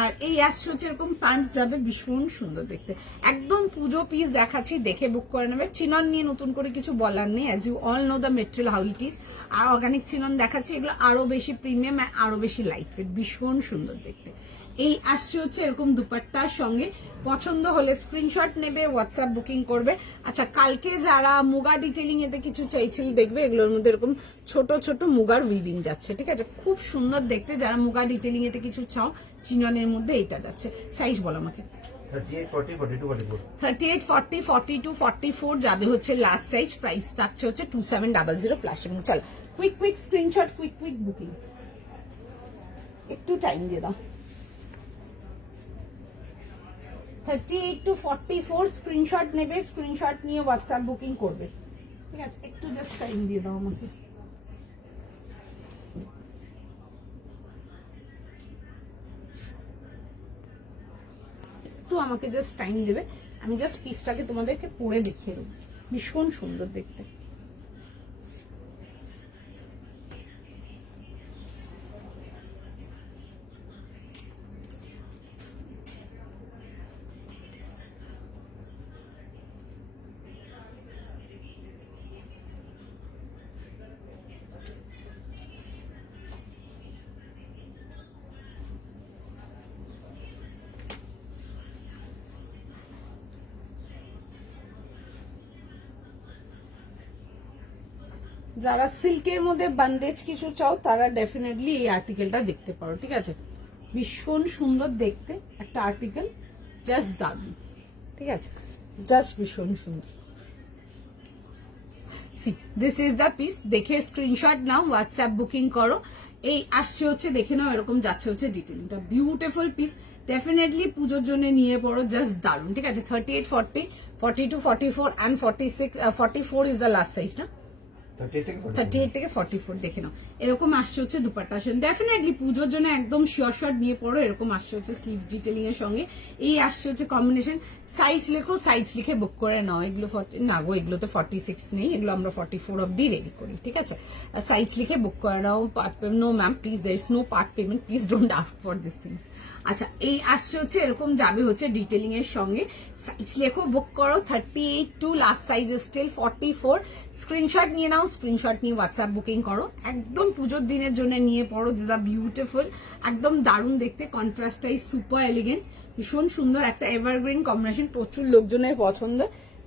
আর এই আসছে হচ্ছে এরকম প্যান্টস যাবে, ভীষণ সুন্দর দেখতে, একদম পুজো পিস দেখাচ্ছি, দেখে বুক করে নেবে। চিনন নিয়ে নতুন করে কিছু বলার নেই, as you all know the material how it is. আর অর্গানিক চিনন দেখাচ্ছি, এগুলো আরো বেশি প্রিমিয়াম, আরো বেশি লাইট ওয়েট, ভীষণ সুন্দর দেখতে। এই আসছে হচ্ছে এরকম দুপাট্টার সঙ্গে, পছন্দ হলে স্ক্রিনশট নেবে, হোয়াটসঅ্যাপ বুকিং করবে। আচ্ছা কালকে যারা মুগা ডিটেলিং এতে কিছু চাইছিল দেখবে, এগুলোর মধ্যে এরকম ছোট ছোট মুগার উইভিং যাচ্ছে, ঠিক আছে, খুব সুন্দর দেখতে। যারা মুগা ডিটেলিং এতে কিছু চাও, চিননের মধ্যে এটা যাচ্ছে। সাইজ বলো আমাকে। 38, 40, 42, 44। 38, 40, 42, 44 যাবে হচ্ছে লাস্ট সাইজ। প্রাইস থাকছে হচ্ছে 2700 প্লাস। এবং চলো কুইক স্ক্রিনশট, কুইক বুকিং, একটু টাইম দিয়ে দাও। 38 to 44 স্ক্রিনশট নেবে, স্ক্রিনশট নিয়ে হোয়াটসঅ্যাপ বুকিং করবে, ঠিক আছে। একটু জাস্ট টাইম দিয়ে দাও আমাকে। একটু আমাকে জাস্ট টাইম দেবে, আমি জাস্ট পিসটাকে তোমাদেরকে পরে দেখিয়ে দেবো, ভীষণ সুন্দর দেখতে। যারা সিল্কের মধ্যে বান্দেজ কিছু চাও তারা ডেফিনেটলি এই আর্টিকেলটা দেখতে পারো, ঠিক আছে। ভীষণ সুন্দর দেখতে একটা আর্টিকেল, জাস্ট দারুণ, ঠিক আছে, জাস্ট ভীষণ সুন্দর। দিস ইজ দ্য পিস, দেখে স্ক্রিনশট নাও, হোয়াটসঅ্যাপ বুকিং করো। এই আসছে হচ্ছে, দেখে নাও এরকম যাচ্ছে হচ্ছে ডিটেলিংটা, বিউটিফুল পিস। ডেফিনেটলি পুজোর জন্য নিয়ে পড়ো, জাস্ট দারুন। ঠিক আছে, 38, 40, 42, 44 and 46, 44 is the last size না, 38 থেকে 44 দেখে নাও। এরকম আসছে হচ্ছে দুপাট্টা, ডেফিনেটলি পুজোর জন্য একদম শিওর শট নিয়ে পড়ো। এরকম আসছে হচ্ছে স্লিভস ডিটেলিং এর সঙ্গে, এই আসছে হচ্ছে কম্বিনেশন। সাইজ লেখো, সাইজ লিখে বুক করে নাও। এগুলো 40 না গো, এগুলো তো 46 নেই, এগুলো আমরা 44 অব্দি রেডি করি। ঠিক আছে, সাইজ লিখে বুক করে নাও। Part payment no ma'am, please there is no part payment, please don't ask for this things. আচ্ছা, এই আসছে হচ্ছে এরকম যাবে হচ্ছে ডিটেলিং এর সঙ্গে। সাইজ লেখো, বুক করো। 38 to last size still 44। Screenshot নিয়ে নাও, স্ক্রিনশট নিয়ে হোয়াটসঅ্যাপ বুকিং করো। একদম পুজোর দিনের জন্য নিয়ে পড়ো। দিস আর বিউটিফুল, একদম দারুণ দেখতে, কন্ট্রাস্টটাই সুপার এলিগেন্ট, ভীষণ সুন্দর একটা এভারগ্রিন কম্বিনেশন, প্রচুর লোকজনের পছন্দ।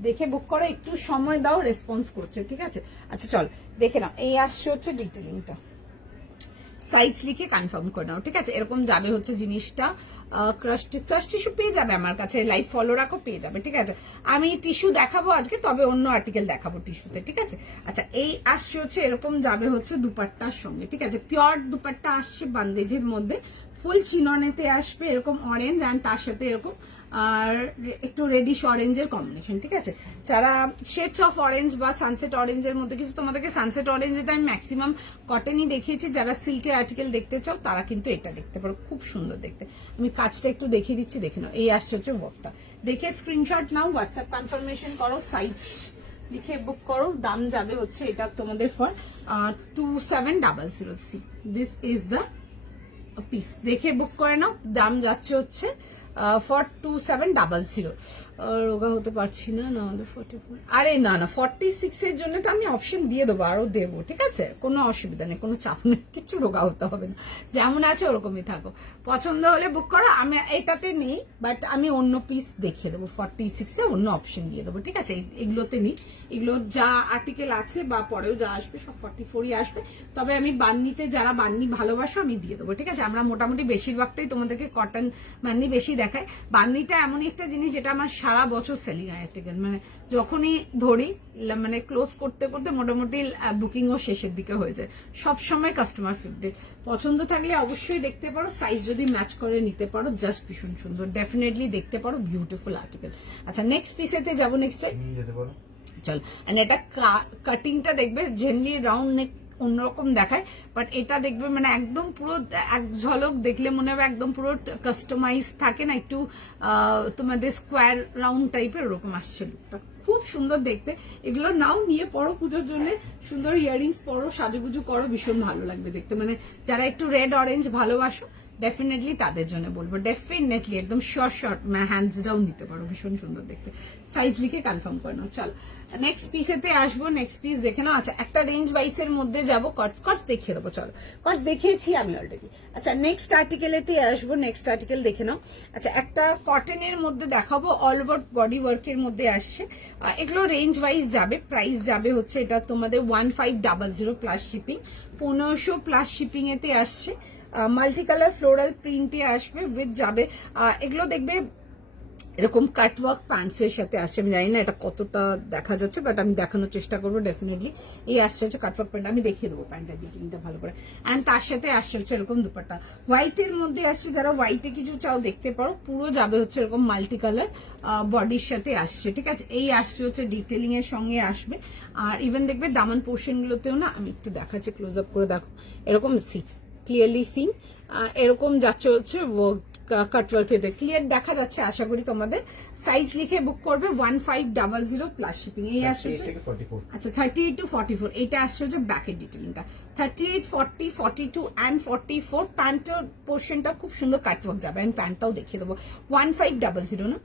দেখে বুক করো, একটু সময় দাও, রেসপন্স করছে। ঠিক আছে, আচ্ছা চল দেখে নাও। এই আসছে হচ্ছে ডিটেলিংটা, সাইজ লিখে কনফার্ম করে নাও। ঠিক আছে, এরকম যাবে হচ্ছে জিনিসটা। ক্রাশ টিস্যু পেয়ে যাবে আমার কাছে, লাইভ ফলো রাখো, পেয়ে যাবে। ঠিক আছে, আমি টিস্যু দেখাবো আজকে, তবে অন্য আর্টিকেল দেখাবো টিস্যুতে। ঠিক আছে, আচ্ছা এই আসছে হচ্ছে এরকম যাবে হচ্ছে দুপাট্টার সঙ্গে। ঠিক আছে, পিওর দুপাট্টা আসছে বান্দেজের মধ্যে, ফুল চিননেতে আসবে এরকম অরেঞ্জ, অ্যান্ড তার সাথে এরকম আর একটু রেডিশ অরেঞ্জের কম্বিনেশন। ঠিক আছে, যারা শেডস অফ অরেঞ্জ বা সানসেট অরেঞ্জের মধ্যে কিছু, তোমাদেরকে সানসেট অরেঞ্জে আমি ম্যাক্সিমাম কটনই দেখিয়েছি। যারা সিল্কের আর্টিকেল দেখতে চাও তারা কিন্তু এটা দেখতে পারো, খুব সুন্দর দেখতে। আমি কাজটা একটু দেখিয়ে দিচ্ছি, দেখে নাও। এই আসছে হচ্ছে ওয়ার্কটা, দেখে স্ক্রিনশট নাও, হোয়াটসঅ্যাপ কনফার্মেশন করো, সাইজ লিখে বুক করো। দাম যাবে হচ্ছে এটা তোমাদের for 2700। C this is the piece, দেখে বুক করে নাও। দাম যাচ্ছে হচ্ছে ফর 2700। রোগা হতে পারছি না, না আমাদের 44, আরে না না 46 এর জন্য তো আমি অপশন দিয়ে দেবো, আরো দেবো। ঠিক আছে, কোনো অসুবিধা নেই, কোনো চাপ নেই, কিছু রোগা হতে হবে না, যেমন আছে ওরকমই থাকো। পছন্দ হলে বুক করো। আমি এটাতে নেই, বাট আমি অন্য পিস দেখিয়ে দেবো, 46 এ অন্য অপশন দিয়ে দেবো। ঠিক আছে, এগুলোতে নেই, এগুলো যা আর্টিকেল আছে বা পরেও যা আসবে সব 44ই আসবে। তবে আমি বান্নিতে, যারা বান্নি ভালোবাসো আমি দিয়ে দেবো। ঠিক আছে, আমরা মোটামুটি বেশিরভাগটাই তোমাদেরকে কটন বান্নি বেশি দেখায়। বান্নিটা এমনই একটা জিনিস যেটা আমার সারা বছর সেলিং আর্টিকেল, মানে যখনই ধরি মানে ক্লোজ করতে করতে মোটামুটি বুকিংও শেষের দিকে হয়ে যায়। সবসময় কাস্টমার ফেভারিট, পছন্দ থাকলে অবশ্যই দেখতে পারো, সাইজ যদি ম্যাচ করে নিতে পারো, জাস্ট ভীষণ সুন্দর, ডেফিনেটলি দেখতে পারো, বিউটিফুল আর্টিকেল। আচ্ছা নেক্সট পিসেতে যাবো, নেক্সট চল। এন্ড এটা কাটিংটা দেখবে জেনারেলি রাউন্ড নেক অন্যরকম দেখায়, বাট এটা দেখবে মানে একদম পুরো এক ঝলক দেখলে মনে হবে একদম পুরো কাস্টমাইজ থাকে না, একটু তোমাদের স্কোয়ার রাউন্ড টাইপের ওরকম আসছে লুকটা, খুব সুন্দর দেখতে। এগুলো নাও, নিয়ে পড়ো পুজোর জন্য, সুন্দর ইয়ারিংস পরো, সাজুগুজু করো, ভীষণ ভালো লাগবে দেখতে। মানে যারা একটু রেড অরেঞ্জ ভালোবাসো ডেফিনেটলি তাদের জন্য বলবো, ডেফিনেটলি একদম শর্ট শর্ট মানে হ্যান্ডস ডাউন দিতে পারো, ভীষণ সুন্দর দেখতে। সাইজ লিখে কনফার্ম করে নাও। চল নেক্সট পিসেতে আসবো, নেক্সট পিস দেখে নাও। আচ্ছা একটা রেঞ্জ ওয়াইসের মধ্যে যাবো, কটস দেখিয়ে দেবো। চলো, কটস দেখিয়েছি আমি অলরেডি। আচ্ছা নেক্সট আর্টিকেলেতে আসবো, নেক্সট আর্টিকেল দেখে নাও। আচ্ছা একটা কটনের মধ্যে দেখাবো, অল ওভার বডি ওয়ার্কের মধ্যে আসছে। এগুলো রেঞ্জ ওয়াইজ যাবে, প্রাইস যাবে হচ্ছে এটা তোমাদের 1500 প্লাস শিপিং, 1500 প্লাস শিপিং এতে আসছে। মাল্টি কালার ফ্লোরাল প্রিন্টে আসবে, উইথ যাবে এগুলো দেখবে এরকম কাটওয়ার্ক প্যান্টস এর সাথে আসছে। আমি জানি না এটা কতটা দেখা যাচ্ছে, বাট আমি দেখানোর চেষ্টা করবো ডেফিনেটলি। এই আসছে হচ্ছে কাটওয়ার্ক প্যান্ট, আমি দেখিয়ে দেবো প্যান্টের ডিটেইলটা ভালো করে। অ্যান্ড তার সাথে আসছে হচ্ছে এরকম দুপাট্টা, হোয়াইটের মধ্যে আসছে, যারা হোয়াইটে কিছু চাও দেখতে পারো, পুরো যাবে হচ্ছে এরকম মাল্টি কালার বডির সাথে আসছে। ঠিক আছে, এই আসছে হচ্ছে ডিটেলিং এর সঙ্গে আসবে। আর ইভেন দেখবে দামান পোর্শন গুলোতেও না, আমি একটু দেখাচ্ছি ক্লোজ আপ করে, দেখো এরকম ক্লিয়ারলি সিন এরকম যাচ্ছে হচ্ছে কাটওয়ার্কে, ক্লিয়ার দেখা যাচ্ছে আশা করি তোমাদের। সাইজ লিখে বুক করবে 1500 প্লাস শিপিং। এই আসছে আচ্ছা 38 to 44, এটা আসছে হচ্ছে ব্যাকের ডিটেলিংটা, 38, 40, 42 and 44। প্যান্টের পোর্শনটা খুব সুন্দর কাটওয়ার্ক যাবে, আমি প্যান্টটাও দেখিয়ে দেবো। 1500 না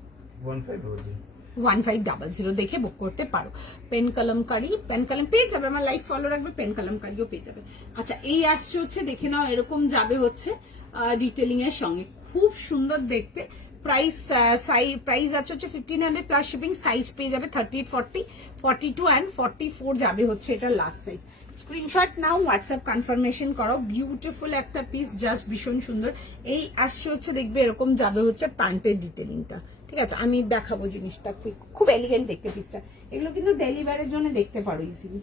1500 দেখে বুক করতে পারো। পেন কলমকারি, পেন কলম পেয়ে যাবে, আমার লাইভ ফলো রাখবে, পেন কলমকারিও পেয়ে যাবে। আচ্ছা এই আসছে হচ্ছে দেখে নাও, এরকম যাবে হচ্ছে ডিটেলিং এর সঙ্গে, খুব সুন্দর দেখতে। প্রাইস আছে হচ্ছে 1500 প্লাস শিপিং। সাইজ পেয়ে যাবে 38, 40, 42 and 44 যাবে হচ্ছে এটা লাস্ট সাইজ। স্ক্রিনশট নাও, হোয়াটসঅ্যাপ কনফার্মেশন করো, বিউটিফুল একটা পিস, জাস্ট ভীষণ সুন্দর। এই আসছে হচ্ছে দেখবে এরকম যাবে হচ্ছে প্যান্টের ডিটেলিংটা। ঠিক আছে, আমি দেখাবো জিনিসটা, খুব এলিগেন্ট দেখতে পিসটা। এগুলো কিন্তু ডেলিভারির জন্য দেখতে পারো ইজিলি।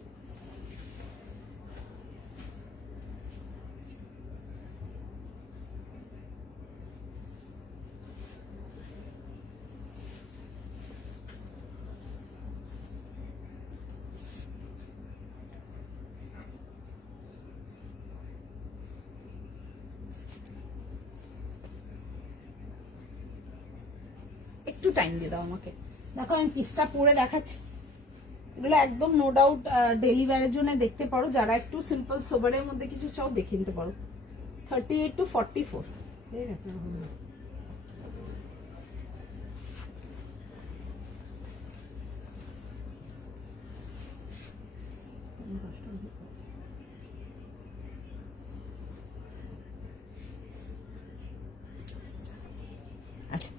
একটু টাইম দিয়ে দাও আমাকে। দেখো আমি পিসটা পরে দেখাচ্ছি। এগুলো একদম নো ডাউট ডেলি ওয়্যারের জন্য দেখতে পারো, যারা একটু সিম্পল সোবারের মধ্যে কিছু চাও দেখে নিতে পারো। 38 to 44 ঠিক আছে। আচ্ছা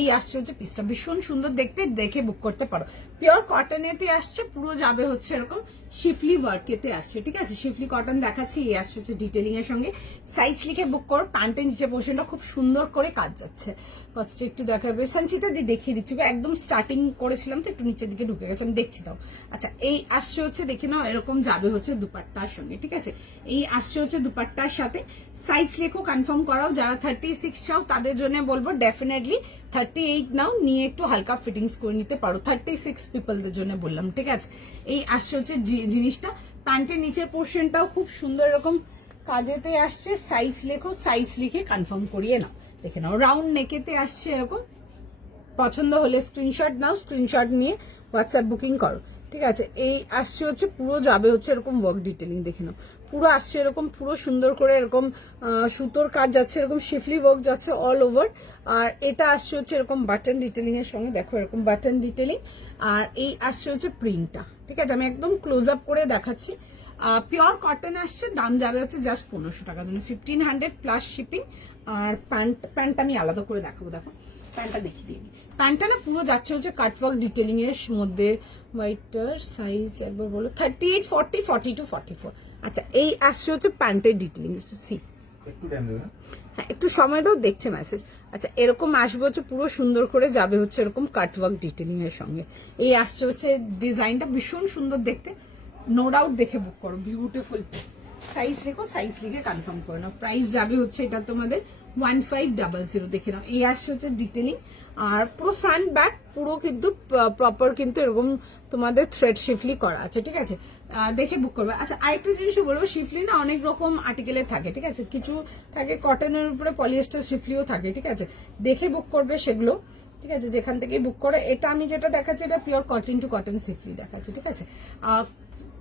এই আসছে হচ্ছে পিসটা, ভীষণ সুন্দর দেখতে, দেখে বুক করতে পারো। পিওর কটনেতে আসছে, পুরো যাবে হচ্ছে এরকম শিফলি ওয়ার্কেতে আসছে, ঠিক আছে। শিফলি কটন দেখাচ্ছি, এই আসছে হচ্ছে ডিটেলিং এর সঙ্গে। সাইজ লিখে বুক করো। প্যান্টের নিচে পোর্শনটা খুব সুন্দর করে কাজ যাচ্ছে। কতটা একটু দেখাবে সঞ্চিতা দি, দেখিয়ে দিচ্ছি, একদম স্টার্টিং করেছিলাম তো একটু নিচের দিকে ঢুকে গেছে, আমি দেখছি দাও। আচ্ছা এই আসছে হচ্ছে দেখে নাও, এরকম যাবে হচ্ছে দুপাট্টার সঙ্গে, ঠিক আছে। এই আসছে হচ্ছে দুপাট্টার সাথে। সাইজ লেখো, কনফার্ম করাও। যারা 36 চাও তাদের জন্য বলবো ডেফিনেটলি 38 নাও, নিয়ে একটু হালকা ফিটিংস করে নিতে পারো। 36 পিপলদের জন্য বললাম, ঠিক আছে। এই আসছে হচ্ছে জিনিসটা। প্যান্টের নিচের পোর্শনটাও খুব সুন্দর এরকম কাজেতে আসছে। সাইজ লেখো, সাইজ লিখে কনফার্ম করিয়ে নাও, দেখে নাও। রাউন্ড নেকেতে আসছে এরকম। পছন্দ হলে স্ক্রিনশট নাও, স্ক্রিনশট নিয়ে হোয়াটসঅ্যাপ বুকিং করো, ঠিক আছে। এই আসছে হচ্ছে পুরো যাবে হচ্ছে এরকম ওয়ার্ক ডিটেলিং, দেখে নাও। পুরো আসছে এরকম, পুরো সুন্দর করে এরকম সুতোর কাজ যাচ্ছে, এরকম শিফলি ওয়ার্ক যাচ্ছে অল ওভার। আর এটা আসছে হচ্ছে এরকম বাটন ডিটেলিং এর সঙ্গে, দেখো এরকম বাটন ডিটেলিং। আর এই আসছে হচ্ছে প্রিন্টটা, ঠিক আছে। আমি একদম ক্লোজ আপ করে দেখাচ্ছি। পিওর কটন আসছে, দাম যাবে হচ্ছে জাস্ট 1500 টাকার জন্য, 1500 প্লাস শিপিং। আর প্যান্টটা আমি আলাদা করে দেখাবো, দেখো প্যান্টটা দেখিয়ে দিই। প্যান্টটা না পুরো যাচ্ছে হচ্ছে কাটওয়ার্ক ডিটেলিং এর মধ্যে। হোয়াইটার সাইজ একবার বলো। 38, 40, 42, 44। আচ্ছা এই আসছে হচ্ছে প্যান্টের ডিটেলিং, সি একটু টাইম দেবে না? হ্যাঁ একটু সময় দাও, দেখছে মেসেজ। আচ্ছা এরকম আসবে হচ্ছে পুরো সুন্দর করে যাবে হচ্ছে এরকম কাটওয়ার্ক ডিটেলিং এর সঙ্গে। এই আসছে হচ্ছে ডিজাইনটা ভীষণ সুন্দর দেখতে, নো ডাউট দেখে বুক করো, বিউটিফুল পিস। সাইজ লেখো, সাইজ লিখে কনফার্ম করে নাও। প্রাইস যাবে হচ্ছে এটা তোমাদের 1500, দেখে নাও। এই আসছে হচ্ছে ডিটেলিং। আর পুরো ফ্রন্ট ব্যাক পুরো কিন্তু প্রপার কিন্তু এরকম তোমাদের থ্রেড শিফলি করা আছে, ঠিক আছে। দেখে বুক করবে। আচ্ছা আরেকটা জিনিসও বলবো, শিফলি না অনেক রকম আর্টিকেলে থাকে, ঠিক আছে। কিছু থাকে কটনের উপরে পলিয়েস্টার শিফলিও থাকে, ঠিক আছে। দেখে বুক করবে সেগুলো, ঠিক আছে, যেখান থেকে বুক করে। এটা আমি যেটা দেখাচ্ছি এটা পিওর কটন টু কটন শিফলি দেখাচ্ছি, ঠিক আছে।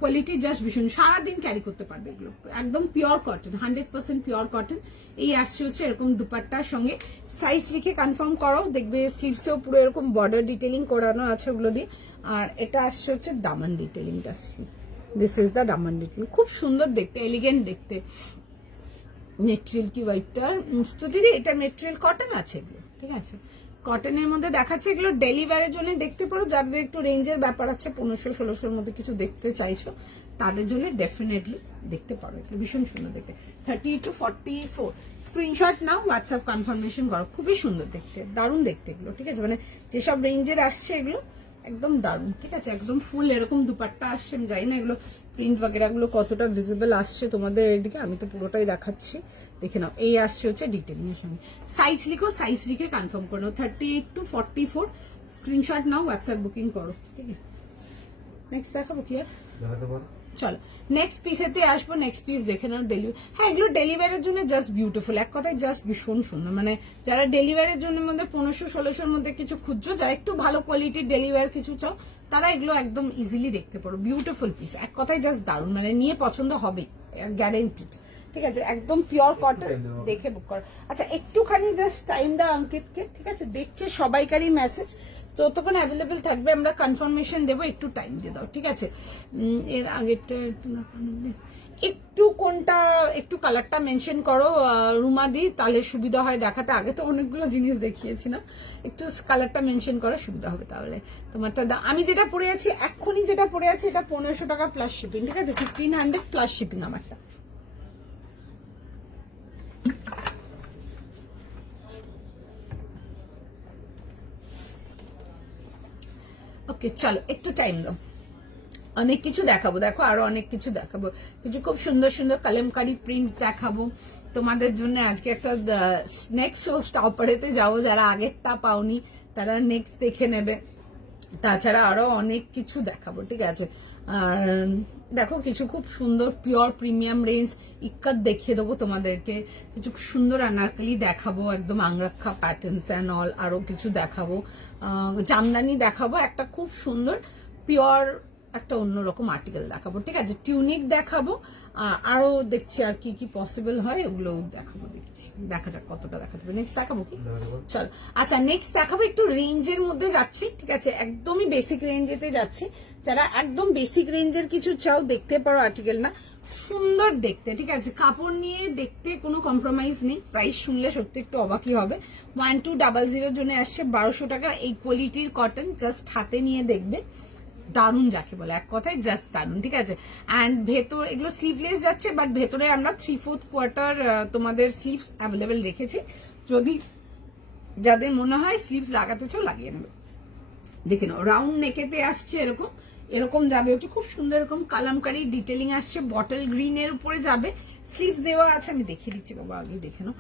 কোয়ালিটি জাস্ট ভীষণ, সারাদিন ক্যারি করতে পারবে এগুলো, একদম পিওর কটন, 100% পিওর কটন। এই আসছে হচ্ছে এরকম দুপাট্টার সঙ্গে। সাইজ লিখে কনফার্ম করো, দেখবে স্লিভসেও পুরো এরকম বর্ডার ডিটেলিং করানো আছে ওগুলো দিয়ে। আর এটা আসছে হচ্ছে দামান ডিটেলিংটা, this is the Daman detailing, খুব সুন্দর দেখতে, এলিগেন্ট দেখতে। মেটেরিয়াল কি হোয়াইটটার স্তুতিদি, এটা মেটেরিয়াল কটন আছে এগুলো, ঠিক আছে। কটনের মধ্যে দেখাচ্ছে, এগুলো ডেলি ওয়্যারের জন্য দেখতে পারো। যাদের একটু রেঞ্জের ব্যাপার আছে, 1500-1600 মধ্যে কিছু দেখতে চাইছো তাদের জন্য ডেফিনেটলি দেখতে পারো, এগুলো ভীষণ সুন্দর দেখতে। 30 to 44 screenshot now, WhatsApp confirmation করো। খুবই সুন্দর দেখতে, দারুণ দেখতে এগুলো, ঠিক আছে। মানে যেসব রেঞ্জের আসছে এগুলো একদম দারুণ, ঠিক আছে। একদম ফুল এরকম দুপাট্টা আসছে। আমি জানি না এগুলো প্রিন্ট বাগেরা গুলো কতটা ভিজিবল আসছে তোমাদের এদিকে, আমি তো পুরোটাই দেখাচ্ছি, দেখে নাও। এই আসছে হচ্ছে ডিটেলিং এর সঙ্গে। সাইজ লিখো, সাইজ লিখে কনফার্ম করে নাও। 38 to 44 screenshot now, WhatsApp booking করো, ঠিক আছে। নেক্সট দেখাবো কি আর, দেখাতে পারো? চলো নেক্সট পিসেতে আসবো। নেক্সট পিস দেখে নাও, ডেলিভারি। হ্যাঁ এগুলো ডেলিভারির জন্য জাস্ট বিউটিফুল, এক কথায় জাস্ট ভীষণ সুন্দর। মানে যারা ডেলিভারির জন্য মধ্যে 1500-1600 মধ্যে কিছু খুঁজছো, যারা একটু ভালো কোয়ালিটির ডেলিভারি কিছু চাও, তারা এগুলো একদম ইজিলি দেখতে পারো। বিউটিফুল পিস, এক কথায় জাস্ট দারুণ, মানে নিয়ে পছন্দ হবে গ্যারেন্টিড, ঠিক আছে। একদম পিওর কটন, দেখে বুক করো। আচ্ছা একটুখানি জাস্ট টাইম দাও অঙ্কিতকে, ঠিক আছে। দেখছে সবাইকারই মেসেজ, যতক্ষণ অ্যাভেলেবেল থাকবে আমরা কনফার্মেশন দেবো, একটু টাইম দিয়ে দাও, ঠিক আছে। এর আগেরটা একটু কোনটা, একটু কালারটা মেনশন করো রুমাদি, তাহলে সুবিধা হয় দেখাতে। আগে তো অনেকগুলো জিনিস দেখিয়েছি না, একটু কালারটা মেনশন করো, সুবিধা হবে তাহলে তোমারটা। আমি যেটা পরে আছি এক্ষুনি, যেটা পরে আছি এটা 1500 টাকা প্লাস শিপিং, ঠিক আছে। 1500 প্লাস শিপিং আমারটা। ওকে চলো একটু টাইম দাও, অনেক কিছু দেখাবো, দেখো আরো অনেক কিছু দেখাবো, কিছু খুব সুন্দর সুন্দর কালামকারী প্রিন্ট দেখাবো তোমাদের জন্য। আজকে একটা নেক্সট শো স্টপারেতে যাবো, যারা আগেরটা পাওনি তারা নেক্সট দেখে নেবে। তাছাড়া আরো অনেক কিছু দেখাবো, ঠিক আছে। আর দেখো কিছু খুব সুন্দর পিওর প্রিমিয়াম রেঞ্জ ইক্কাত দেখিয়ে দেবো তোমাদেরকে, কিছু সুন্দর আনারকলি দেখাবো, একদম আংরাক্ষা প্যাটার্নস অ্যান্ড অল, আরো কিছু দেখাবো, জামদানি দেখাবো, একটা খুব সুন্দর পিওর একটা অন্যরকম আর্টিকেল দেখাবো, ঠিক আছে, টিউনিক দেখাবো, আরো দেখছি আর কি কি পসিবল হয় ওগুলো দেখাবো, দেখছি দেখা যাক কতটা দেখাতে পারি। নেক্সট দেখাবো কি, চল আচ্ছা নেক্সট দেখাবো একটু রেঞ্জের মধ্যে যাচ্ছি, ঠিক আছে, একদমই বেসিক রেঞ্জেতে যাচ্ছি। যারা একদম বেসিক রেঞ্জের কিছু চাও দেখতে পারো আর্টিকেল, না সুন্দর দেখতে, ঠিক আছে, কাপড় নিয়ে দেখতে কোনো কম্প্রোমাইজ নেই, প্রাইস শুনলে সত্যি একটু অবাকই হবে। 1200 জন্য আসছে 1200 টাকা, এই কোয়ালিটির কটন, জাস্ট হাতে নিয়ে দেখবে দারুন, যাকে বলে এক কথায় জাস্ট দারুন, ঠিক আছে। অ্যান্ড ভেতর এগুলো স্লিভলেস যাচ্ছে, বাট ভেতরে আমরা 3/4 কোয়ার্টার তোমাদের স্লিভস অ্যাভেলেবেল রেখেছি, যদি যাদের মনে হয় স্লিভস লাগাতে চাও লাগিয়ে নেবে। দেখে নাও রাউন্ড নেকেতে আসছে এরকম, এরকম যাবে হচ্ছে খুব সুন্দর, এরকম কালামকারি ডিটেলিং আসছে, বটল গ্রিনের উপরে যাবে, স্লিভস দেওয়া আছে, আমি দেখিয়ে দিচ্ছি বাবা আগে দেখে নাও,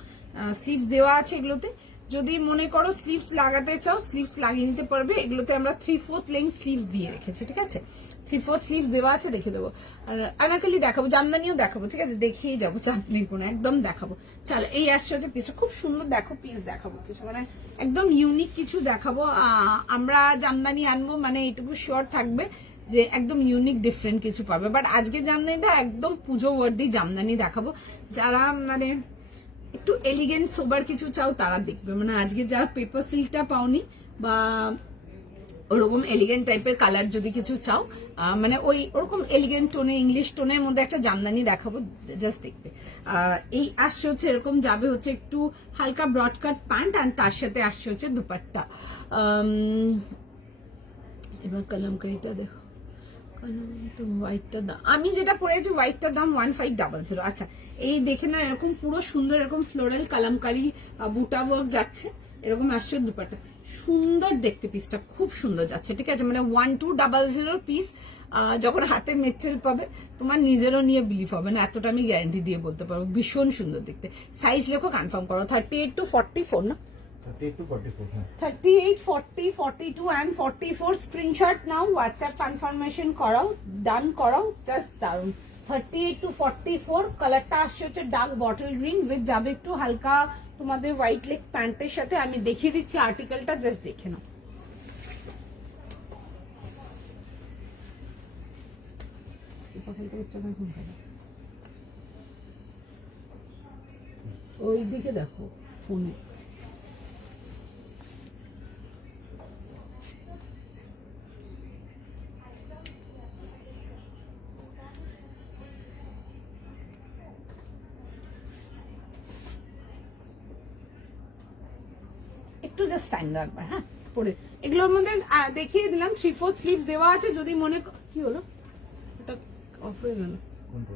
স্লিভস দেওয়া আছে এগুলোতে, যদি মনে করো স্লিভস লাগাতে চাও স্লিভস লাগিয়ে নিতে পারবে। এগুলোতে আমরা 3/4 লেন্থ স্লিভস দিয়ে রেখেছি, ঠিক আছে, 3/4 স্লিভস দেওয়া আছে, দেখে দেবো। আর আনারকলি দেখাবো, জামদানিও দেখাবো, ঠিক আছে, দেখিয়ে যাবো, চাপ নেই কোনো, একদম দেখাবো। চলো এই আসছে হচ্ছে পিস, খুব সুন্দর দেখো পিস দেখাবো, কিছু মানে একদম ইউনিক কিছু দেখাবো। আমরা জামদানি আনবো মানে এইটুকু শিওর থাকবে যে একদম ইউনিক ডিফারেন্ট কিছু পাবে, বাট আজকে জামদানিটা একদম পুজো ওয়ার্দি জামদানি দেখাবো। যারা মানে একটু এলিগেন্ট সোবার কিছু চাও তারা দেখবে, মানে আজকে যারা পেপার সিল্কটা পাওনি বা ওরকম এলিগেন্ট টাইপের কালার যদি কিছু চাও, মানে ওই ওরকম এলিগেন্ট টোনে ইংলিশ টোনের মধ্যে একটা জামদানি দেখাবো, জাস্ট দেখবে। এই আসছে হচ্ছে এরকম যাবে হচ্ছে একটু হালকা ব্রডকাট প্যান্ট, আর তার সাথে আসছে হচ্ছে দুপাট্টা। এবার কালামকারিটা দেখো, হোয়াইটটার দাম, আমি যেটা পরেছি হোয়াইটটার দাম 1500। আচ্ছা এই দেখে না এরকম পুরো সুন্দর এরকম ফ্লোরাল কালামকারি বুটা ওয়ার্ক যাচ্ছে, এরকম আসছে দুপাট্টা, সুন্দর দেখতে পিসটা, খুব সুন্দর যাচ্ছে, ঠিক আছে, মানে 1200 পিস। যখন হাতে মেটেরিয়াল পাবে তোমার নিজেরও নিয়ে বিলিভ হবে না, এতটা আমি গ্যারান্টি দিয়ে বলতে পারবো, ভীষণ সুন্দর দেখতে। সাইজ লেখো কনফার্ম করো, 38 to 44 না, 38 to 44, হ্যাঁ। 38, 40, 42 and 44 screenshot now, WhatsApp confirmation করাও, ডান করাও, জাস্ট দারুন। 38 to 44 কালারটা আসছে হচ্ছে ডার্ক বটল গ্রিন উইথ যাবে একটু হালকা তোমাদের হোয়াইট লেগ প্যান্টের সাথে, আমি দেখিয়ে দিচ্ছি আর্টিকেলটা, জাস্ট দেখে নাও। ওই দিকে দেখো ফোনে, একটু জাস্ট টাইম দাও একবার, হ্যাঁ পরে এগুলোর মধ্যে দেখিয়ে দিলাম 3/4 স্লিভস দেওয়া আছে, যদি মনে কি হলো এটা অফ হয়ে গেল, কোনটা?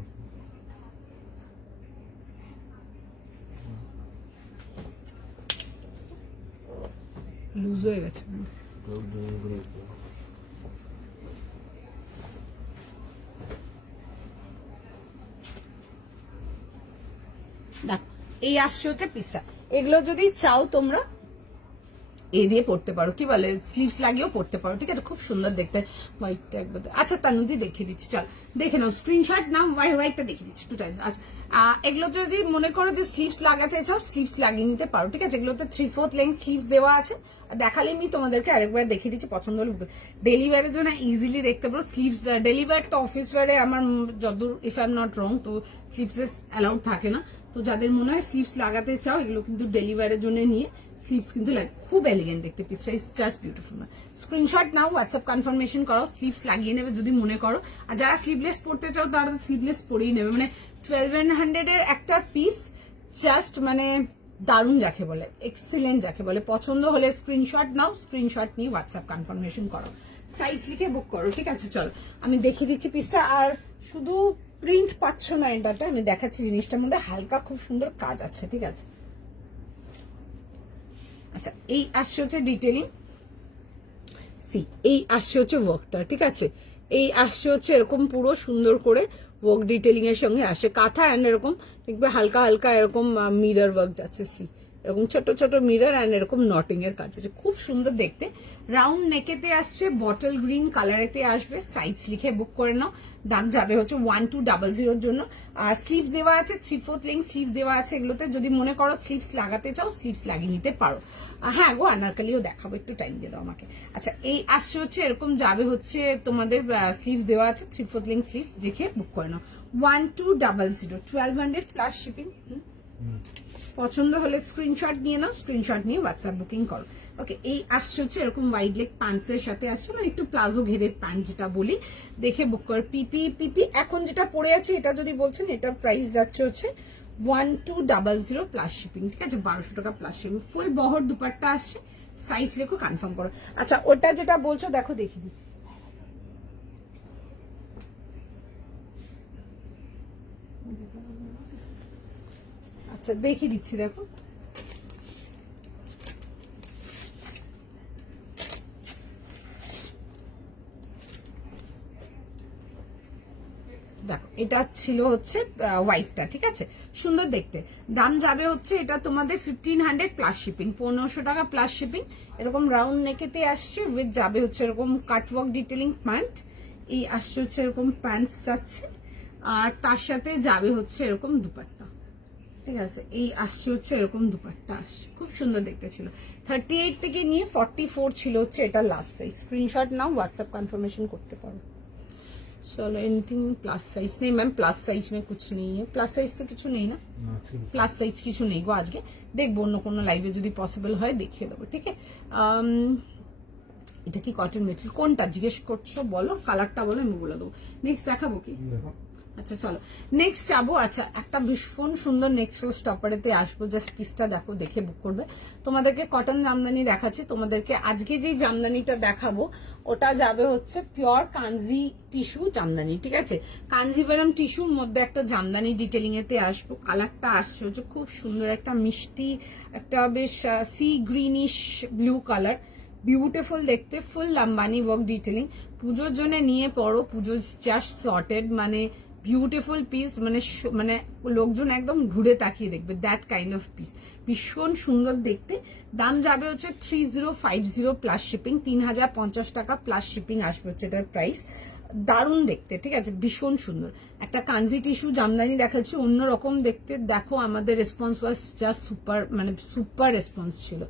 লুজ হয়ে গেছে। দেখ এই আসছে হচ্ছে পিসটা, এগুলো যদি চাও তোমরা এ দিয়ে পড়তে পারো, কি বলে স্লিভস লাগিয়েও পড়তে পারো, ঠিক আছে, খুব সুন্দর দেখতে। হোয়াইটটা একবার আচ্ছা তানুদি দেখিয়ে দিচ্ছি, চল দেখে নাও, স্ক্রিনশট নাও, হোয়াইটটা দেখিয়ে দিচ্ছি টু টাইমস। আচ্ছা এগুলো যদি মনে করো যে স্লিভস লাগাতে চাও স্লিভস লাগিয়ে নিতে পারো, ঠিক আছে, এগুলোতে 3/4 লেন্থ স্লিভস দেওয়া আছে, দেখালে আমি তোমাদেরকে আরেকবার দেখিয়ে দিচ্ছি, পছন্দ হলে ডেলিভারের জন্য ইজিলি দেখতে পারো স্লিভস। ডেলিভার তো অফিস ওয়ারে আমার যতদূর if I am not wrong তো স্লিভস অ্যালাউড থাকে না, তো যাদের মনে হয় স্লিভস লাগাতে চাও এগুলো কিন্তু ডেলিভারের জন্য নিয়ে, স্লিভস কিন্তু খুব এলিগেন্ট দেখতে, পিসটা is just beautiful. Screenshot now, WhatsApp confirmation করো, স্লিভস লাগিয়ে নেবে যদি মনে করো, আর যারা স্লিভলেস পড়তে চাও তারা তো স্লিভলেস পরেই নেবে, মানে 1200 এর একটা পিস, জাস্ট মানে দারুণ যাকে বলে, এক্সিলেন্ট যাকে বলে। পছন্দ হলে স্ক্রিনশট নাও, স্ক্রিনশট নিয়ে হোয়াটসঅ্যাপ কনফার্মেশন করো, সাইজ লিখে বুক করো, ঠিক আছে। চল আমি দেখিয়ে দিচ্ছি পিসটা, আর শুধু প্রিন্ট পাচ্ছ না এটাতে, আমি দেখাচ্ছি জিনিসটার মধ্যে হালকা খুব সুন্দর কাজ আছে, ঠিক আছে। আচ্ছা এই আসছে হচ্ছে ডিটেলিং, এই আসছে হচ্ছে ওয়ার্কটা, ঠিক আছে, এই আসছে হচ্ছে এরকম পুরো সুন্দর করে ওয়ার্ক ডিটেলিং এর সঙ্গে আসে কাঁথা, অ্যান্ড এরকম দেখবে হালকা হালকা এরকম মিরর ওয়ার্ক যাচ্ছে, এরকম ছোট ছোট মিরর অ্যান্ড এরকম নটিং এর কাজ আছে, খুব সুন্দর দেখতে। রাউন্ড নেকেতে আসছে, বটল গ্রিন কালারেতে আসবে, সাইজ লিখে বুক করে নাও। দাম যাবে হচ্ছে 1200 জন্য। আর স্লিভস দেওয়া আছে, 3/4 লেন্থ স্লিভস দেওয়া আছে এগুলোতে। যদি মনে করো স্লিভস লাগাতে চাও স্লিভস লাগিয়ে নিতে পারো। হ্যাঁ গো, আনারকালিও দেখাবো, একটু টাইম দিয়ে দাও আমাকে। আচ্ছা, এই আসছে হচ্ছে এরকম যাবে হচ্ছে তোমাদের স্লিভস দেওয়া আছে, 3/4 লেন্থ স্লিভস দেখে বুক করে নাও। 1200, 1200 প্লাস শিপিং। পছন্দ হলে স্ক্রিনশট নিয়ে নাও, স্ক্রিনশট নিয়ে হোয়াটসঅ্যাপ বুকিং করো। ওকে, এই আসছে হচ্ছে এরকম ওয়াইড লেগ প্যান্টস এর সাথে আসছে, মানে একটু প্লাজো ঘেরের প্যান্ট যেটা বলি, দেখে বুক করো। পিপি এখন যেটা পরে আছে এটা যদি বলছেন, এটার প্রাইস যাচ্ছে হচ্ছে 1200 প্লাস শিপিং, ঠিক আছে, 1200 টাকা প্লাস শিপিং। ফুল বহর দুপাট্টা আসছে, সাইজ লেখো, কনফার্ম করো। আচ্ছা, ওটা যেটা বলছো দেখো, দেখি দিই। আচ্ছা, দেখিয়ে দিচ্ছি, দেখো। দেখো, এটা ছিল হচ্ছে হোয়াইটটা, ঠিক আছে, সুন্দর দেখতে। দাম যাবে হচ্ছে এটা তোমাদের 1500 প্লাস শিপিং, 1500 টাকা প্লাস শিপিং। এরকম রাউন্ড নেকেতে আসছে, উইথ যাবে হচ্ছে এরকম কাটওয়ার্ক ডিটেলিং প্যান্ট। এই আসছে হচ্ছে এরকম প্যান্টস যাচ্ছে, আর তার সাথে যাবে হচ্ছে এরকম দুপাট্টা, ঠিক আছে। এই আসছে হচ্ছে এরকম দুপাট্টা আসছে, খুব সুন্দর দেখতে ছিল। 38 থেকে নিয়ে 44 ছিল হচ্ছে এটা লাস্ট সাইজ। স্ক্রিনশট নাও, হোয়াটসঅ্যাপ কনফার্মেशन করতে পারো। चलो एनीथिंग प्लस साइज नहीं मैम, प्लस साइज में कुछ नहीं है, प्लस साइज तो কিছু নেই না, প্লাস সাইজ কিছু নেই গো। আজকে দেখবো অন্য কোনো লাইভে যদি পসিবল হয় দেখিয়ে দেবো, ঠিক আছে। এটা কি কটন মেটেরিয়াল, কোনটা জিজ্ঞেস করছো বলো, কালারটা বলো, আমি বলে দেবো। নেক্সট দেখাবো কি? আচ্ছা চলো নেক্সট যাবো। আচ্ছা, একটা ভীষণ সুন্দর নেক্সট রোজ টপারেতে আসবো, জাস্ট পিসটা দেখো, দেখে বুক করবে। তোমাদেরকে কটন জামদানি দেখাচ্ছি, তোমাদেরকে আজকে যে জামদানিটা দেখাবো ওটা যাবে হচ্ছে পিওর কাঞ্জি টিস্যু জামদানি, ঠিক আছে। কাঞ্জিভারাম টিস্যুর মধ্যে একটা জামদানি ডিটেলিং এতে আসবো। কালারটা আসছে হচ্ছে খুব সুন্দর একটা মিষ্টি, একটা বেশ sea greenish blue colour, beautiful দেখতে, ফুল লাম্বানি ওয়ার্ক ডিটেলিং। পুজোর জন্য নিয়ে পড়ো, পুজো জাস্ট সর্টেড, মানে বিউটিফুল পিস, মানে লোকজন একদম ঘুরে তাকিয়ে দেখবে, দ্যাট কাইন্ড অফ পিস, ভীষণ সুন্দর দেখতে। দাম যাবে হচ্ছে 3050 প্লাস শিপিং, 3050 টাকা প্লাস শিপিং আসবে হচ্ছে এটার প্রাইস। দারুণ দেখতে, ঠিক আছে, ভীষণ সুন্দর একটা কাঞ্জি টিস্যু জামদানি দেখাচ্ছি, অন্যরকম দেখতে। দেখো আমাদের রেসপন্স ওয়াজ জাস্ট সুপার, মানে সুপার রেসপন্স ছিল।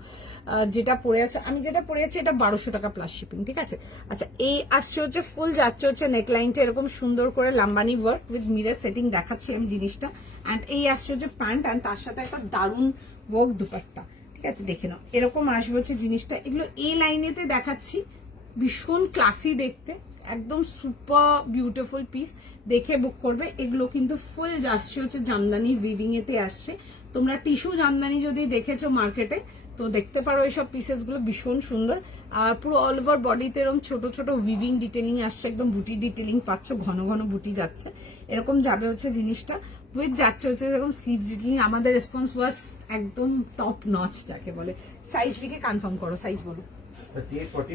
যেটা পড়ে আছে, আমি যেটা পড়ে আছি এটা 1200 টাকা প্লাস শিপিং, ঠিক আছে। আচ্ছা, এই আসছে হচ্ছে ফুল যাচ্ছে হচ্ছে নেকলাইনটা এরকম সুন্দর করে Lambani work with mirror setting দেখাচ্ছি আমি জিনিসটা। অ্যান্ড এই আসছে হচ্ছে প্যান্ট, অ্যান্ড তার সাথে একটা দারুণ ওয়ার্ক দুপাট্টা, ঠিক আছে, দেখে নাও। এরকম আসবে হচ্ছে জিনিসটা, এগুলো এই লাইনেতে দেখাচ্ছি, ভীষণ ক্লাসি দেখতে, একদম সুপার বিউটিফুল পিস, দেখে বুক করবে। এগুলো কিন্তু ফুল আসছে হচ্ছে জামদানি উইভিং এতে আসছে। তোমরা টিস্যু জামদানি যদি দেখেছো মার্কেটে তো দেখতে পারো, এইসব পিসেস গুলো ভীষণ সুন্দর। আর পুরো অল ওভার বডিতে এরকম ছোট ছোট উইভিং ডিটেলিং আসছে, একদম বুটি ডিটেলিং পাচ্ছ, ঘন ঘন বুটি যাচ্ছে, এরকম যাবে হচ্ছে জিনিসটা। উইথ যাচ্ছে হচ্ছে এরকম স্লিভ ডিটেলিং। আমাদের রেসপন্স ওয়াজ একদম টপ নচ যাকে বলে। সাইজ লিখে কনফার্ম করো, সাইজ বলো।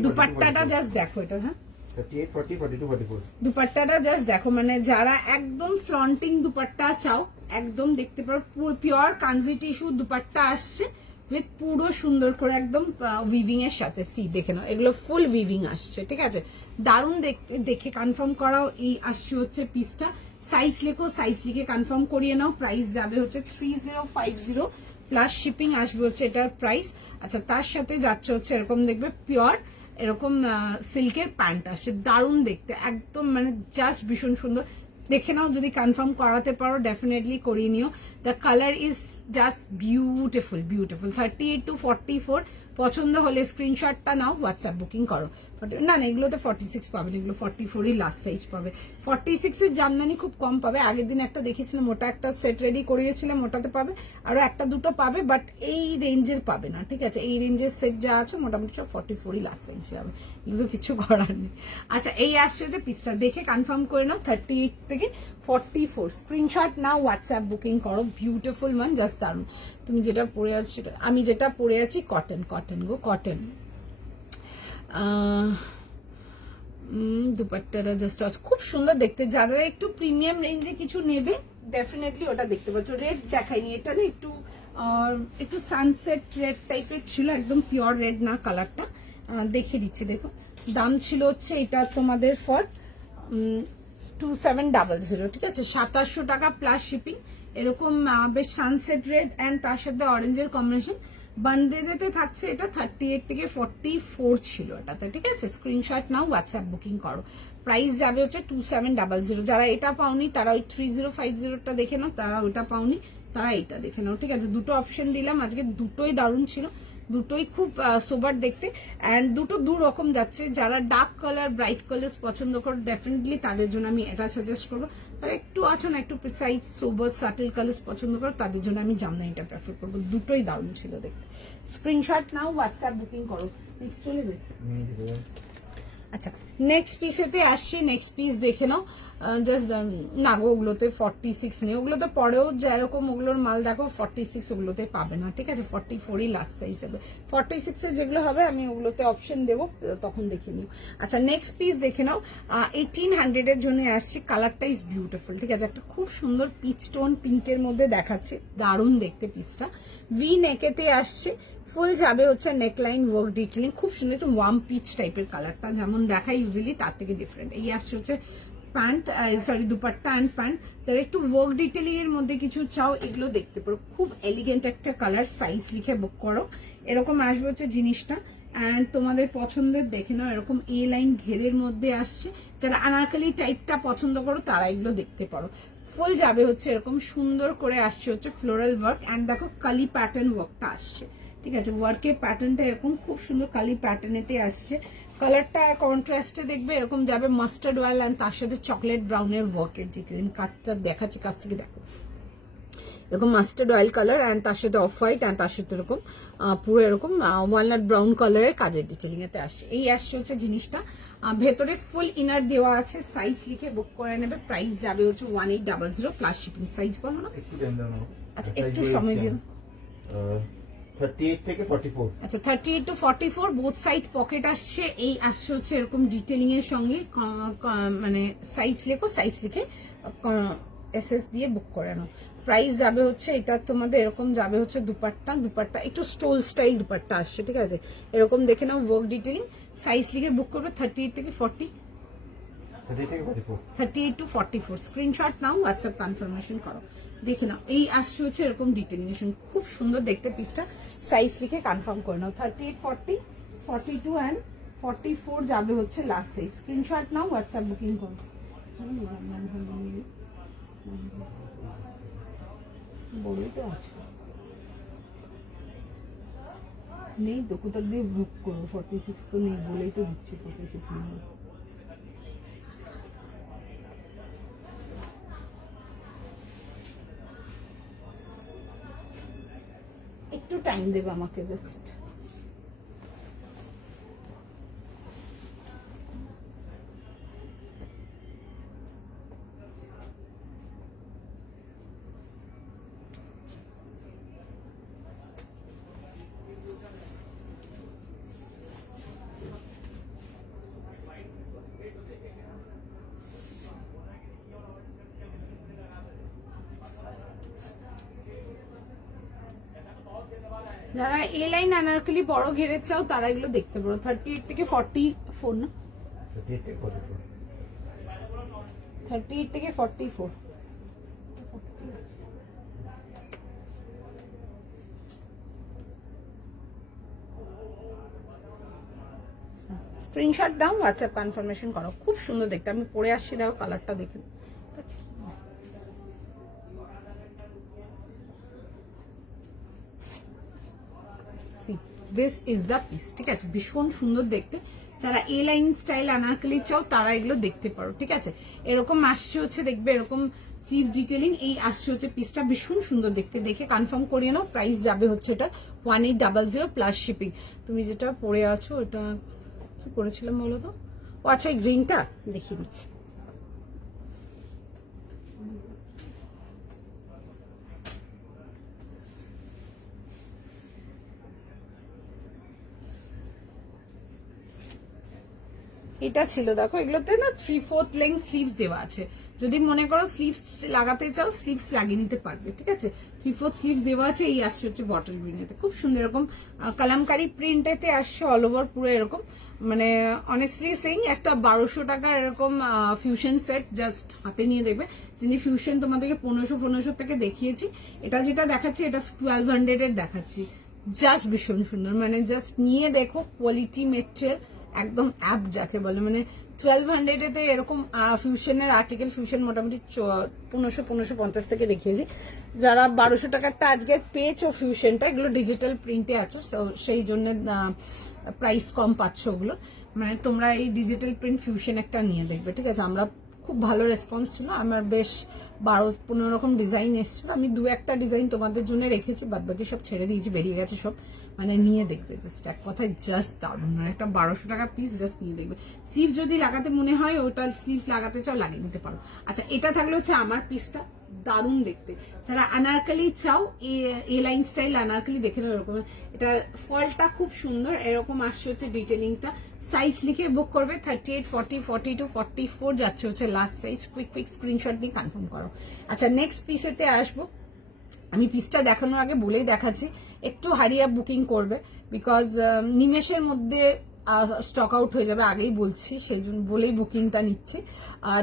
দুপাট্টাটা জাস্ট দেখো এটা, হ্যাঁ 38, 40, 42, 44 দুপাট্টাটা জাস্ট দেখো, মানে যারা একদম ফ্রন্টিং দুপাট্টা চাও একদম দেখতে পারো, পিওর কাঞ্জি টিস্যু দুপাট্টা আসছে উইথ পুরো সুন্দর করে একদম উইভিং এর সাথে। সি দেখে নাও, এগুলো ফুল উইভিং আসছে, ঠিক আছে, দারুণ দেখতে, দেখে কনফার্ম করাও। এই আসছে হচ্ছে পিসটা, সাইজ লেখো, সাইজ লিখে কনফার্ম করিয়ে নাও। প্রাইস যাবে হচ্ছে 3050 প্লাস শিপিং আসবে হচ্ছে এটার প্রাইস। আচ্ছা, তার সাথে যাচ্ছে হচ্ছে এরকম দেখবে পিওর এরকম সিল্কের প্যান্ট আসে, দারুণ দেখতে একদম, মানে জাস্ট ভীষণ সুন্দর। দেখে নাও, যদি কনফার্ম করাতে পারো ডেফিনেটলি করিয়ে নিও। The colour is just beautiful, beautiful. 38 to 44 পছন্দ হলে স্ক্রিনশটটা নাও, হোয়াটসঅ্যাপ বুকিং করো। না না, এগুলোতে 46 পাবে না, এগুলো 44ই লাস্ট সাইজ পাবে। 46 এর জামদানি খুব কম পাবে। আগের দিন একটা দেখেছিলাম, ওটা একটা সেট রেডি করিয়েছিলাম, ওটাতে পাবে, আরো একটা দুটো পাবে, বাট এই রেঞ্জের পাবে না, ঠিক আছে। এই রেঞ্জের সেট যা আছে মোটামুটি সব 44ই লাস্ট সাইজ পাবে, এগুলো কিছু করার নেই। আচ্ছা, এই আসছে যে পিসটা, দেখে কনফার্ম করে নাও। 38 থেকে 44 স্ক্রিনশট নাও, হোয়াটসঅ্যাপ বুকিং করো। বিউটিফুল মান, জাস্ট দারুন। তুমি যেটা পরে আছো, আমি যেটা পরে আছি কটন, কটন গো, কটন। দুপাট্টাটা জাস্ট খুব সুন্দর দেখতে। যারা একটু প্রিমিয়াম রেঞ্জে কিছু নেবে ডেফিনেটলি ওটা দেখতে পাচ্ছ। রেড দেখাইনি, এটা না একটু আর একটু সানসেট রেড টাইপের ছিল, একদম পিওর রেড না কালারটা। দেখিয়ে দিচ্ছি, দেখো দাম ছিল হচ্ছে এটা তোমাদের ফর 2700, ঠিক আছে, 2700 টাকা প্লাস শিপিং। এরকম বেশ সানসেট রেড অ্যান্ড তার সাথে অরেঞ্জের কম্বিনেশন। বান্দেজেতে থাকছে এটা 38 থেকে 44 ছিল এটাতে, ঠিক আছে। স্ক্রিনশট নাও, হোয়াটসঅ্যাপ বুকিং করো। প্রাইস যাবে হচ্ছে 2700। যারা এটা পাওনি তারা ওই 3050টা দেখে নাও, তারা ওটা পাওনি তারা এটা দেখে নাও, ঠিক আছে। দুটো অপশন দিলাম আজকে, দুটোই দারুণ ছিল, দুটোই খুব সোবার দেখতে অ্যান্ড দুটো দু রকম যাচ্ছে। যারা ডার্ক কালার ব্রাইট কালার পছন্দ করো ডেফিনেটলি তাদের জন্য আমি এটা সাজেস্ট করবো। তারা একটু আছো না, একটু প্রিসাইজ সোবার সাটেল কালার পছন্দ করো তাদের জন্য আমি জামদানিটা প্রেফার করবো। দুটোই দারুণ ছিল দেখতে। স্ক্রিনশট নাও, হোয়াটসঅ্যাপ বুকিং করো। নেক্সট চলে যাবে। আচ্ছা, নেক্সট পিসেতে আসছি। নেক্সট পিস দেখে নাও, জাস্ট না গো, ওগুলোতে 46 নেই, ওগুলোতে পরেও যেরকম ওগুলোর মাল দেখো 46 ওগুলোতে পাবে না, ঠিক আছে। 44ই লাস্ট সাইজ হবে। 46 এর যেগুলো হবে আমি ওগুলোতে অপশন দেবো, তখন দেখে নিও। আচ্ছা, নেক্সট পিস দেখে নাও। 1800 এর জন্য আসছি। কালারটা ইজ বিউটিফুল, ঠিক আছে। একটা খুব সুন্দর পিচ টোন পিঙ্কের মধ্যে দেখাচ্ছে, দারুণ দেখতে পিসটা। ভি নেকেতে আসছে, ফুল যাবে হচ্ছে নেকলাইন ওয়ার্ক ডিটেলিং, খুব সুন্দর একটু ওয়ার্ম পিচ টাইপের কালারটা, যেমন দেখায় ইউজুয়ালি তার থেকে ডিফারেন্ট। এই আসছে হচ্ছে pant, sorry dupatta and pant. যারা একটু ওয়ার্ক ডিটেলিং এর মধ্যে কিছু চাও এগুলো দেখতে পারো, খুব এলিগেন্ট একটা কালার। সাইজ লিখে বুক করো। এরকম আসবে হচ্ছে জিনিসটা অ্যান্ড তোমাদের পছন্দের দেখে নাও, এরকম এ লাইন ঘেরের মধ্যে আসছে। যারা আনারকলি টাইপটা পছন্দ করো তারা এগুলো দেখতে পারো। ফুল যাবে হচ্ছে এরকম সুন্দর করে আসছে হচ্ছে ফ্লোরাল ওয়ার্ক অ্যান্ড দেখো কালি প্যাটার্ন ওয়ার্কটা আসছে, ঠিক আছে। ওয়ার্কের প্যাটার্নটা এরকম খুব সুন্দর কালি প্যাটার্নেতে আসছে। কালারটা কন্ট্রাস্টে দেখবে এরকম যাবে মাস্টার্ড অয়েল অ্যান্ড তার সাথে চকলেট ব্রাউনের ওয়ার্কের ডিটেইলিং। কাজটা দেখাচ্ছি, কাছ থেকে দেখো, এরকম মাস্টার্ড অয়েল কালার অ্যান্ড তার সাথে অফ হোয়াইট অ্যান্ড তার সাথে এরকম পুরো এরকম ওয়ালনাট ব্রাউন কালারের কাজের ডিটেইলিং এতে আসছে। এই আসছে হচ্ছে জিনিসটা। ভেতরে ফুল ইনার দেওয়া আছে। সাইজ লিখে বুক করে নেবে। প্রাইস যাবে হচ্ছে 1800 প্লাস শিপিং। সাইজ বলো না, আচ্ছা একটু সময় দিন। 38 থেকে 44। আচ্ছা, 38 to 44 বোথ সাইড পকেট আসছে। এই আসছে হচ্ছে এরকম ডিটেলিং এর সঙ্গে, মানে সাইজ লেখো, সাইজ লিখে এসএস দিয়ে বুক করে নাও। প্রাইস যাবে হচ্ছে এটা তোমাদের এরকম যাবে হচ্ছে দুপাট্টা একটু স্টোল স্টাইল দুপাট্টা আসছে, ঠিক আছে। এরকম দেখে নাও ওয়ার্ক ডিটেলিং। সাইজ লিখে বুক করবে 38 থেকে 40, 38 to 44। Screenshot now, WhatsApp confirmation করো, দেখে নাও। এই আসছে হচ্ছে এরকম ডিটেলিনেশন, খুব সুন্দর দেখতে পিসটা। সাইজ লিখে কনফার্ম করে নাও। 38, 40, 42 অ্যান্ড 44 যাবে হচ্ছে লাস্ট সাইজ। স্ক্রিনশট নাও, হোয়াটসঅ্যাপ বুকিং করো। বড়ই তো আছে, নেই তো, কোথাও দিয়ে বুক করবো। 46 তো নেই বলেই তো দিচ্ছি, 46 নেই। একটু টাইম দেবে আমাকে জাস্ট। যারা এ লাইন আনারকলি বড় ঘেরের চাও তারা এগুলো দেখতে পারো। 38 থেকে 44 না, 38 থেকে 44। 38 থেকে 44। স্ক্রিনশট দাও, হোয়াটসঅ্যাপ কনফার্মেশন করো। খুব সুন্দর দেখতে, আমি পরে আসছি, দেখো কালারটা দেখে। দিস ইজ দ্য পিস, ঠিক আছে। ভীষণ সুন্দর দেখতে। যারা এ লাইন স্টাইল আনারকলি চাও তারা এগুলো দেখতে পারো, ঠিক আছে। এরকম আসছে হচ্ছে দেখবে এরকম স্লিভ ডিটেলিং। এই আসছে হচ্ছে পিসটা ভীষণ সুন্দর দেখতে, দেখে কনফার্ম করিয়ে নাও। প্রাইস যাবে হচ্ছে এটা 1800 প্লাস শিপিং। তুমি যেটা পরে আছো ওটা কি পরেছিলাম বলো তো? ও আচ্ছা, এই গ্রিনটা দেখিয়ে দিচ্ছি। এটা ছিল, দেখো এগুলোতে না 3/4 লেন্থ স্লিভস দেওয়া আছে। যদি মনে করো স্লিভস লাগাতে চাও স্লিভস লাগিয়ে নিতে পারবে, ঠিক আছে। 3/4 স্লিভ দেওয়া আছে। এই আসছে হচ্ছে বটল গ্রিনেতে, খুব সুন্দর এরকম কালামকারি প্রিন্টেতে আসছে অল ওভার পুরো এরকম। মানে অনেস্টলি সেইং একটা 1200 টাকার এরকম ফিউশন সেট জাস্ট হাতে নিয়ে দেখবে। যিনি ফিউশন তোমাদেরকে 1500 থেকে দেখিয়েছি, এটা যেটা দেখাচ্ছি এটা 1200 এর দেখাচ্ছি। জাস্ট ভীষণ সুন্দর, মানে জাস্ট নিয়ে দেখো কোয়ালিটি মেটেরিয়াল একদম অ্যাপ যাকে বলে। মানে 1200 এতে এরকম ফিউশনের আর্টিকেল ফিউশন মোটামুটি 1550 থেকে দেখিয়েছি। যারা 1200 টাকারটা আজকে পেয়েছো ফিউশনটা, এগুলো ডিজিটাল প্রিন্টে আছে, তো সেই জন্য প্রাইস কম পাচ্ছ ওগুলো। মানে তোমরা এই ডিজিটাল প্রিন্ট ফিউশন একটা নিয়ে দেখবে, ঠিক আছে। আমরা খুব ভালো রেসপন্স ছিল, আমার বেশ 12-15 রকম ডিজাইন এসেছিল। আমি 2-একটা ডিজাইন তোমাদের জন্য রেখেছি, বাদ বাকি সব ছেড়ে দিয়েছি, বেরিয়ে গেছে সব। মানে নিয়ে দেখবে জাস্ট, এক কথায় জাস্ট দারুণ। মানে একটা 1200 টাকা পিস জাস্ট নিয়ে দেখবে। স্লিভ যদি লাগাতে মনে হয়, ওটা স্লিভস লাগাতে চাও লাগিয়ে নিতে পারো। আচ্ছা, এটা থাকলে হচ্ছে আমার পিসটা দারুণ দেখতে। যারা আনারকালি চাও, এ লাইন স্টাইল আনারকালি দেখে নাও এরকম। এটার ফলটা খুব সুন্দর, এরকম আসছে হচ্ছে ডিটেলিংটা। সাইজ লিখে বুক করবে 38, 40, 42, 44 যাচ্ছে হচ্ছে লাস্ট সাইজ। কুইক স্ক্রিনশট দিয়ে কনফার্ম করো। আচ্ছা, নেক্সট পিসেতে আসবো। আমি পিসটা দেখানোর আগে বলেই দেখাচ্ছি, একটু হারিয়া বুকিং করবে, বিকজ নিমেষের মধ্যে স্টক আউট হয়ে যাবে, আগেই বলছি, সেই জন্য বলেই বুকিংটা নিচ্ছি।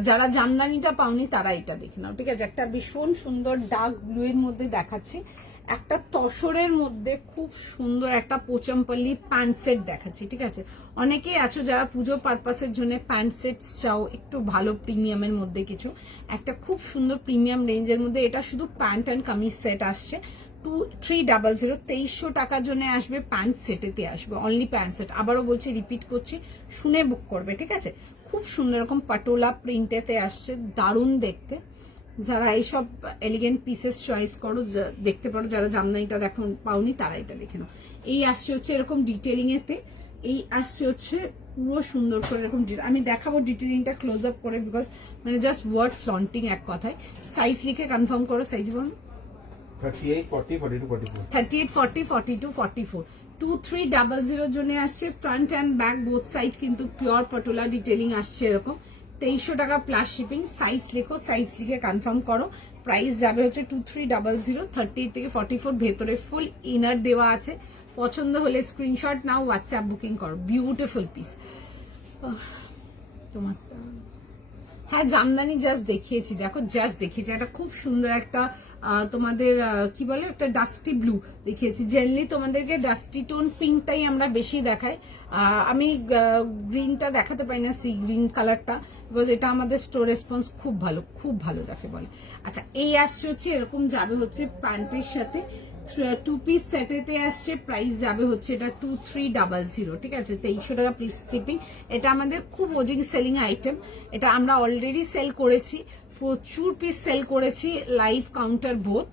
যারা জামদানিটা পাওনি তারা এটা দেখে নাও, ঠিক আছে। একটা ভীষণ সুন্দর ডার্ক ব্লু এর মধ্যে দেখাচ্ছি, একটা তসরের মধ্যে খুব সুন্দর একটা পোচমপল্লি প্যান্ট সেট দেখাচ্ছি, ঠিক আছে। অনেকেই আছো যারা পুজো পারপাসের জন্য প্যান্ট সেট চাও, একটু ভালো প্রিমিয়ামের মধ্যে কিছু, একটা খুব সুন্দর প্রিমিয়াম রেঞ্জের মধ্যে। এটা শুধু প্যান্ট অ্যান্ড কামিজ সেট আসছে 2300, 2300 টাকার জন্য আসবে। প্যান্ট সেটেতে আসবে, অনলি প্যান্ট সেট। আবারও বলছি, রিপিট করছি, শুনে বুক করবে, ঠিক আছে। খুব সুন্দর এরকম পাটোলা প্রিন্টেতে আসছে, দারুণ দেখতে। যারা এইসব এলিগেন্ট পিসেস চয়েস করো, দেখতে পারো। যারা জামদানিটা দেখো পাওনি তারা এটা দেখে নাও। এই আসছে হচ্ছে এরকম ডিটেলিং এতে, এই আসছে হচ্ছে পুরো সুন্দর করে এরকম। আমি দেখাবো ডিটেলিংটা ক্লোজ আপ করে, বিকজ মানে জাস্ট ওয়ার্ড ফ্লন্টিং এক কথায়। সাইজ লিখে কনফার্ম করো, সাইজ বলুন। 38, 40, 42, 44. 38, 40, 42, 44 2300 জন্য আসছে। Front and back both side কিন্তু পিওর পটোলা ডিটেলিং আসছে এরকম। 2300 টাকা প্লাস শিপিং। সাইজ লেখো, সাইজ লিখে কনফার্ম করো। প্রাইস যাবে হচ্ছে 2300, 38 থেকে 44। ভেতরে ফুল ইনার দেওয়া আছে। পছন্দ হলে স্ক্রিনশট নাও, হোয়াটসঅ্যাপ বুকিং করো। Beautiful piece. তোমারটা হ্যাঁ, জামদানি জাস্ট দেখিয়েছি, দেখো জাস্ট দেখিয়েছি। একটা খুব সুন্দর একটা তোমাদের কি বলে, একটা ডাস্টি ব্লু দেখিয়েছি। জেনারেলি তোমাদেরকে ডাস্টি টোন পিঙ্কটাই আমরা বেশি দেখাই। আমি গ্রিনটা দেখাতে পারি না, সি গ্রিন কালারটা, বিকজ এটা আমাদের স্টোর রেসপন্স খুব ভালো, খুব ভালো যাকে বলে। আচ্ছা, এই আসছে হচ্ছে এরকম, যাবে হচ্ছে প্যান্টের সাথে 2 পিস সেটেতে আসছে। প্রাইস যাবে হচ্ছে এটা 2300, ঠিক আছে। 2300 টাকা প্লাস শিপিং। এটা আমাদের খুব ওজিং সেলিং আইটেম। এটা আমরা অলরেডি সেল করেছি, প্রচুর পিস সেল করেছি, লাইভ কাউন্টার বোথ।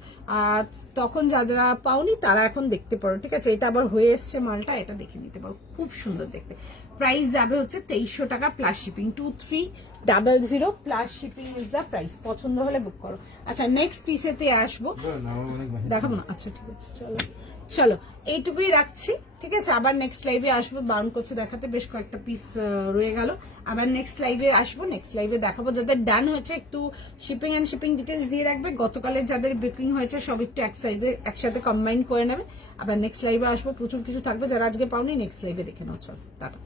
তখন যারা পাওনি তারা এখন দেখতে পারো, ঠিক আছে। এটা আবার হয়ে এসছে মালটা, এটা দেখে নিতে পারো, খুব সুন্দর দেখতে। প্রাইস যাবে হচ্ছে 2300 টাকা plus shipping. 2300 plus shipping is the price. পছন্দ হলে বুক করো। আচ্ছা, নেক্সট পিসেতে আসবো, দেখাবো না? আচ্ছা, ঠিক আছে, চলো চলো এইটুকুই রাখছি, ঠিক আছে। আবার নেক্সট লাইভে আসবো, বারণ করছে দেখাতে, বেশ কয়েকটা পিস রয়ে গেল। আবার নেক্সট লাইভে আসবো, নেক্সট লাইভে দেখাবো। যাদের ডান হয়েছে একটু শিপিং অ্যান্ড শিপিং ডিটেলস দিয়ে রাখবে। গতকালের যাদের বুকিং হয়েছে সব একটু একসাথে কম্বাইন করে নেবে। আবার নেক্সট লাইভে আসবো, প্রচুর কিছু থাকবে। যারা আজকে পাওনি নেক্সট লাইভে দেখে নাও, চলো টাটা।